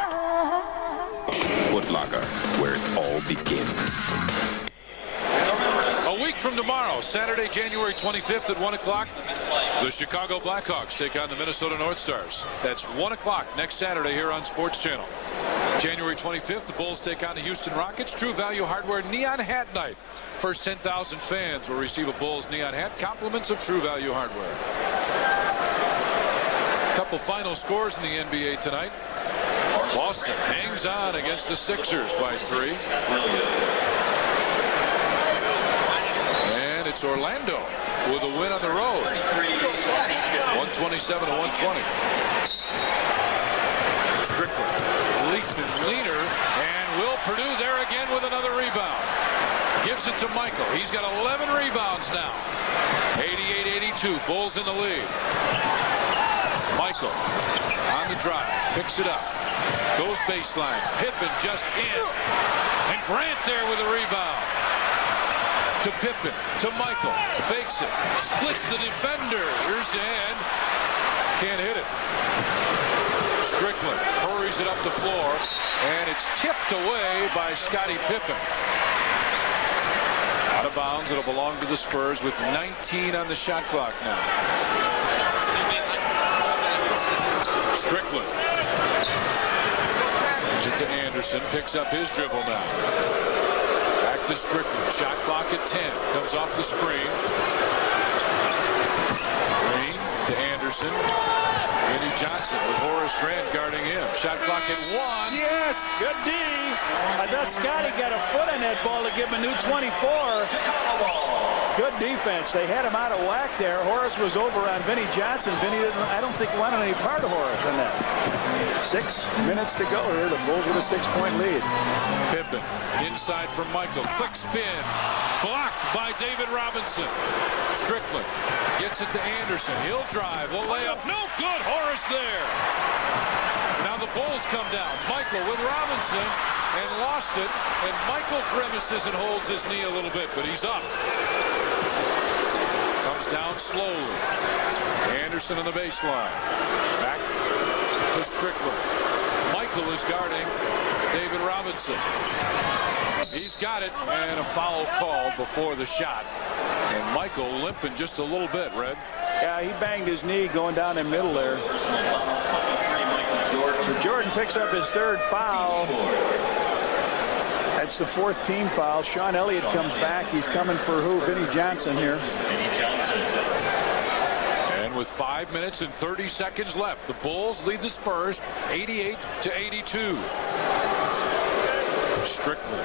Foot Locker, where it all begins. A week from tomorrow, Saturday, January 25th at 1 o'clock, the Chicago Blackhawks take on the Minnesota North Stars. That's 1 o'clock next Saturday here on Sports Channel. January 25th, the Bulls take on the Houston Rockets. True Value Hardware Neon Hat Night. First 10,000 fans will receive a Bulls neon hat. Compliments of True Value Hardware. Couple final scores in the NBA tonight. Boston hangs on against the Sixers by 3. And it's Orlando with a win on the road. 127-120. Strickland, leaner, and Will Perdue there again with another rebound. Gives it to Michael. He's got 11 rebounds now. 88-82. Bulls in the lead. Michael on the drive. Picks it up. Goes baseline. Pippen just in. And Grant there with a rebound. To Pippen. To Michael. Fakes it. Splits the defenders. And can't hit it. Strickland hurries it up the floor. And it's tipped away by Scottie Pippen. Out of bounds. It'll belong to the Spurs with 19 on the shot clock now. Strickland. Gives it to Anderson. Picks up his dribble now. Back to Strickland. Shot clock at 10. Comes off the screen. Green to Anderson. Vinnie Johnson with Horace Grant guarding him. Shot clock at 1. Yes, good D. I thought Scotty got a foot on that ball to give him a new 24. Good defense. They had him out of whack there. Horace was over on Vinnie Johnson. Vinnie didn't, I don't think, wanted any part of Horace in that. 6 minutes to go here. The Bulls with a 6-point lead. Pippen inside for Michael. Quick spin. Blocked by David Robinson. Strickland gets it to Anderson. He'll drive. The layup. No good. Horace there. Now the Bulls come down. Michael with Robinson and lost it. And Michael grimaces and holds his knee a little bit, but he's up. Comes down slowly. Anderson on the baseline. Back to Strickland. Michael is guarding David Robinson. He's got it, and a foul called before the shot. And Michael limping just a little bit, Red. Yeah, he banged his knee going down the middle there. So Jordan picks up his 3rd foul. That's the 4th team foul. Sean Elliott comes back. He's coming for who? Vinnie Johnson here. And with 5 minutes and 30 seconds left, the Bulls lead the Spurs 88-82. Strickland.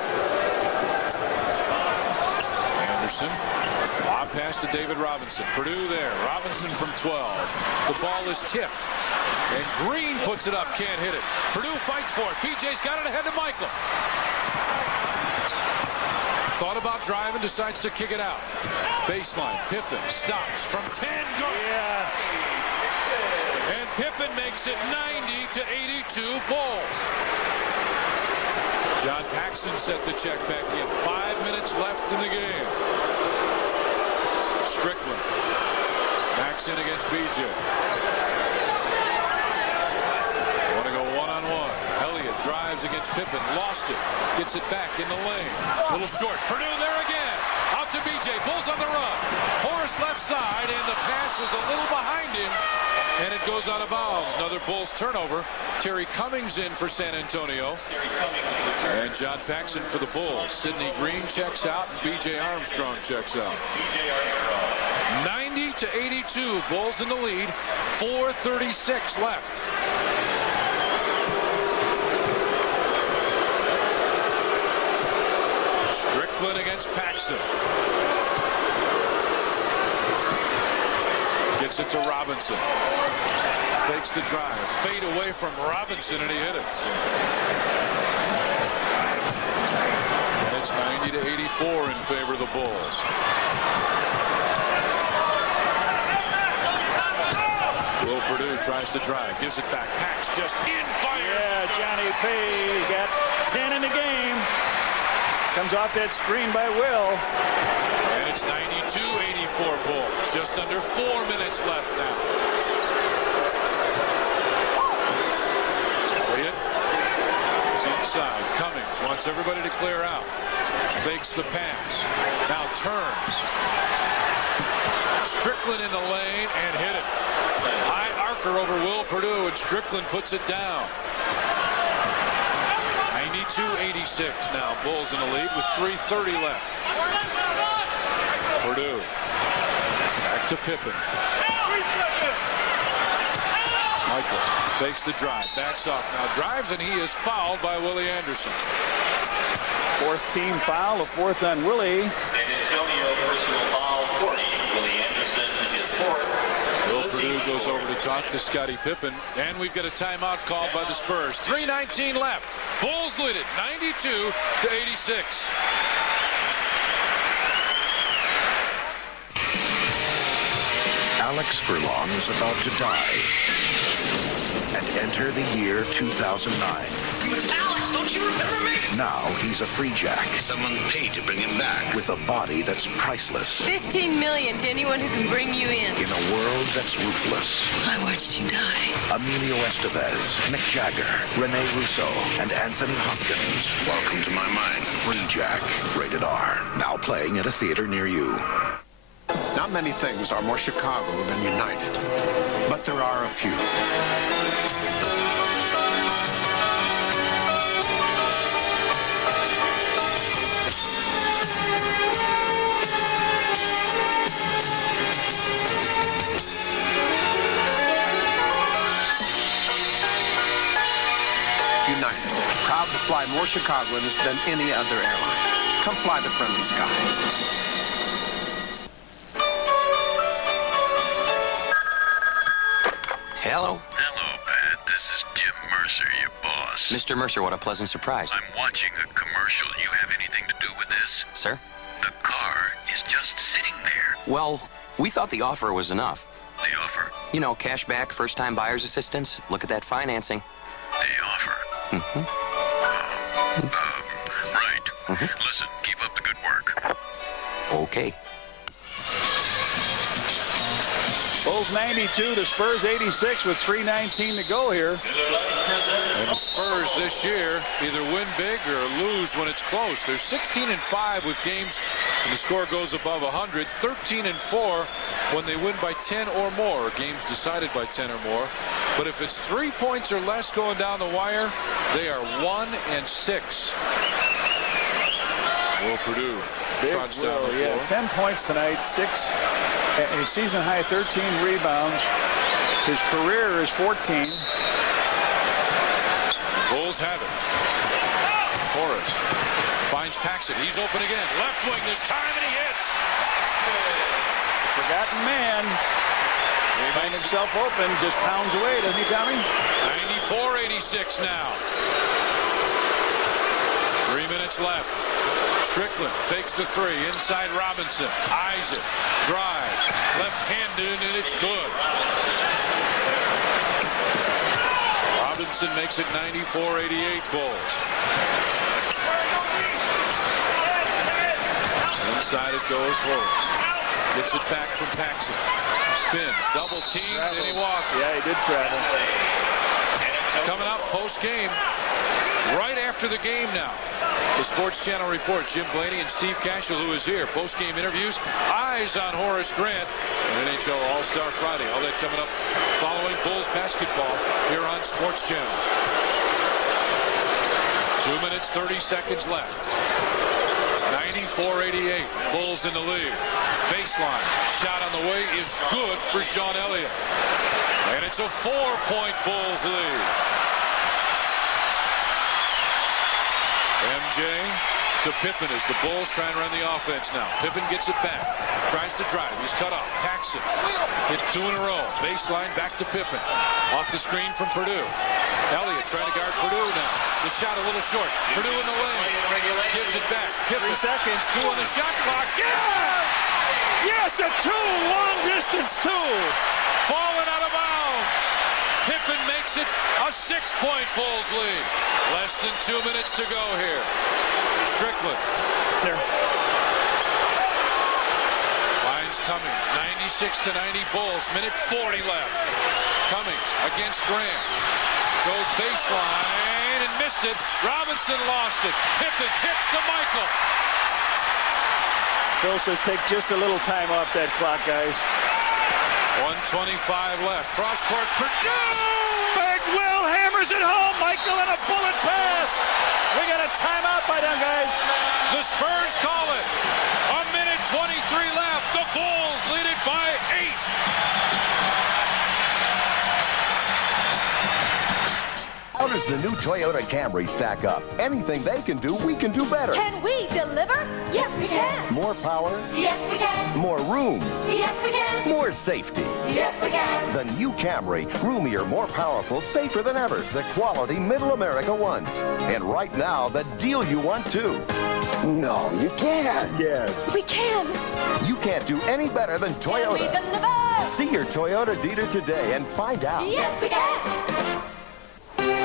And Anderson. Lob pass to David Robinson. Purdue there. Robinson from 12. The ball is tipped. And Green puts it up. Can't hit it. Purdue fights for it. PJ's got it ahead to Michael. Thought about driving, decides to kick it out. Baseline. Pippen stops from 10. Yeah. And Pippen makes it 90-82 Bulls. John Paxson set the check back in. 5 minutes left in the game. Strickland. Backs in against BJ. Want to go one-on-one. Elliott drives against Pippen. Lost it. Gets it back in the lane. Little short. Purdue there again. Out to BJ. Bulls on the run. Horace left side, and the pass was a little behind him. And it goes out of bounds. Another Bulls turnover. Terry Cummings in for San Antonio. And John Paxson for the Bulls. Sidney Green checks out, and B.J. Armstrong checks out. 90-82. Bulls in the lead. 4:36 left. Strickland against Paxson. Gets it to Robinson. Takes the drive. Fade away from Robinson, and he hit it. And it's 90-84 in favor of the Bulls. Will Purdue tries to drive. Gives it back. Pax just in fire. Yeah, Johnny P. got 10 in the game. Comes off that screen by Will. And it's 92-84 Bulls. Just under 4 minutes left now. Elliott is inside. Cummings wants everybody to clear out. Fakes the pass. Now turns. Strickland in the lane and hit it. High arcer over Will Purdue, and Strickland puts it down. 92-86 now. Bulls in the lead with 3:30 left. Purdue. Back to Pippen. Michael takes the drive. Backs off. Now drives, and he is fouled by Willie Anderson. Fourth team foul. A fourth on Willie. San Antonio personal foul 40. Willie Anderson is fourth. Will Purdue goes over to talk to Scottie Pippen, and we've got a timeout called by the Spurs. 3:19 left. Bulls lead it 92-86. Alex Furlong is about to die and enter the year 2009. Alex, don't you remember me? Now he's a free jack. Someone paid to bring him back. With a body that's priceless. $15 million to anyone who can bring you in. In a world that's ruthless. I watched you die. Emilio Estevez, Mick Jagger, Rene Russo, and Anthony Hopkins. Welcome to my mind. Free Jack. Rated R. Now playing at a theater near you. Not many things are more Chicago than United, but there are a few. United, proud to fly more Chicagoans than any other airline. Come fly the friendly skies. Hello. Hello, Pat. This is Jim Mercer, your boss. Mr. Mercer, what a pleasant surprise. I'm watching a commercial. You have anything to do with this? Sir? The car is just sitting there. Well, we thought the offer was enough. The offer? You know, cash back, first-time buyer's assistance. Look at that financing. The offer? Mm-hmm. Right. Listen, keep up the good work. Okay. Bulls 92 to Spurs 86 with 3:19 to go here. And the Spurs this year either win big or lose when it's close. They're 16-5 with games when the score goes above 100. 13-4 when they win by 10 or more. Games decided by 10 or more. But if it's 3 points or less going down the wire, they are 1-6. Will Purdue trots down the floor. 10 points tonight, a season high 13 rebounds. His career is 14. The Bulls have it. Horace finds Paxson. He's open again. Left wing this time, and he hits. Forgotten man. He finds himself open, just pounds away, doesn't he, Tommy? 94-86 now. 3 minutes left. Strickland fakes the three. Inside Robinson. Eyes it. Drives. Left-handed, and it's good. Robinson makes it 94-88 Bulls. Inside it goes Horace. Gets it back from Paxson. Spins. Double team. And he walks. Yeah, he did travel. Coming up post-game. Right after the game now. The Sports Channel report. Jim Blaney and Steve Cashel, who is here. Post-game interviews. Eyes on Horace Grant. And NHL All-Star Friday. All that coming up following Bulls basketball here on Sports Channel. 2 minutes, 30 seconds left. 94-88. Bulls in the lead. Baseline. Shot on the way is good for Sean Elliott. And it's a 4-point Bulls lead. MJ to Pippen as the Bulls trying to run the offense now. Pippen gets it back. Tries to drive. He's cut off. Paxson hit 2 in a row. Baseline back to Pippen. Off the screen from Purdue. Elliott trying to guard Purdue now. The shot a little short. Purdue in the lane. Gives it back. Pippen. 3 seconds. 2 on the shot clock. Yeah! Yes, a 2. Long distance 2. Falling out of bounds. Pippen makes it a 6-point Bulls lead. Less than 2 minutes to go here. Strickland. There. Finds Cummings. 96-90 Bulls. Minute 40 left. Cummings against Grant. Goes baseline and missed it. Robinson lost it. Pippen tips to Michael. Phil says take just a little time off that clock, guys. 1:25 left. Cross court. Purdue! Big Will hammers it home. Michael and a bullet pass. We got a timeout by them, guys. The Spurs call it. 1:23 left. The Bulls lead it by 8. How does the new Toyota Camry stack up? Anything they can do, we can do better. Can we deliver? Yes, we can. More power? Yes, we can. More room? Yes, we can. More safety? Yes, we can. The new Camry, roomier, more powerful, safer than ever. The quality Middle America wants. And right now, the deal you want too. No, you can't. Yes. We can. You can't do any better than Toyota. Can we deliver? See your Toyota dealer today and find out. Yes, we can.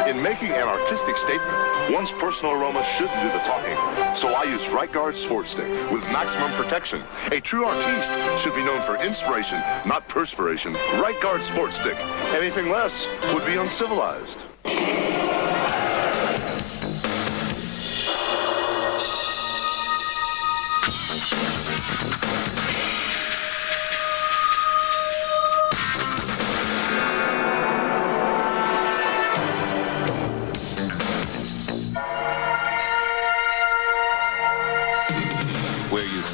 In making an artistic statement, one's personal aroma shouldn't do the talking. So I use Right Guard Sports Stick with maximum protection. A true artiste should be known for inspiration, not perspiration. Right Guard Sports Stick. Anything less would be uncivilized.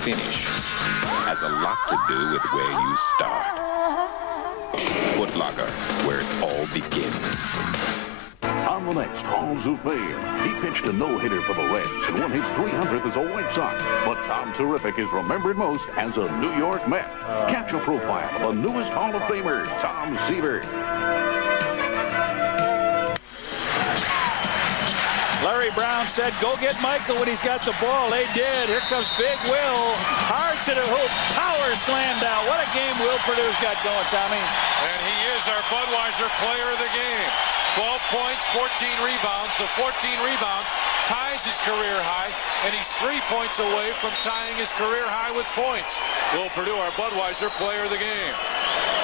Finish has a lot to do with where you start. Foot Locker, where it all begins. On the next Halls of Fame, he pitched a no-hitter for the Reds and won his 300th as a White Sox. But Tom Terrific is remembered most as a New York Met. Catch a profile of the newest Hall of Famer, Tom Seaver. Larry Brown said, go get Michael when he's got the ball. They did. Here comes Big Will. Hard to the hoop. Power slammed out. What a game Will Purdue's got going, Tommy. And he is our Budweiser player of the game. 12 points, 14 rebounds. The 14 rebounds ties his career high, and he's 3 points away from tying his career high with points. Will Purdue, our Budweiser player of the game.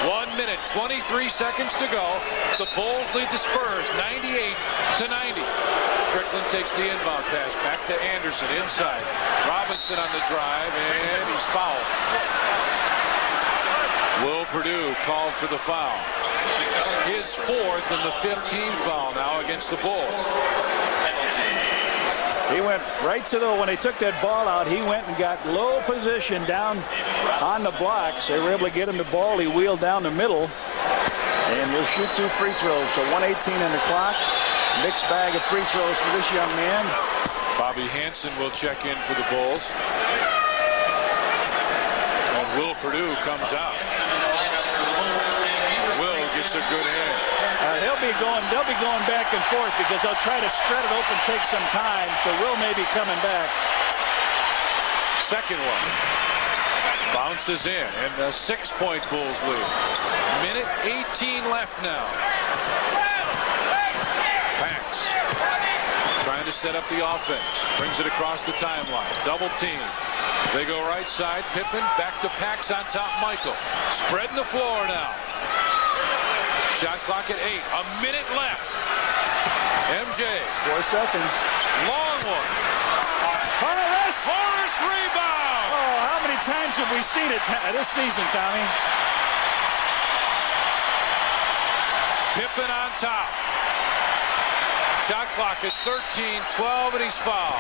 1 minute, 23 seconds to go. The Bulls lead the Spurs 98-90. Strickland takes the inbound pass back to Anderson inside. Robinson on the drive, and he's fouled. Will Purdue called for the foul. His 4th and the 15th foul now against the Bulls. He went right to when they took that ball out, he went and got low position down on the blocks. They were able to get him the ball. He wheeled down the middle, and he'll shoot 2 free throws. So 1:18 on the clock. Mixed bag of free throws for this young man. Bobby Hansen will check in for the Bulls. And Will Perdue comes out. Will gets a good hand. They'll be going back and forth because they'll try to spread it open, take some time. So Will may be coming back. Second one. Bounces in, and a 6-point Bulls lead. Minute 18 left now. Pax trying to set up the offense. Brings it across the timeline. Double team. They go right side. Pippen back to Pax on top. Michael spreading the floor now. Shot clock at 8. A minute left. MJ. 4 seconds. Long one. Horace rebound. Oh, how many times have we seen it this season, Tommy? Pippen on top. Shot clock at 13-12, and he's fouled.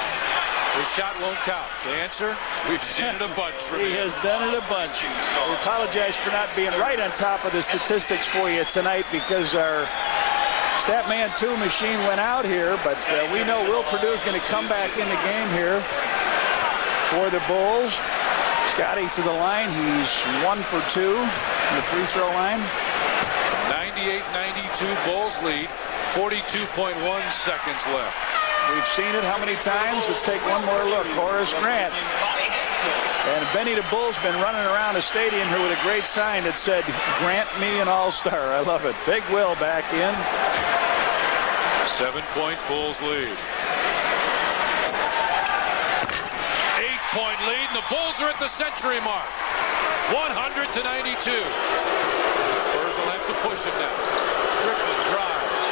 His shot won't count. The answer? We've seen it a bunch from him. He has done it a bunch. We apologize for not being right on top of the statistics for you tonight because our Statman 2 machine went out here, but we know Will Perdue is going to come back in the game here for the Bulls. Scotty to the line. He's 1 for 2 on the free throw line. 98-92 Bulls lead. 42.1 seconds left. We've seen it how many times? Let's take one more look. Horace Grant. And Benny the Bull's been running around the stadium here with a great sign that said, "Grant me an all-star." I love it. Big Will back in. 7-point Bulls lead. 8-point lead, and the Bulls are at the century mark. 100-92. Spurs will have to push it now. Strickland drives.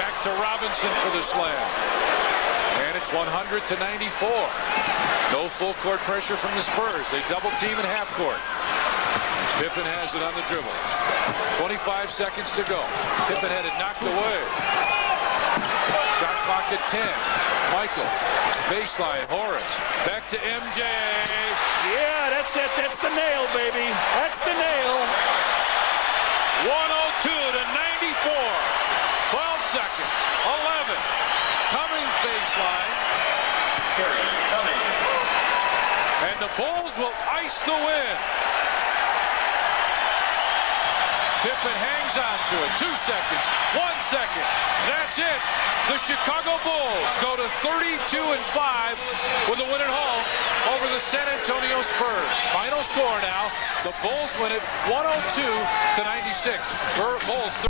Back to Robinson for the slam. And it's 100-94. No full court pressure from the Spurs. They double team in half court. Pippen has it on the dribble. 25 seconds to go. Pippen had it knocked away. Shot clock at 10. Michael. Baseline. Horace. Back to MJ. Yeah, that's it. That's the nail, baby. That's the nail. 102-94. 12 seconds. 11. Cummings baseline. And the Bulls will ice the win. Pippen hangs on to it. 2 seconds. 1 second. That's it. The Chicago Bulls go to 32-5 with a win at home over the San Antonio Spurs. Final score now. The Bulls win it 102-96. Bulls